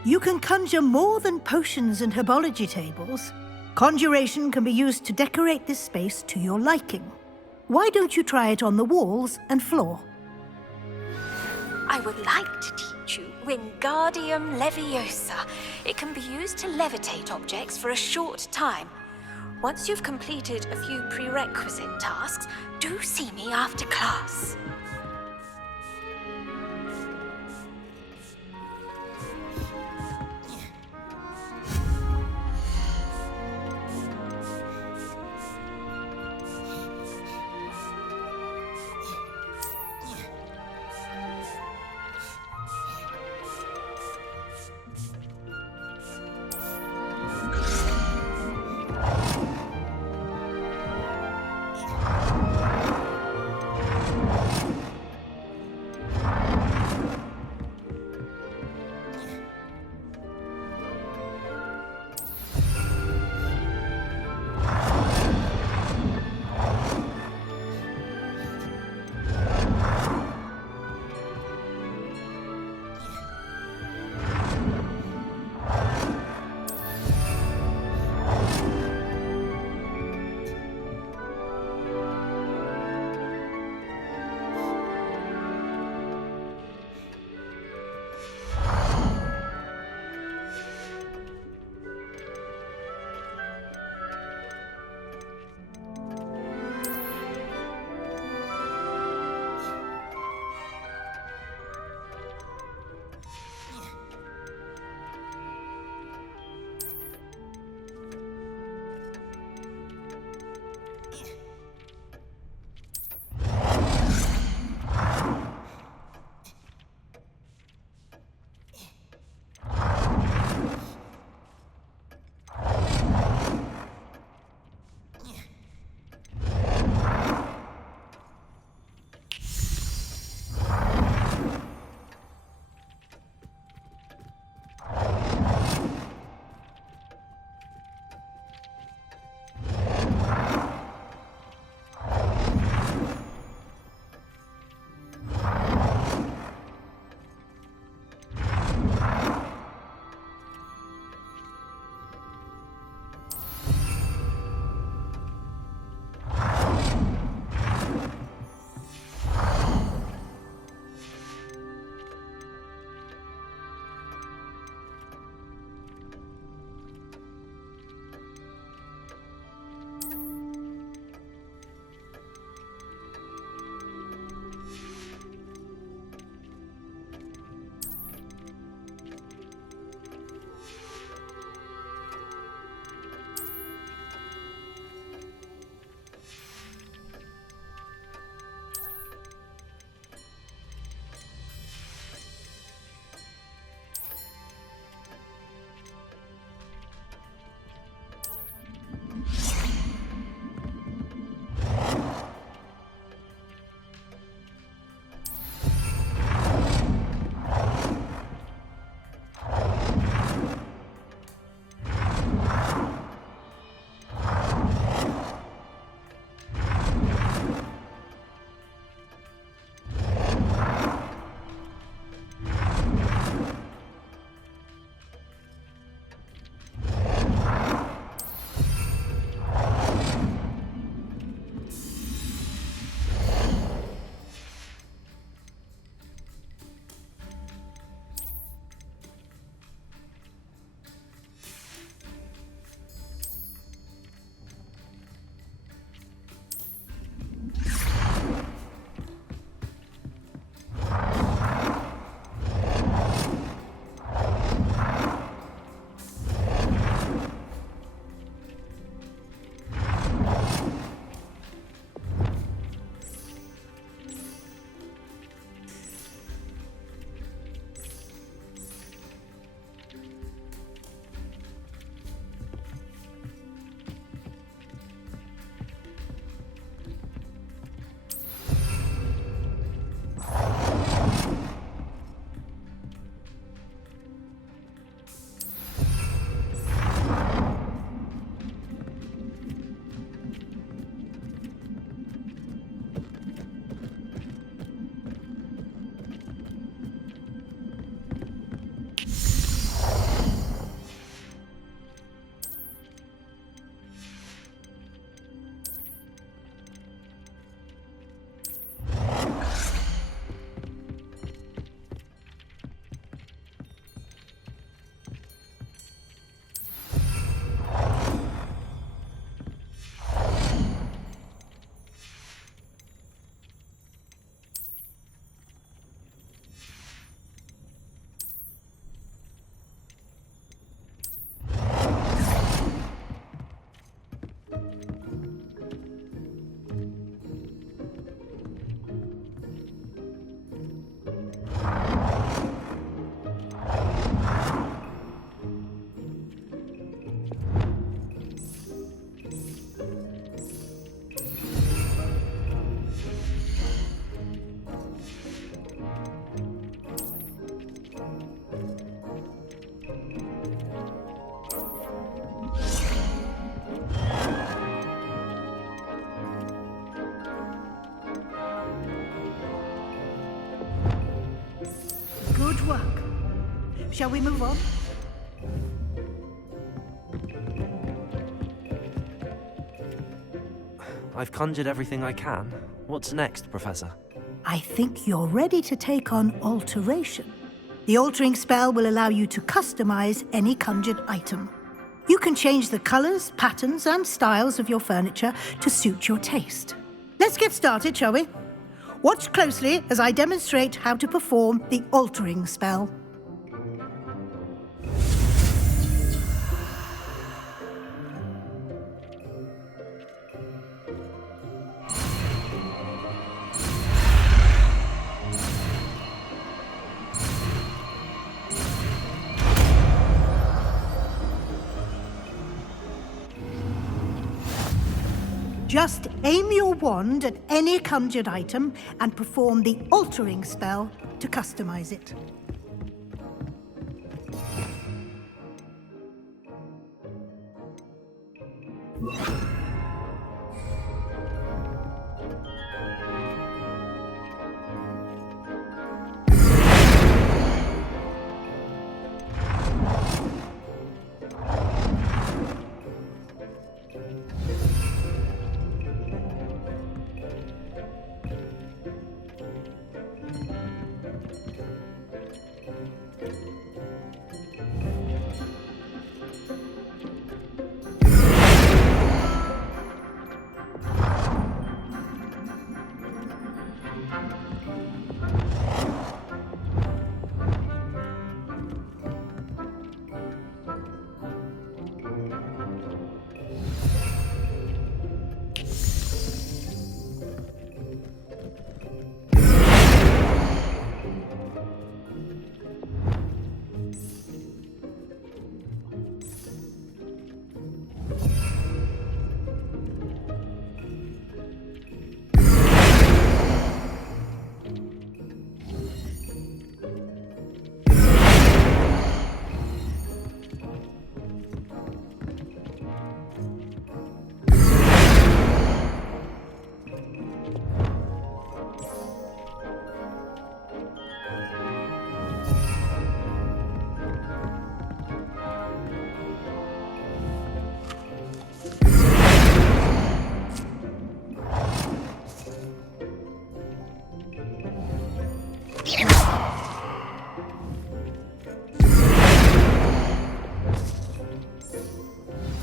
You can conjure more than potions and herbology tables. Conjuration can be used to decorate this space to your liking. Why don't you try it on the walls and floor? I would like to teach you Wingardium Leviosa. It can be used to levitate objects for a short time. Once you've completed a few prerequisite tasks, do see me after class. work. Shall we move on? I've conjured everything I can. What's next, Professor? I think you're ready to take on alteration. The altering spell will allow you to customize any conjured item. You can change the colors, patterns, and styles of your furniture to suit your taste. Let's get started, shall we? Watch closely as I demonstrate how to perform the altering spell. Just aim your wand at any conjured item and perform the altering spell to customize it.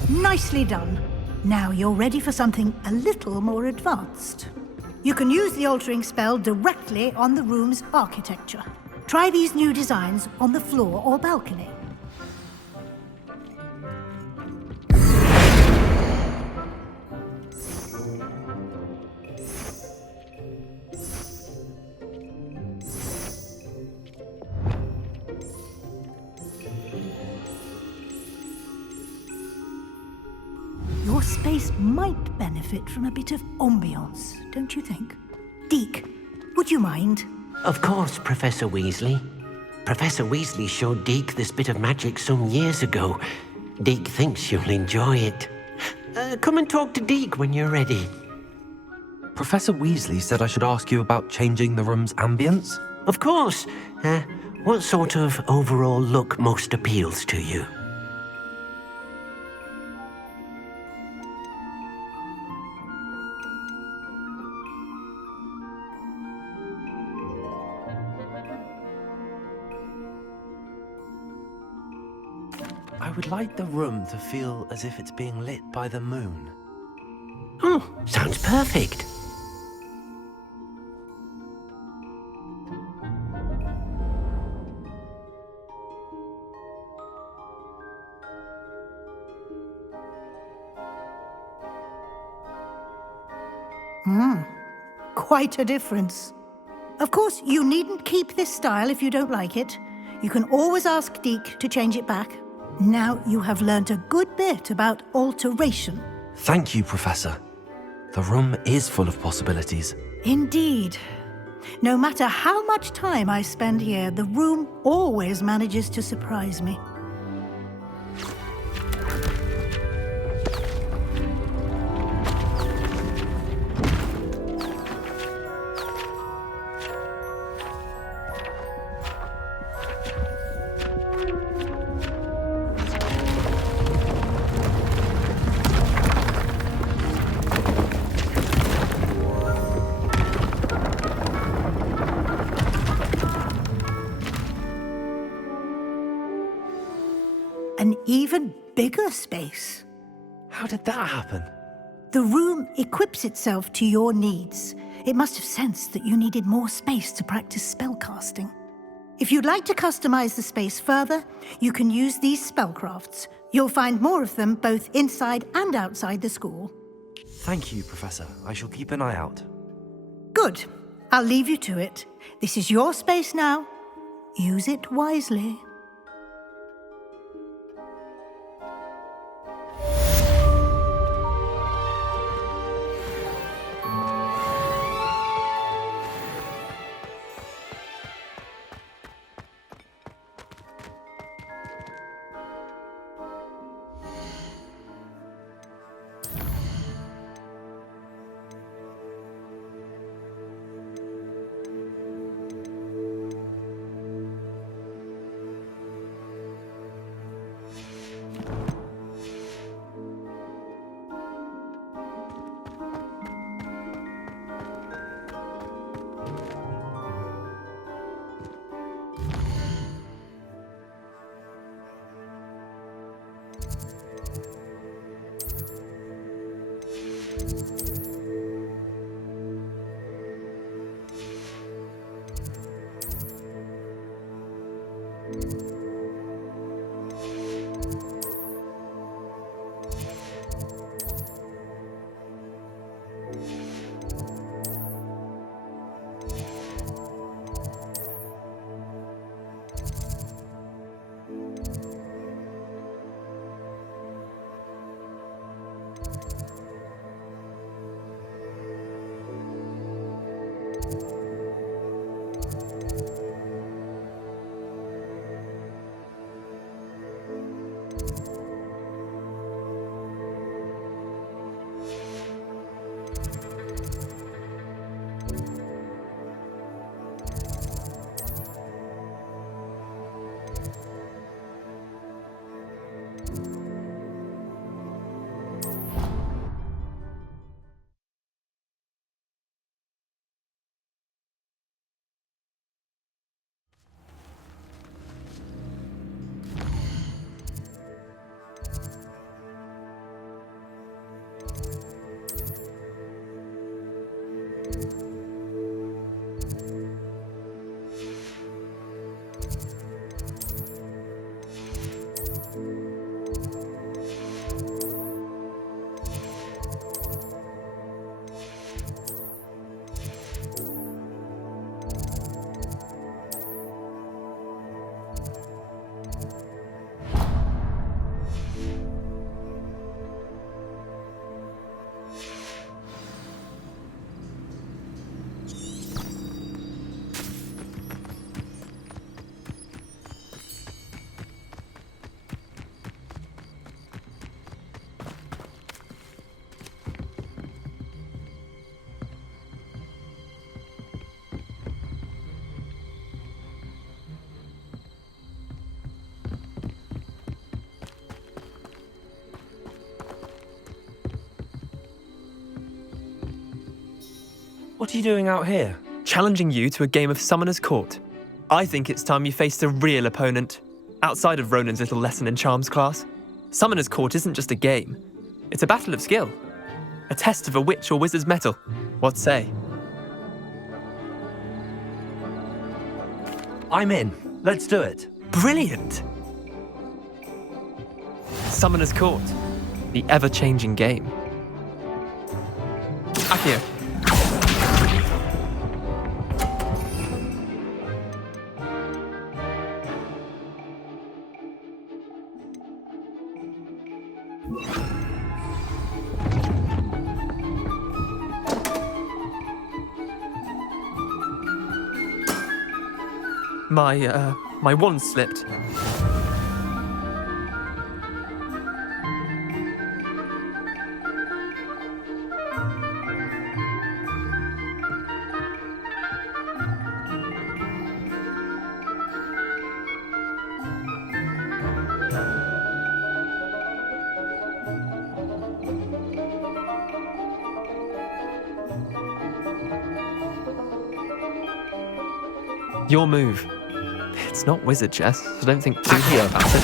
Nicely done. Now you're ready for something a little more advanced. You can use the altering spell directly on the room's architecture. Try these new designs on the floor or balcony. Your space might benefit from a bit of ambiance, don't you think? Deke, would you mind? Of course, Professor Weasley. Professor Weasley showed Deke this bit of magic some years ago. Deke thinks you'll enjoy it. Come and talk to Deke when you're ready. Professor Weasley said I should ask you about changing the room's ambience? Of course. What sort of overall look most appeals to you? I would like the room to feel as if it's being lit by the moon. Oh, sounds perfect. Quite a difference. Of course, you needn't keep this style if you don't like it. You can always ask Deke to change it back. Now you have learnt a good bit about alteration. Thank you, Professor. The room is full of possibilities. Indeed. No matter how much time I spend here, the room always manages to surprise me. even bigger space. How did that happen? The room equips itself to your needs. It must have sensed that you needed more space to practice spellcasting. If you'd like to customize the space further, you can use these spellcrafts. You'll find more of them both inside and outside the school. Thank you, Professor. I shall keep an eye out. Good. I'll leave you to it. This is your space now. Use it wisely. What are you doing out here? Challenging you to a game of Summoner's Court. I think it's time you faced a real opponent, outside of Ronan's little lesson in charms class. Summoner's Court isn't just a game. It's a battle of skill. A test of a witch or wizard's mettle. What say? I'm in. Let's do it. Brilliant! Summoner's Court. The ever-changing game. Accio. My wand slipped. Your move. It's not wizard chess, so don't think too hard about it.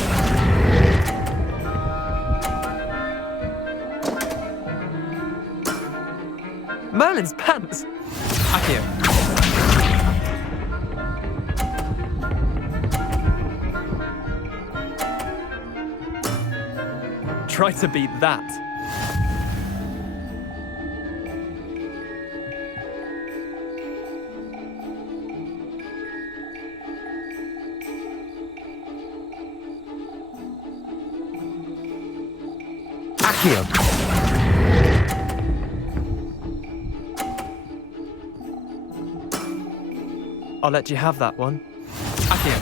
Merlin's pants! Akio. Try to beat that. Akio. I'll let you have that one. Akio.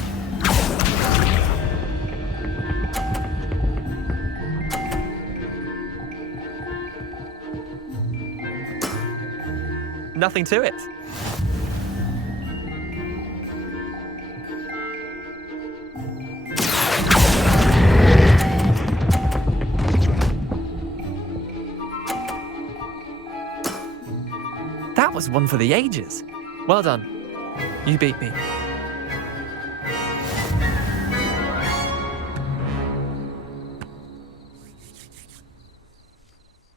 Nothing to it. That was one for the ages. Well done. You beat me.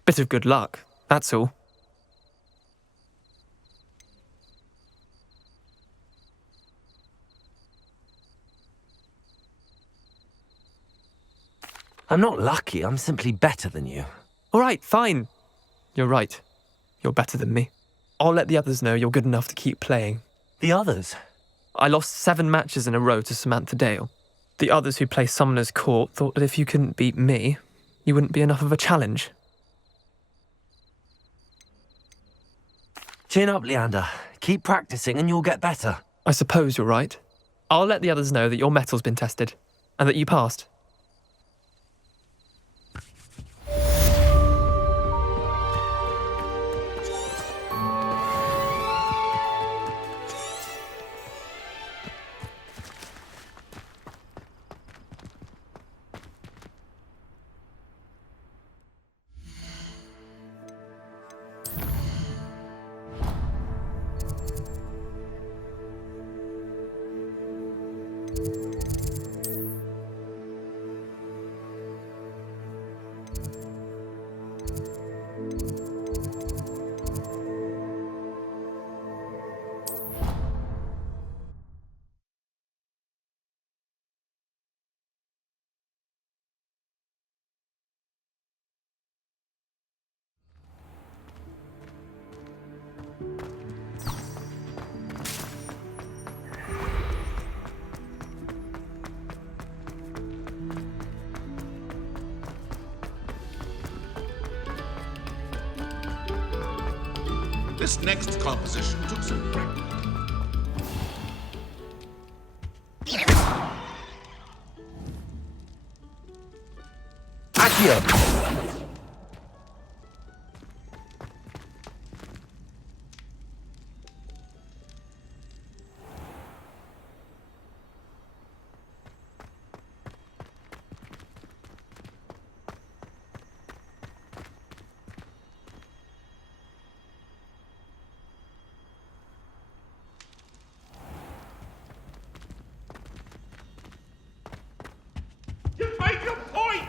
Bit of good luck, that's all. I'm not lucky, I'm simply better than you. All right, fine. You're right. You're better than me. I'll let the others know you're good enough to keep playing. The others? I lost 7 matches in a row to Samantha Dale. The others who play Summoner's Court thought that if you couldn't beat me, you wouldn't be enough of a challenge. Chin up, Leander. Keep practicing and you'll get better. I suppose you're right. I'll let the others know that your metal's been tested, and that you passed. This next composition took some practice. Akio! You made your point!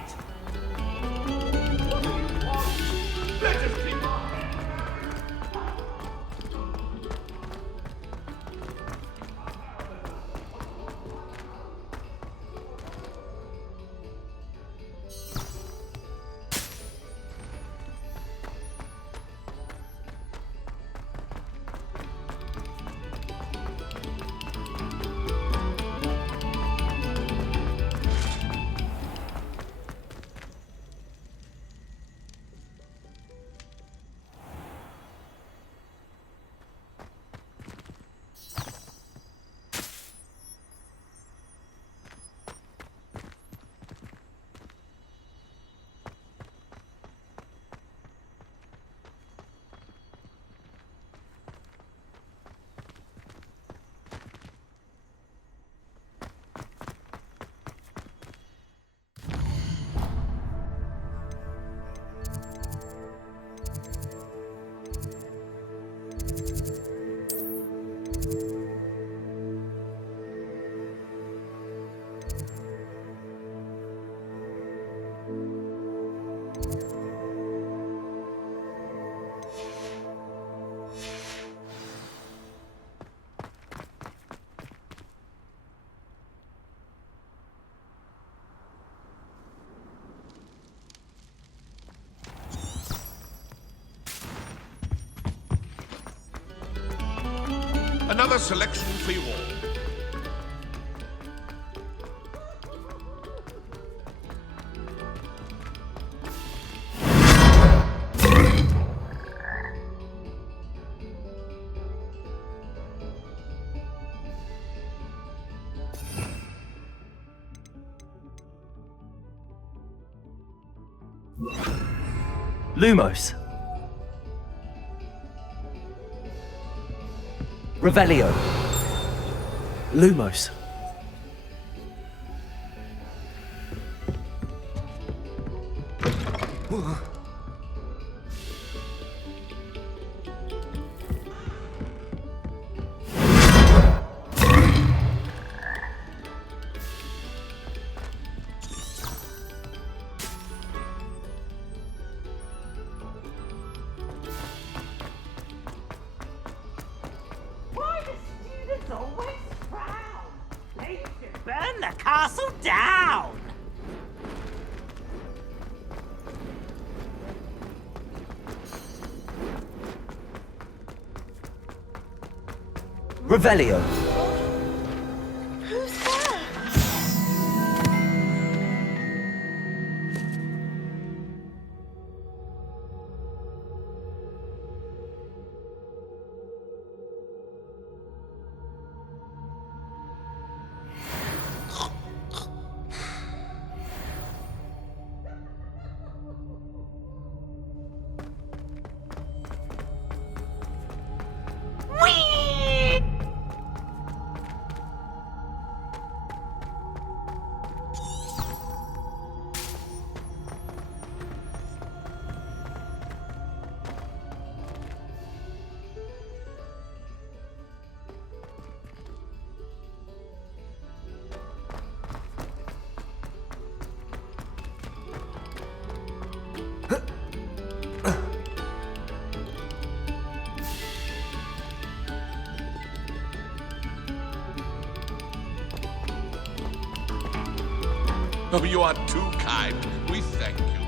another selection for you all. Lumos. Revelio. Lumos. Burn the castle down! Revelio. Oh, you are too kind. We thank you.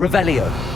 Revelio.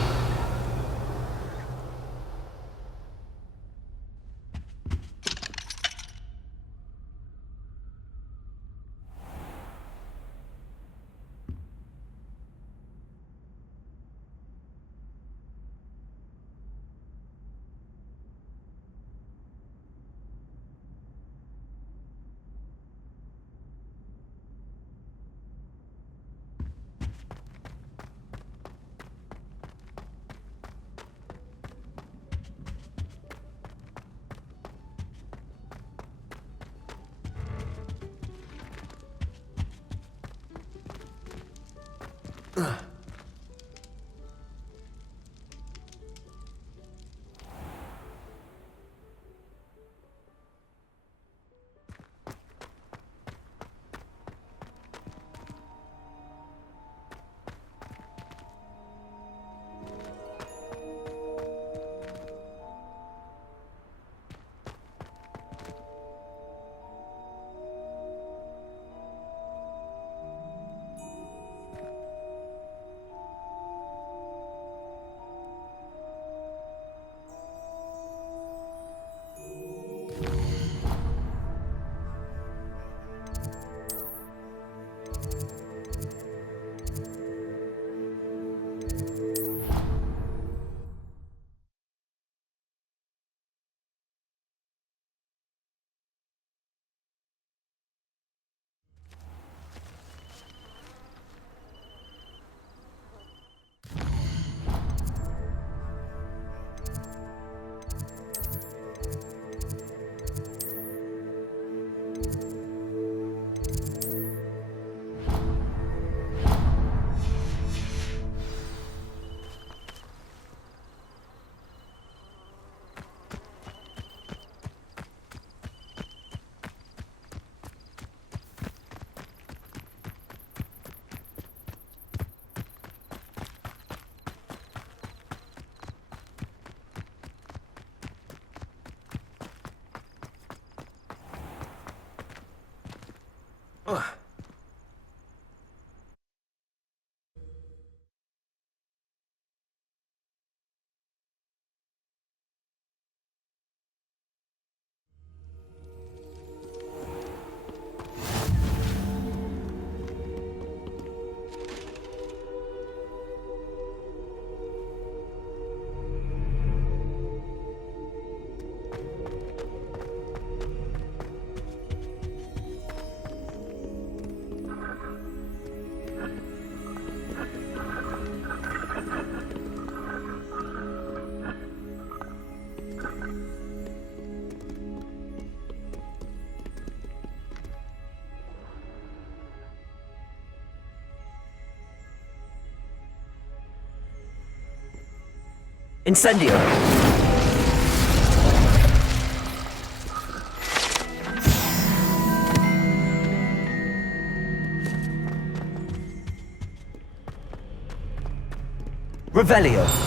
Incendio. Revelio.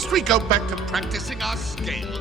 Must we go back to practicing our scales?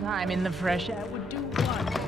Time in the fresh air would do wonders.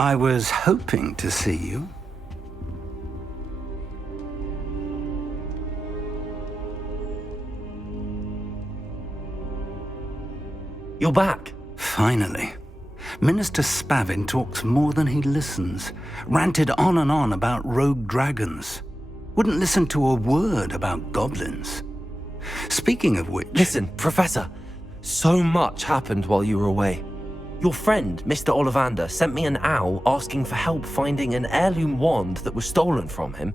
I was hoping to see you. You're back. Finally. Minister Spavin talks more than he listens. Ranted on and on about rogue dragons. Wouldn't listen to a word about goblins. Speaking of which... Listen, Professor. So much happened while you were away. Your friend, Mr. Ollivander, sent me an owl asking for help finding an heirloom wand that was stolen from him.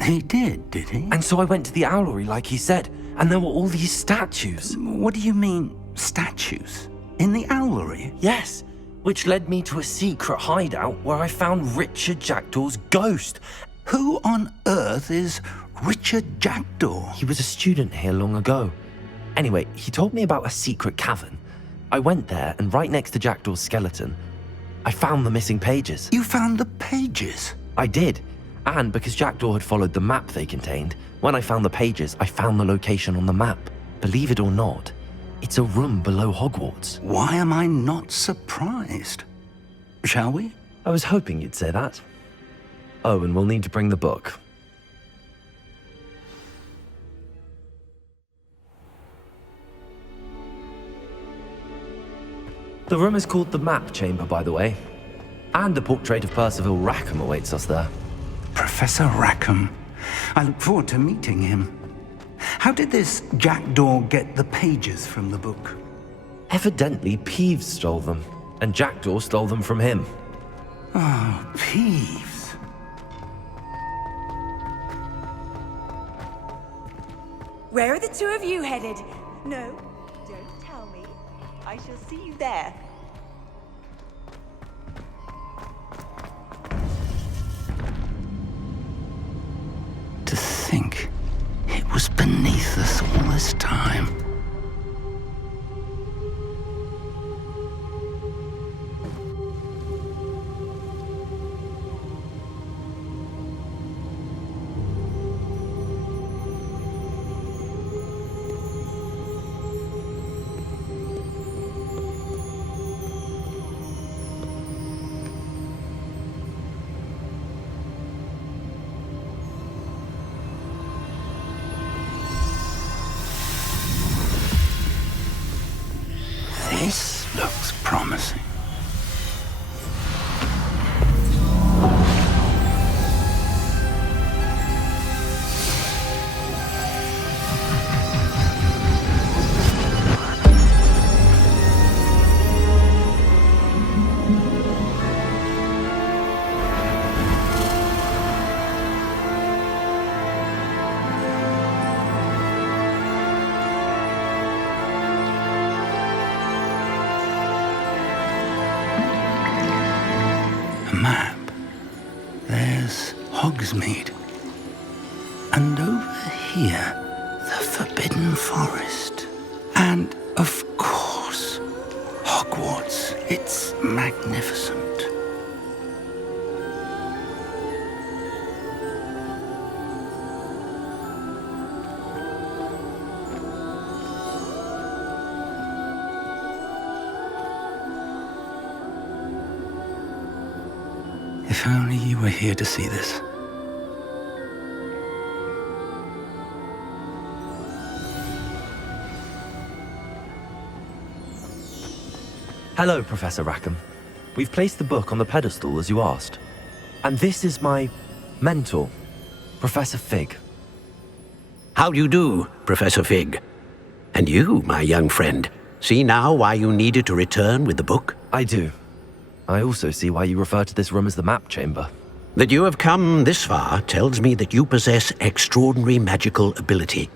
He did he? And so I went to the owlery like he said, and there were all these statues. What do you mean, statues? In the owlery? Yes, which led me to a secret hideout where I found Richard Jackdaw's ghost. Who on earth is Richard Jackdaw? He was a student here long ago. Anyway, he told me about a secret cavern. I went there, and right next to Jackdaw's skeleton, I found the missing pages. You found the pages? I did. And because Jackdaw had followed the map they contained, when I found the pages, I found the location on the map. Believe it or not, it's a room below Hogwarts. Why am I not surprised? Shall we? I was hoping you'd say that. Oh, and we'll need to bring the book. The room is called the Map Chamber, by the way. And a portrait of Percival Rackham awaits us there. Professor Rackham. I look forward to meeting him. How did this Jackdaw get the pages from the book? Evidently, Peeves stole them, and Jackdaw stole them from him. Oh, Peeves. Where are the two of you headed? No, don't tell me. I shall see you there. To think it was beneath us all this time. This looks promising. Map. There's Hogsmeade. And over here, the Forbidden Forest. And, of course, Hogwarts. It's magnificent. If only you were here to see this. Hello, Professor Rackham. We've placed the book on the pedestal as you asked. And this is my mentor, Professor Fig. How do you do, Professor Fig? And you, my young friend, see now why you needed to return with the book? I do. I also see why you refer to this room as the Map Chamber. That you have come this far tells me that you possess extraordinary magical ability,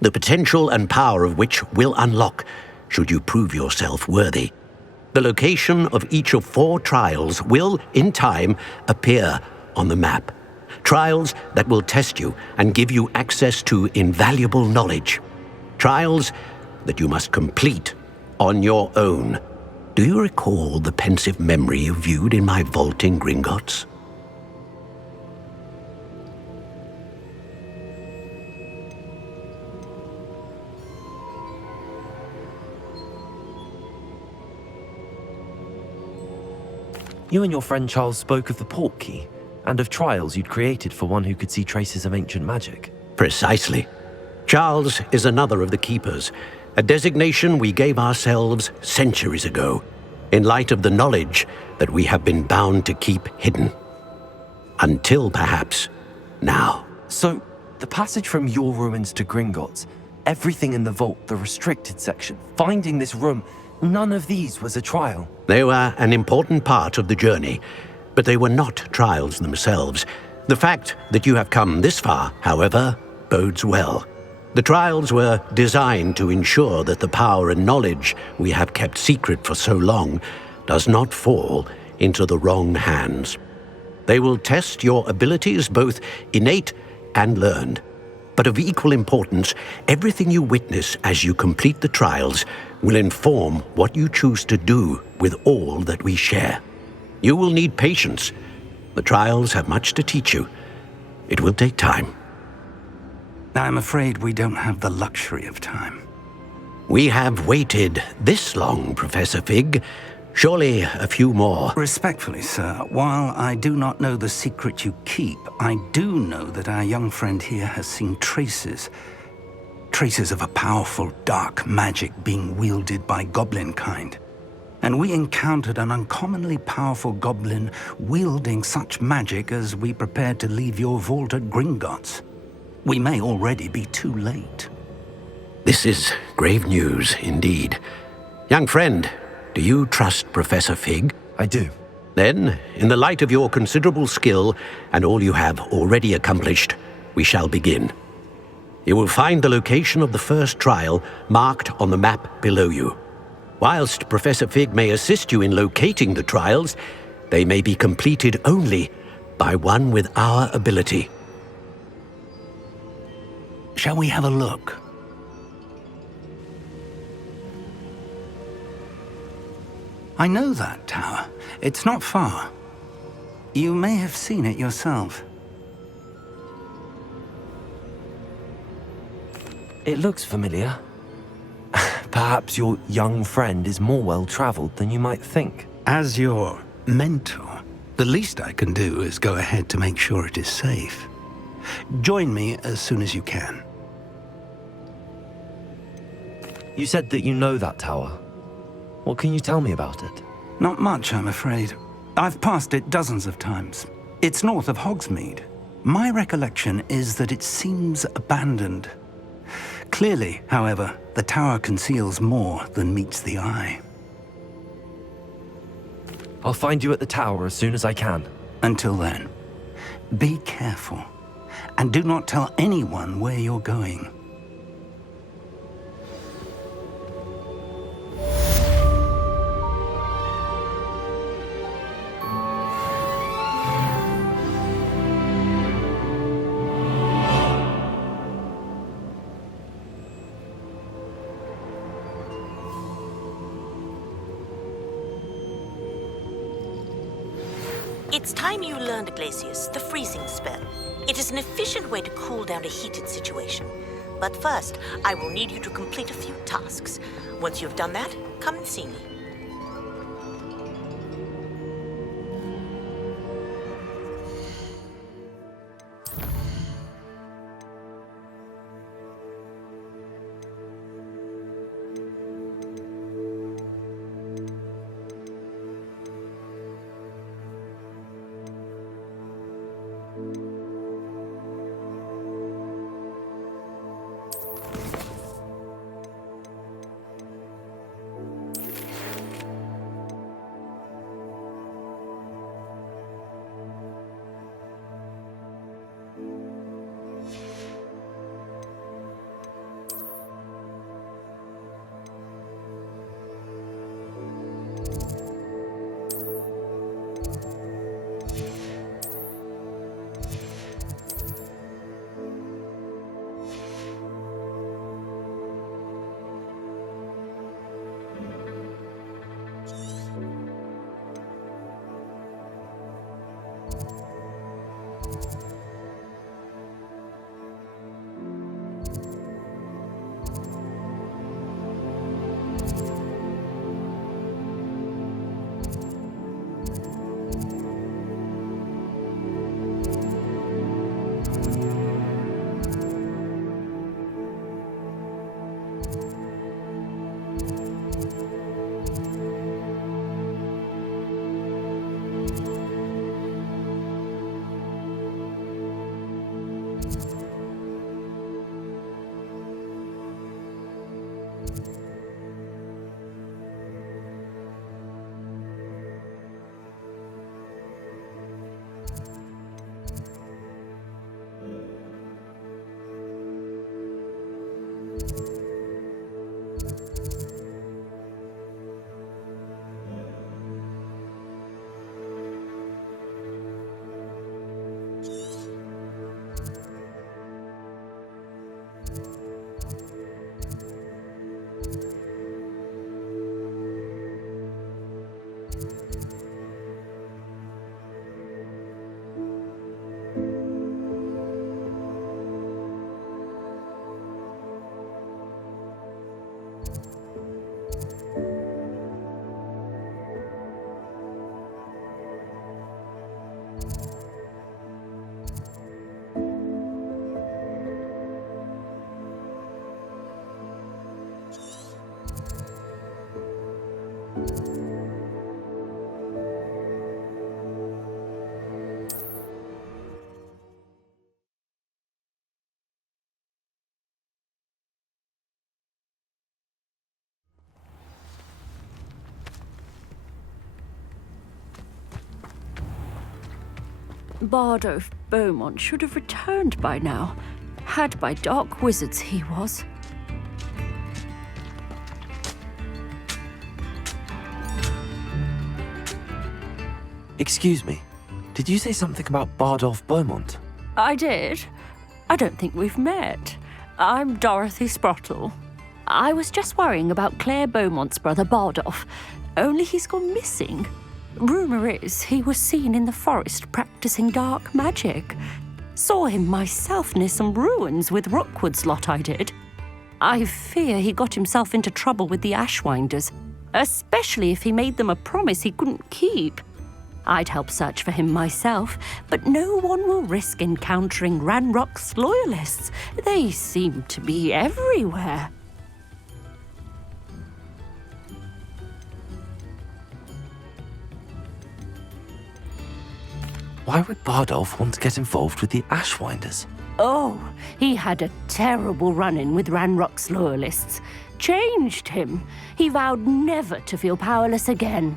the potential and power of which will unlock should you prove yourself worthy. The location of each of 4 trials will, in time, appear on the map. Trials that will test you and give you access to invaluable knowledge. Trials that you must complete on your own. Do you recall the pensive memory you viewed in my vault in Gringotts? You and your friend Charles spoke of the port key, and of trials you'd created for one who could see traces of ancient magic. Precisely. Charles is another of the keepers, a designation we gave ourselves centuries ago, in light of the knowledge that we have been bound to keep hidden. Until perhaps now. So, the passage from your ruins to Gringotts, everything in the vault, the restricted section, finding this room, none of these was a trial. They were an important part of the journey, but they were not trials themselves. The fact that you have come this far, however, bodes well. The trials were designed to ensure that the power and knowledge we have kept secret for so long does not fall into the wrong hands. They will test your abilities, both innate and learned. But of equal importance, everything you witness as you complete the trials will inform what you choose to do with all that we share. You will need patience. The trials have much to teach you. It will take time. I'm afraid we don't have the luxury of time. We have waited this long, Professor Fig. Surely a few more. Respectfully, sir, while I do not know the secret you keep, I do know that our young friend here has seen traces of a powerful dark magic being wielded by goblin kind. And we encountered an uncommonly powerful goblin wielding such magic as we prepared to leave your vault at Gringotts. We may already be too late. This is grave news indeed. Young friend, do you trust Professor Fig? I do. Then, in the light of your considerable skill and all you have already accomplished, we shall begin. You will find the location of the first trial marked on the map below you. Whilst Professor Fig may assist you in locating the trials, they may be completed only by one with our ability. Shall we have a look? I know that tower. It's not far. You may have seen it yourself. It looks familiar. Perhaps your young friend is more well-traveled than you might think. As your mentor, the least I can do is go ahead to make sure it is safe. Join me as soon as you can. You said that you know that tower. What can you tell me about it? Not much, I'm afraid. I've passed it dozens of times. It's north of Hogsmeade. My recollection is that it seems abandoned. Clearly, however, the tower conceals more than meets the eye. I'll find you at the tower as soon as I can. Until then, be careful, and do not tell anyone where you're going. It's time you learned, Glacius, the freezing spell. It is an efficient way to cool down a heated situation. But first, I will need you to complete a few tasks. Once you've done that, come and see me. Bardolph Beaumont should have returned by now. Had by dark wizards he was. Excuse me, did you say something about Bardolph Beaumont? I did. I don't think we've met. I'm Dorothy Sprottle. I was just worrying about Claire Beaumont's brother Bardolph, only he's gone missing. Rumour is he was seen in the forest practicing dark magic. Saw him myself near some ruins with Rookwood's lot I did. I fear he got himself into trouble with the Ashwinders, especially if he made them a promise he couldn't keep. I'd help search for him myself, but no one will risk encountering Ranrock's loyalists. They seem to be everywhere. Why would Bardolph want to get involved with the Ashwinders? Oh, he had a terrible run-in with Ranrock's loyalists. Changed him. He vowed never to feel powerless again.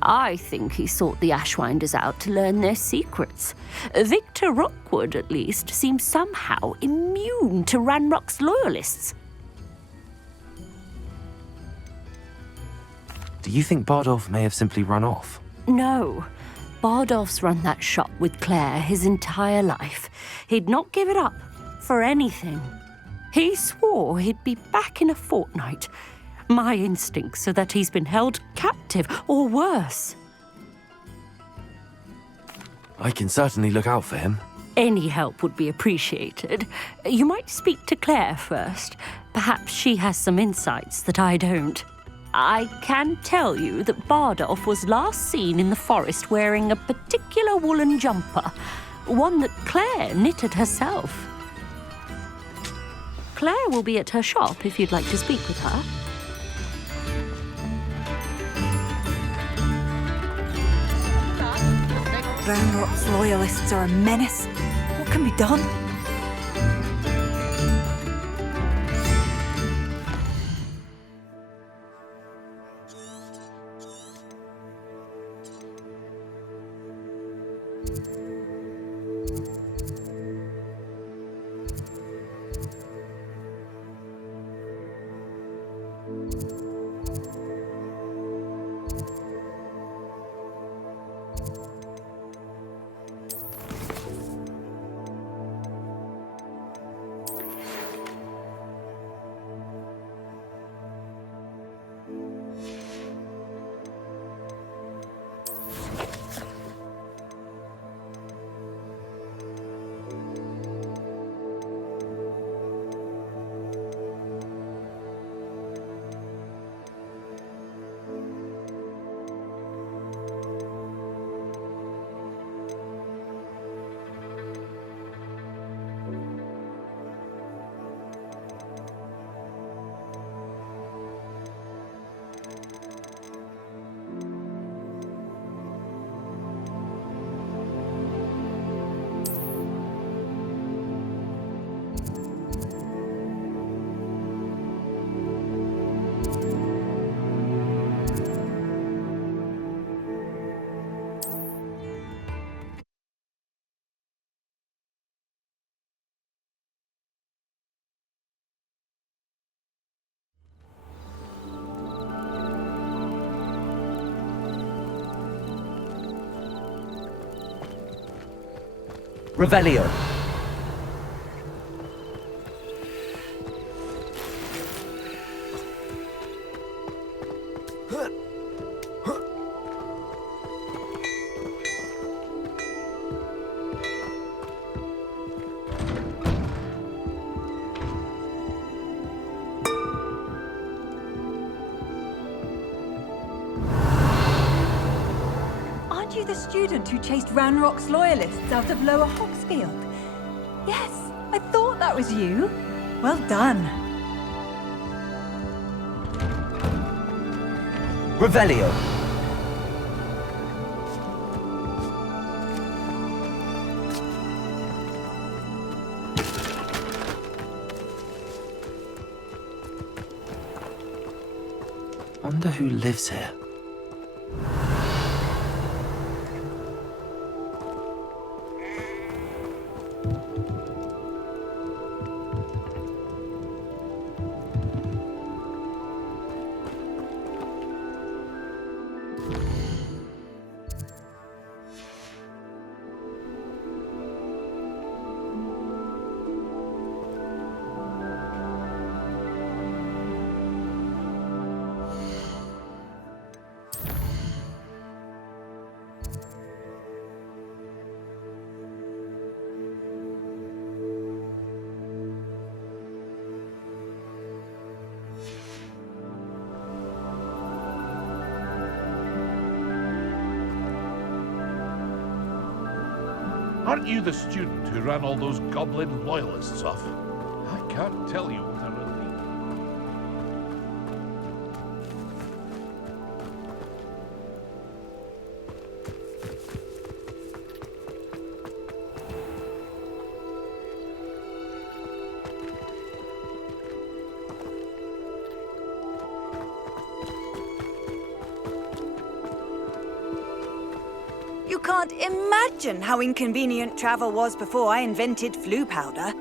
I think he sought the Ashwinders out to learn their secrets. Victor Rookwood, at least, seems somehow immune to Ranrock's loyalists. Do you think Bardolph may have simply run off? No. Bardolph's run that shop with Claire his entire life. He'd not give it up for anything. He swore he'd be back in a fortnight. My instincts are that he's been held captive, or worse. I can certainly look out for him. Any help would be appreciated. You might speak to Claire first. Perhaps she has some insights that I don't. I can tell you that Bardolph was last seen in the forest wearing a particular woolen jumper, one that Claire knitted herself. Claire will be at her shop if you'd like to speak with her. Ranrock's loyalists are a menace. What can be done? Revelio. Aren't you the student who chased Ranrock's loyalists out of Lower Hogsfield? Yes, I thought that was you. Well done. Revelio. Wonder who lives here. Aren't you the student who ran all those goblin loyalists off? I can't tell you what a relief. You can't imagine how inconvenient travel was before I invented flu powder.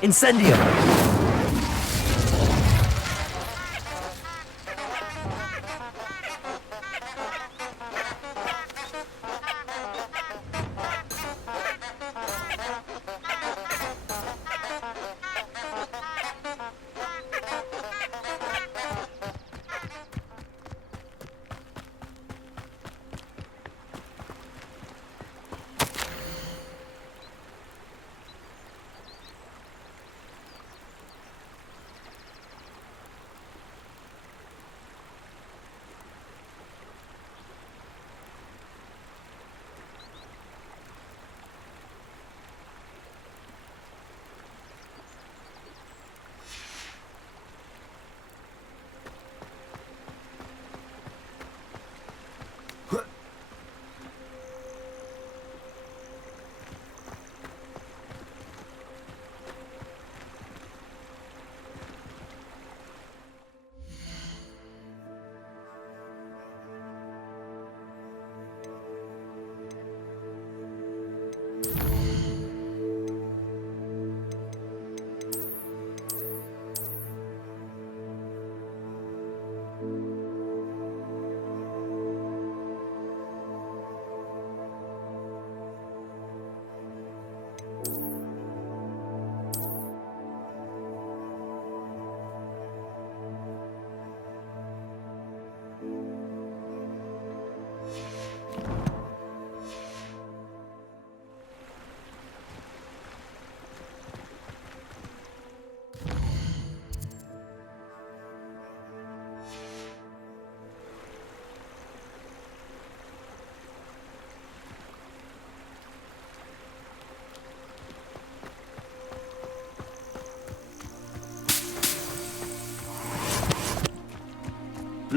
Incendio!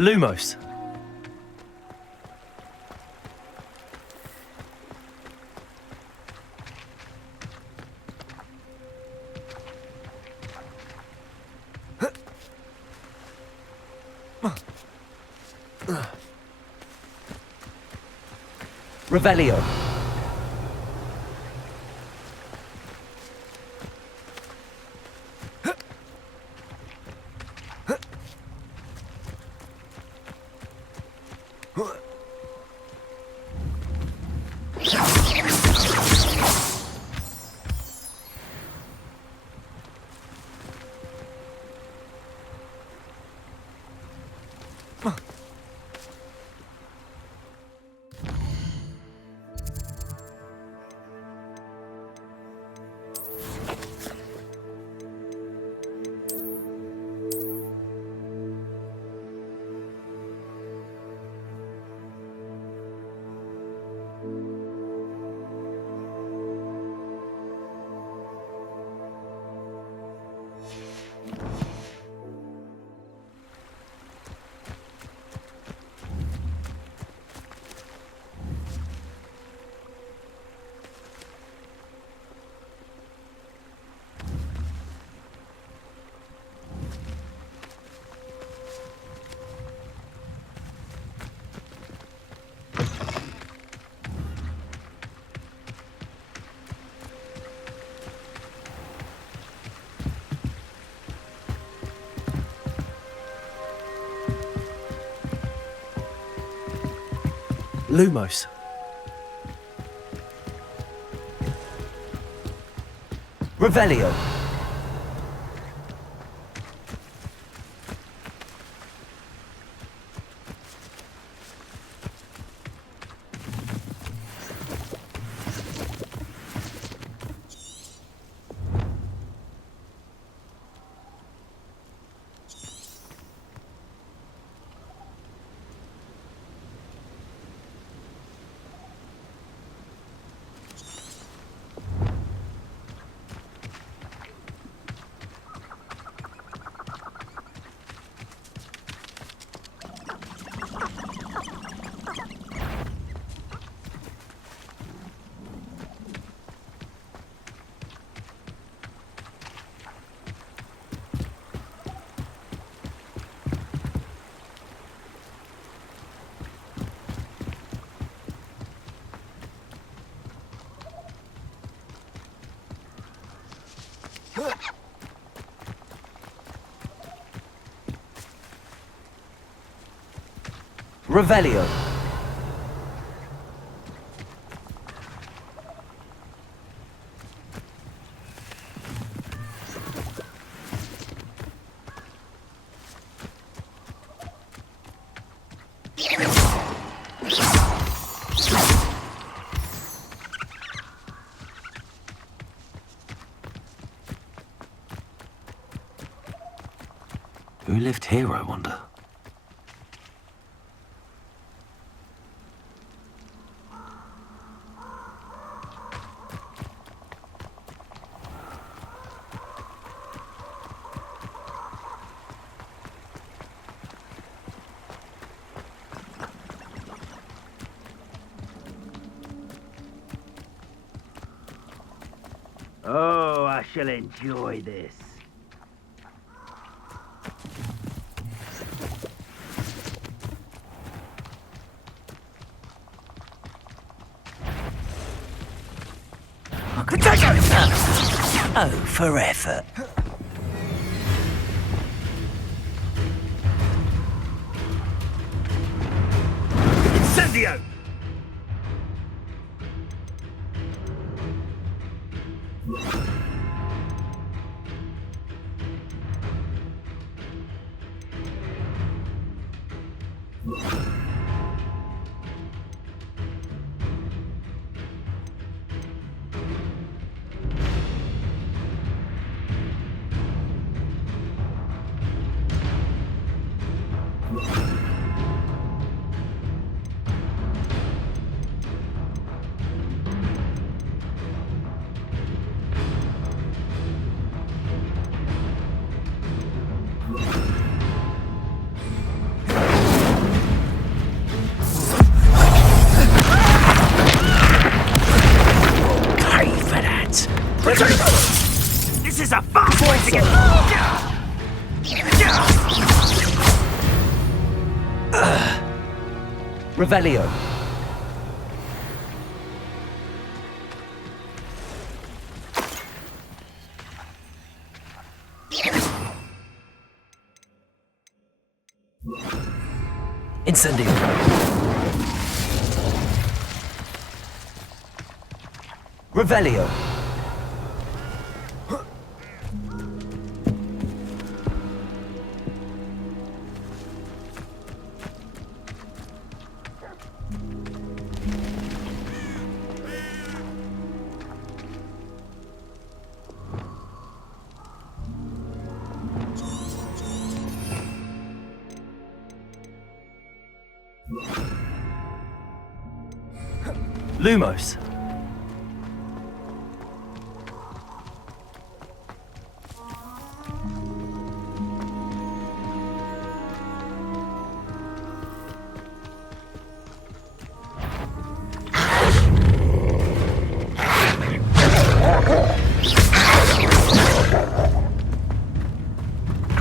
Lumos. Revelio. Lumos. Revelio. Revelio. Who lived here, I wonder? Oh, I shall enjoy this. Oh, for effort. Incendio! This is a fast way to get... Revelio. Incendio. Revelio. Lumos.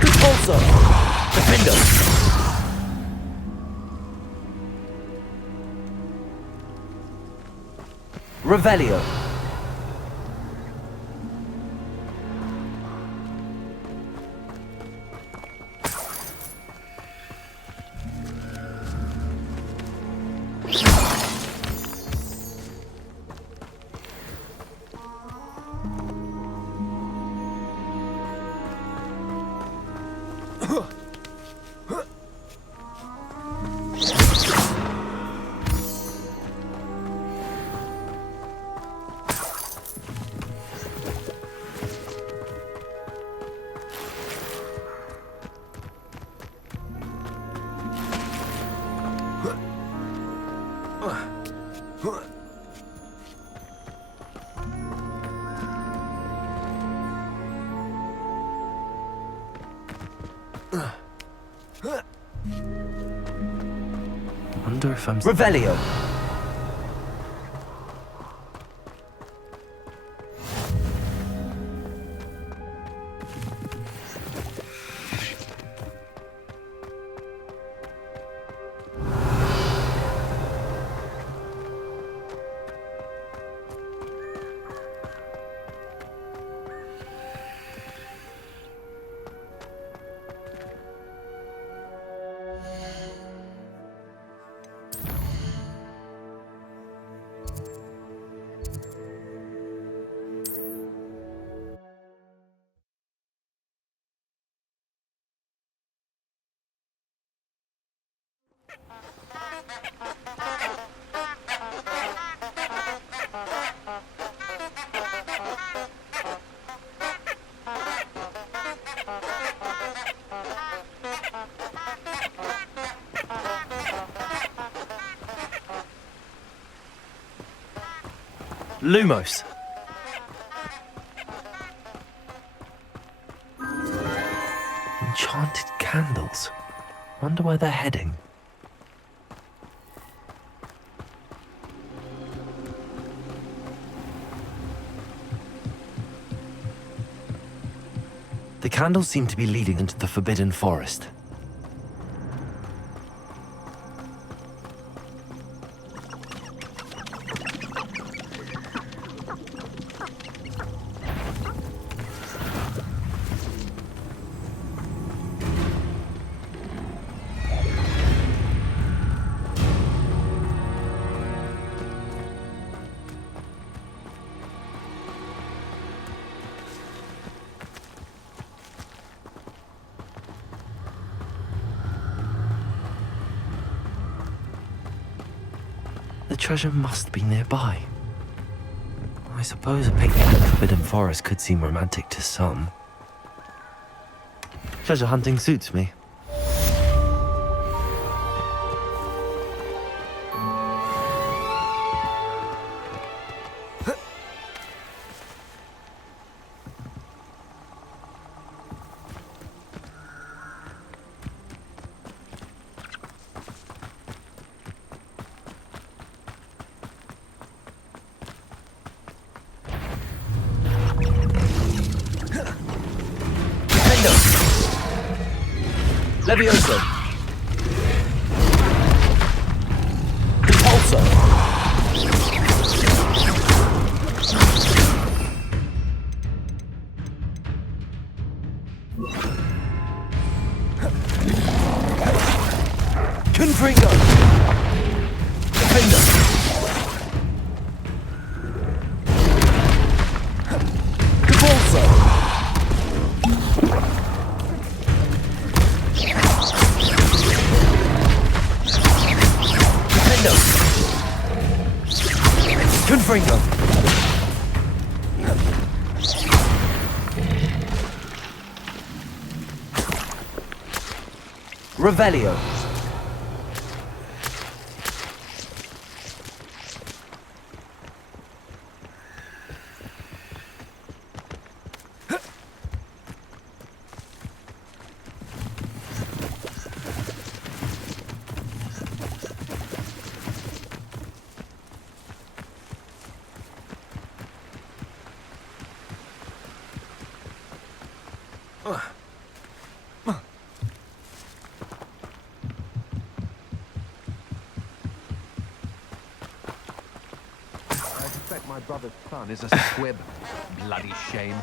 Repulsor. Defender. Revelio. Wonder if I'm... Revelio. Lumos. Enchanted candles. Wonder where they're heading. The candles seem to be leading into the Forbidden Forest. The treasure must be nearby. I suppose a picnic in the Forbidden Forest could seem romantic to some. Treasure hunting suits me. Levioso. Repulsor. Confringo. Defender. Repulsor. Confringo. Revelio. I suspect my brother's son is a squib. Bloody shame.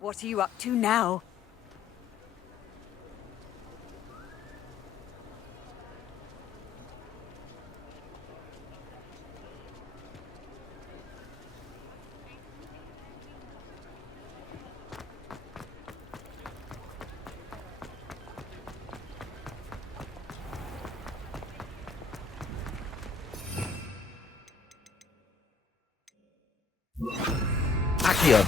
What are you up to now? Accio!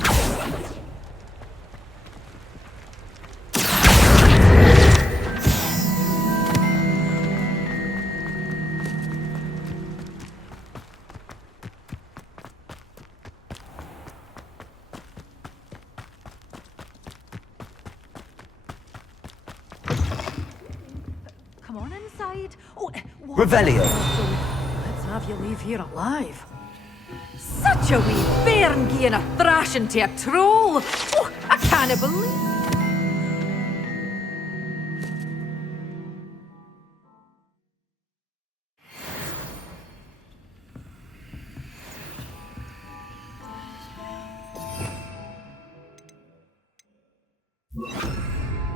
Come on inside. Oh, Revelio! Let's have you leave here alive. Such a wee bairn gieing a thrashing to a troll. Oh, I can't believe.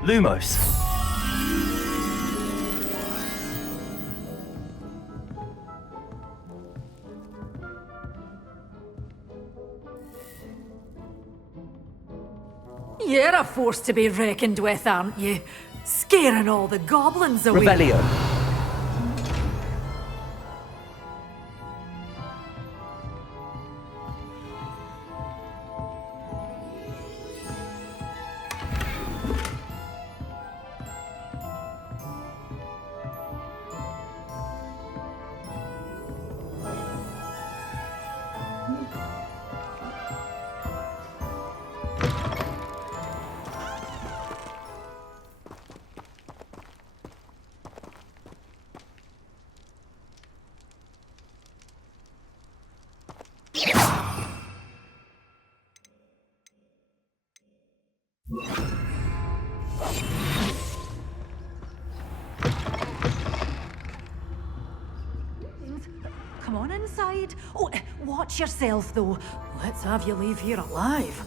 Lumos. You're a force to be reckoned with, aren't you? Scaring all the goblins away. Revelio. Come on inside. Oh, watch yourself, though. Let's have you leave here alive.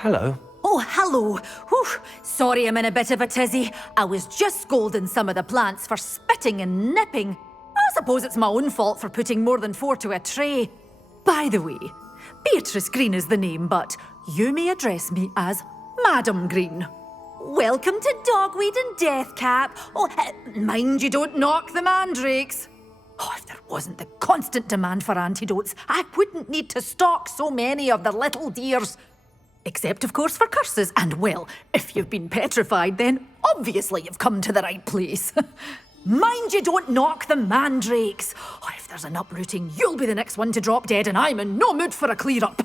Hello. Oh, hello. Whew. Sorry I'm in a bit of a tizzy. I was just scolding some of the plants for spitting and nipping. I suppose it's my own fault for putting more than 4 to a tray. By the way, Beatrice Green is the name, but you may address me as Madam Green. Welcome to Dogweed and Deathcap. Oh, mind you don't knock the mandrakes. Oh, if there wasn't the constant demand for antidotes, I wouldn't need to stock so many of the little dears. Except, of course, for curses. And, well, if you've been petrified, then obviously you've come to the right place. Mind you don't knock the mandrakes. Oh, if there's an uprooting, you'll be the next one to drop dead, and I'm in no mood for a clear-up.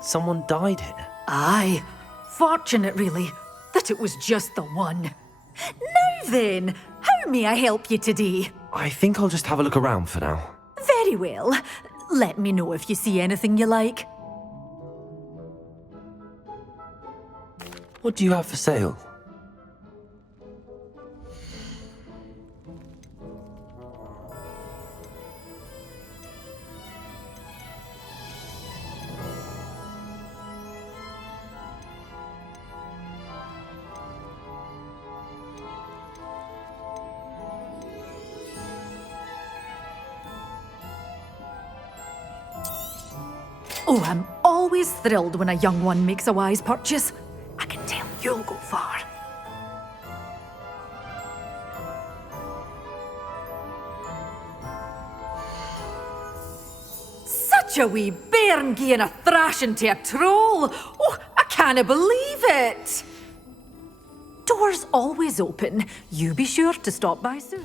Someone died here. Aye. Fortunate, really, that it was just the one. Now then, how may I help you today? I think I'll just have a look around for now. Very well. Let me know if you see anything you like. What do you have for sale? Oh, I'm always thrilled when a young one makes a wise purchase. I can tell you'll go far. Such a wee bairn gieing a thrashing to a troll. Oh, I can't believe it. Doors always open. You be sure to stop by soon.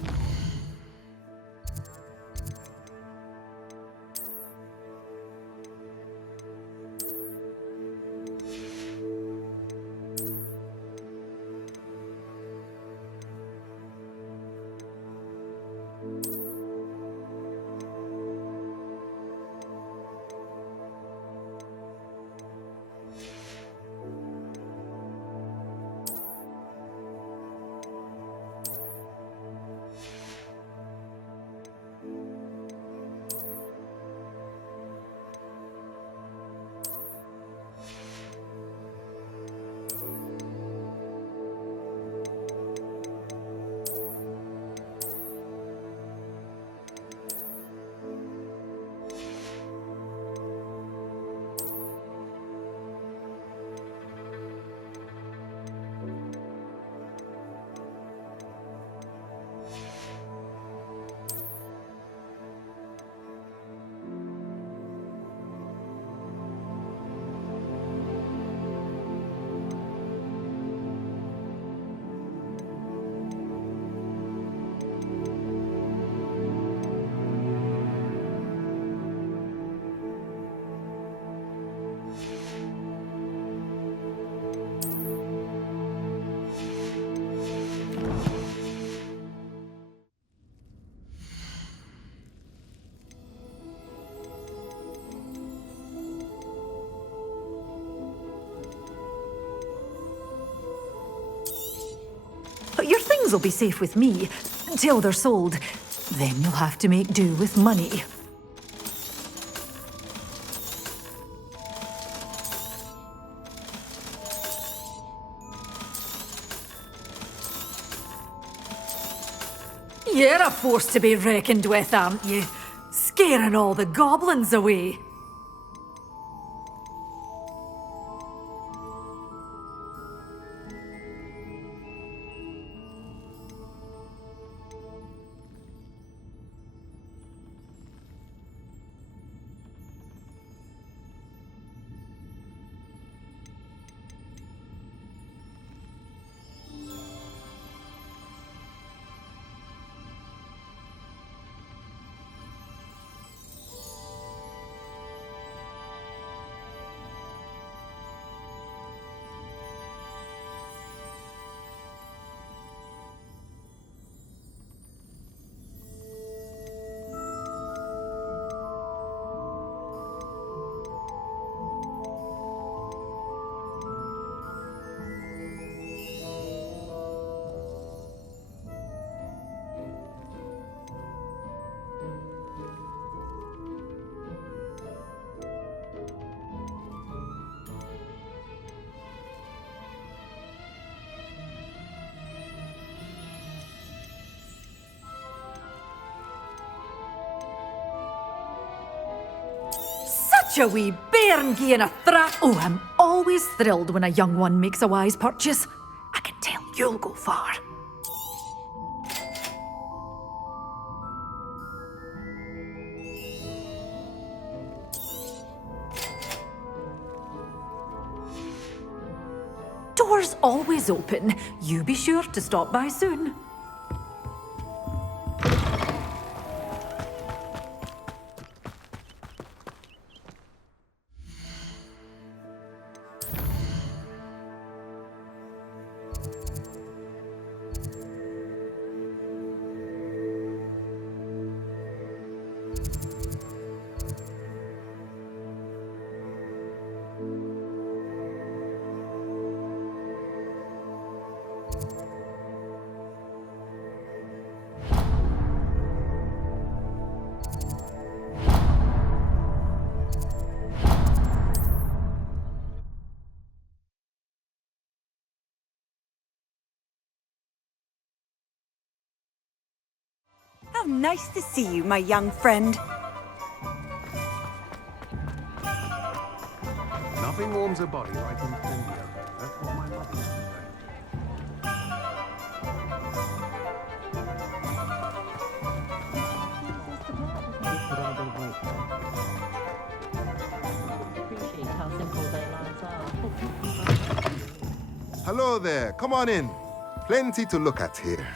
But your things will be safe with me until they're sold. Then you'll have to make do with money. You're a force to be reckoned with, aren't you? Scaring all the goblins away. Such a wee bairn gieing a thrash. Oh, I'm always thrilled when a young one makes a wise purchase. I can tell you'll go far. Doors always open. You be sure to stop by soon. How nice to see you, my young friend. Nothing warms a body like incendio. That's what my mother used to say. Appreciate how simple their lives are. Hello there. Come on in. Plenty to look at here.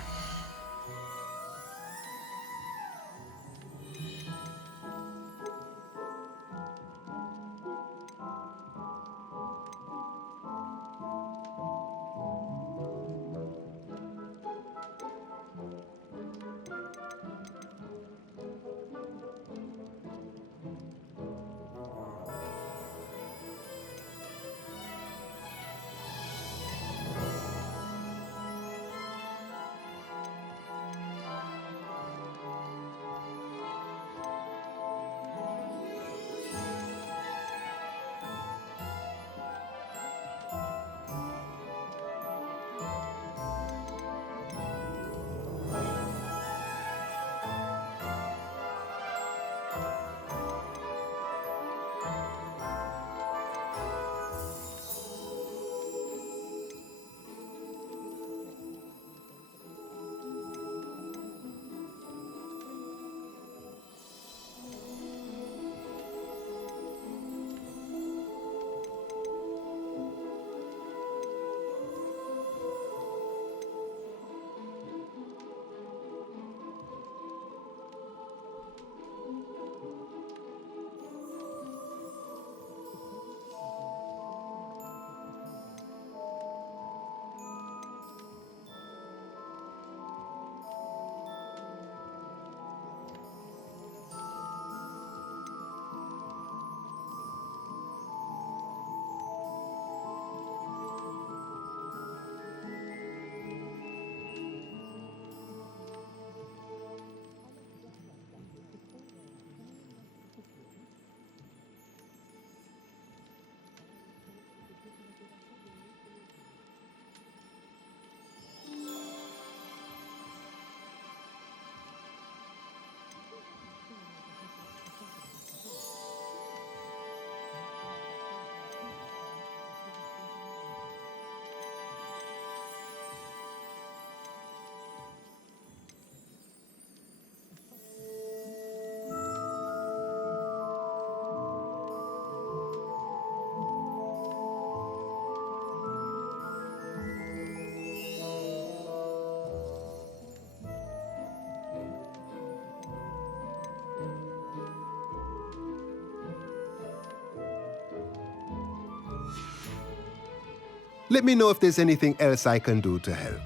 Let me know if there's anything else I can do to help.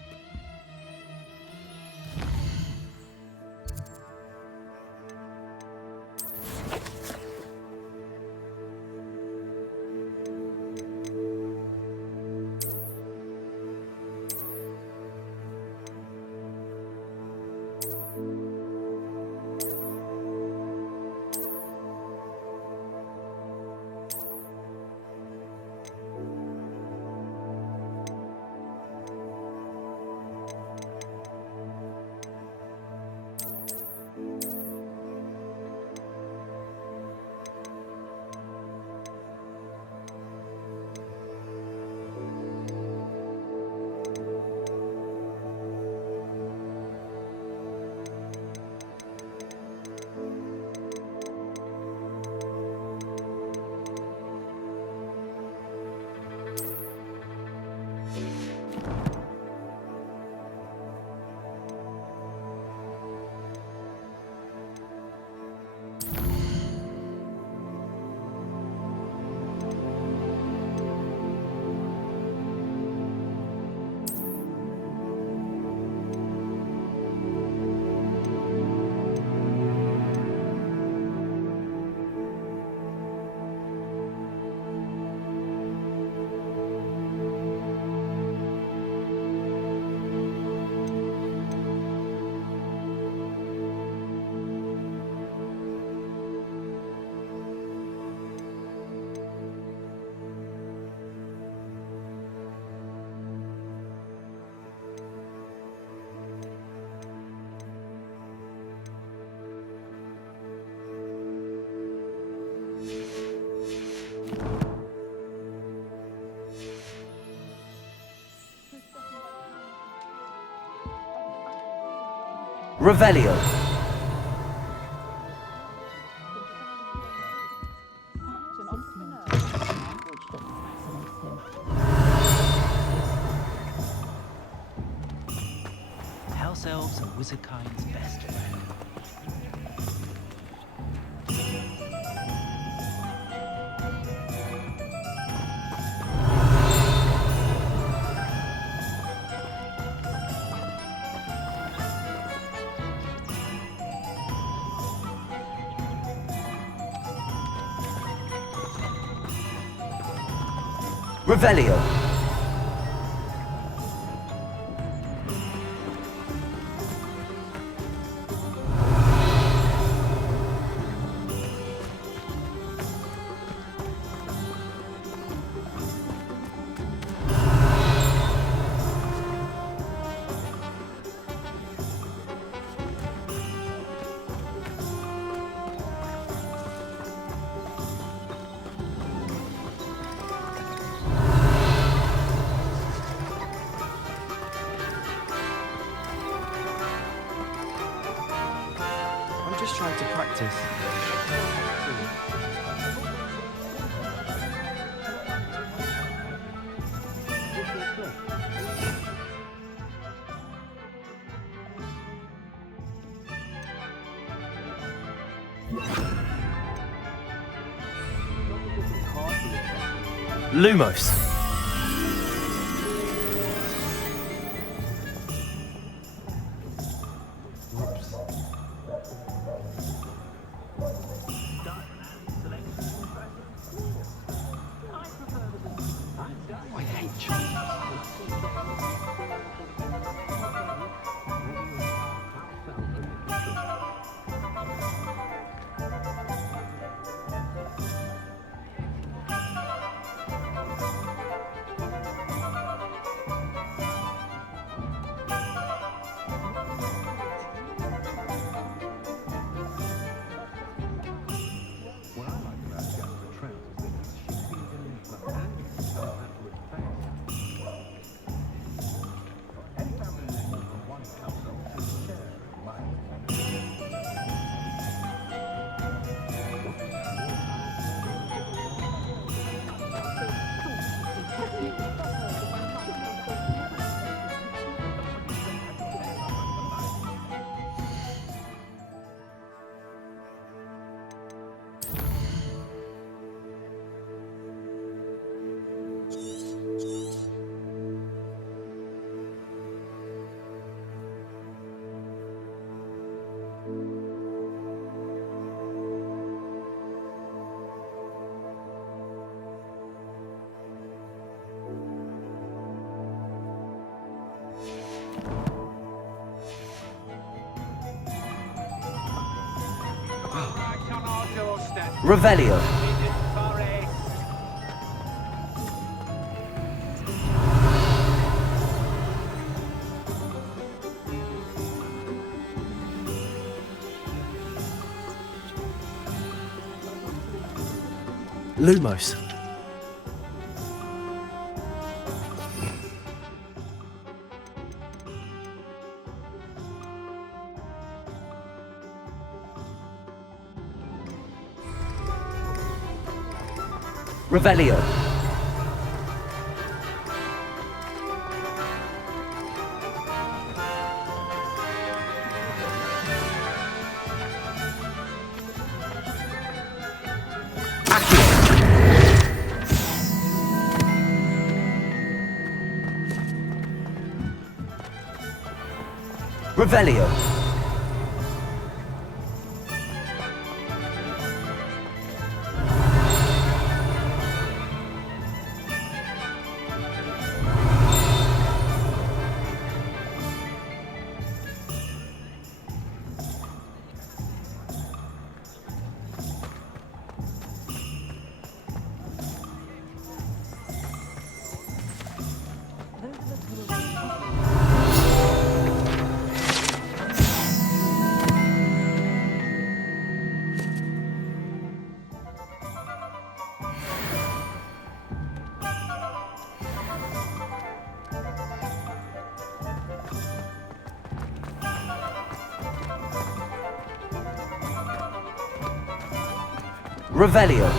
Revelio. House elves are wizardkind's best friend. Revelio. I'm just trying to practice. Lumos. I hate change. Revelio. Lumos. Revelio. Revelio. Revelio.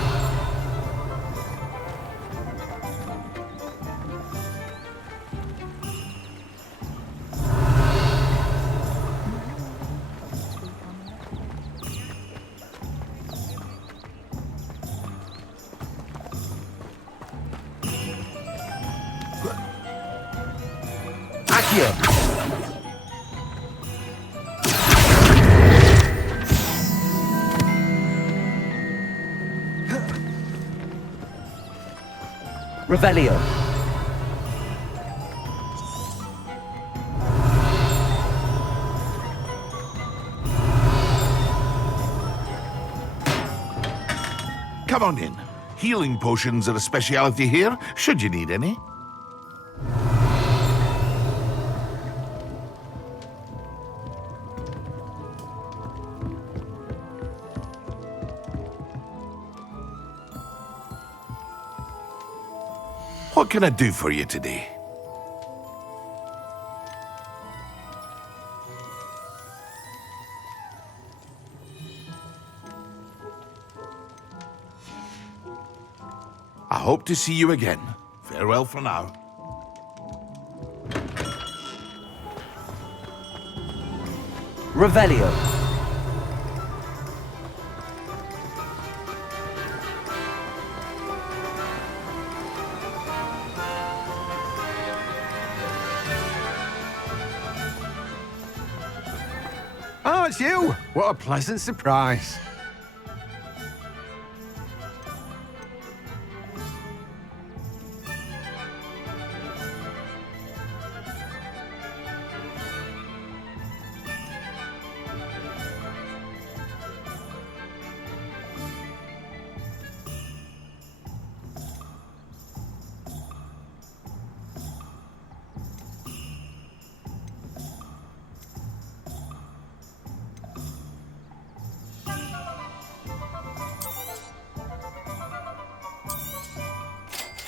Accio. Revelio. Come on in. Healing potions are a speciality here, should you need any. What can I do for you today? I hope to see you again. Farewell for now. Revelio. Oh, it's you! What a pleasant surprise.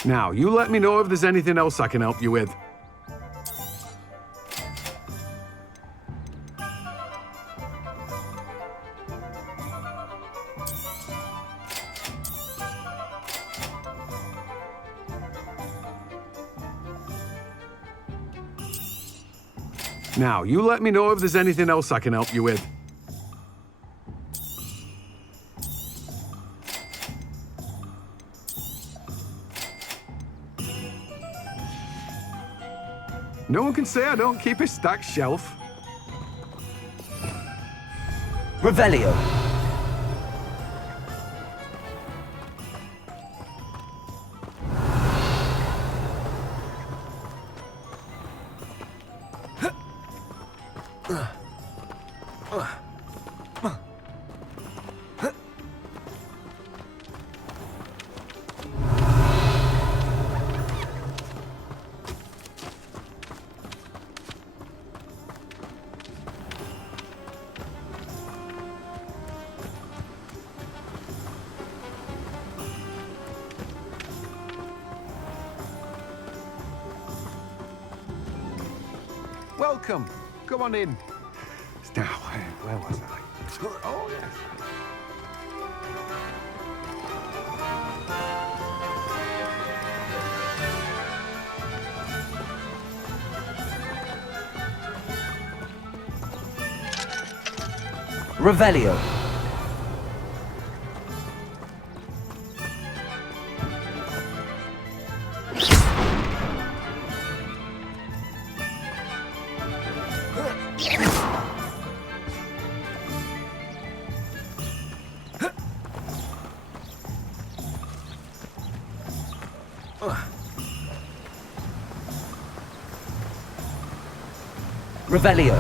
Now, you let me know if there's anything else I can help you with. Now, you let me know if there's anything else I can help you with. No one can say I don't keep a stacked shelf. Revelio. Welcome. Come on in. Now, where was I? Oh, yes. Revelio. Revelio.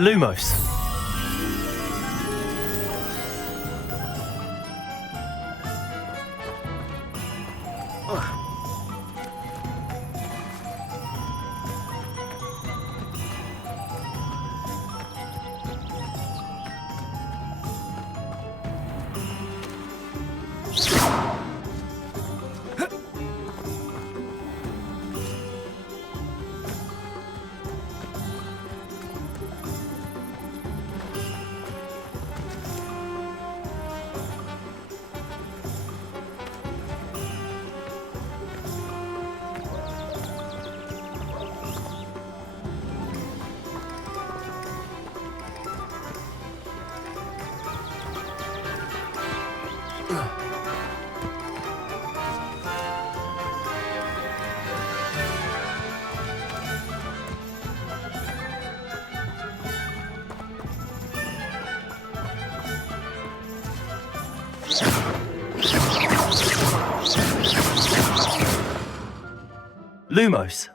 Lumos. Lumos.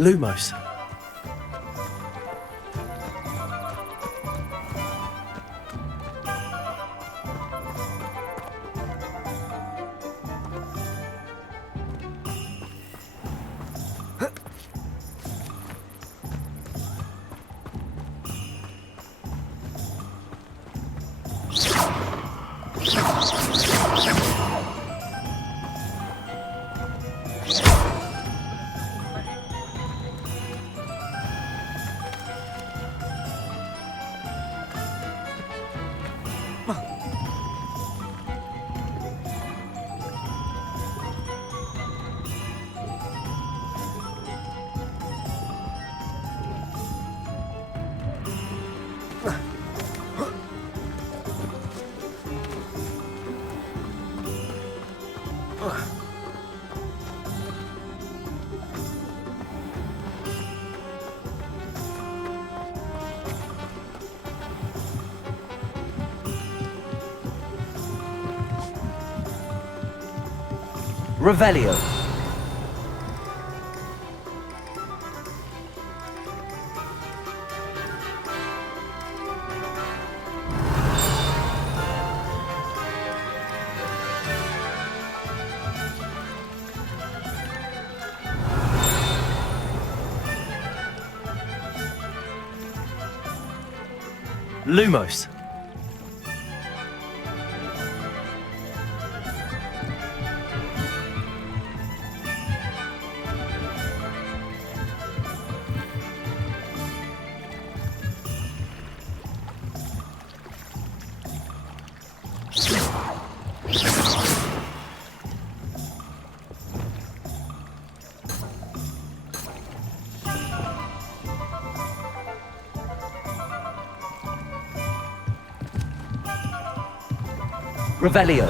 Lumos. Revelio. Lumos. Revelio.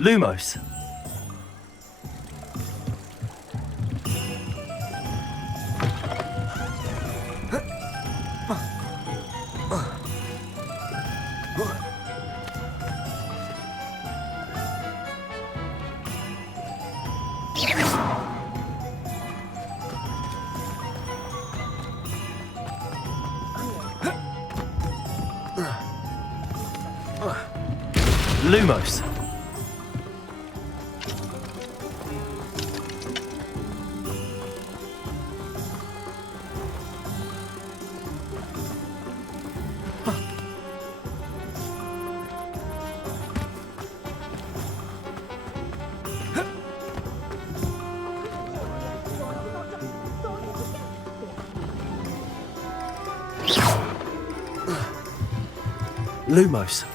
Lumos. Lumos. Lumos.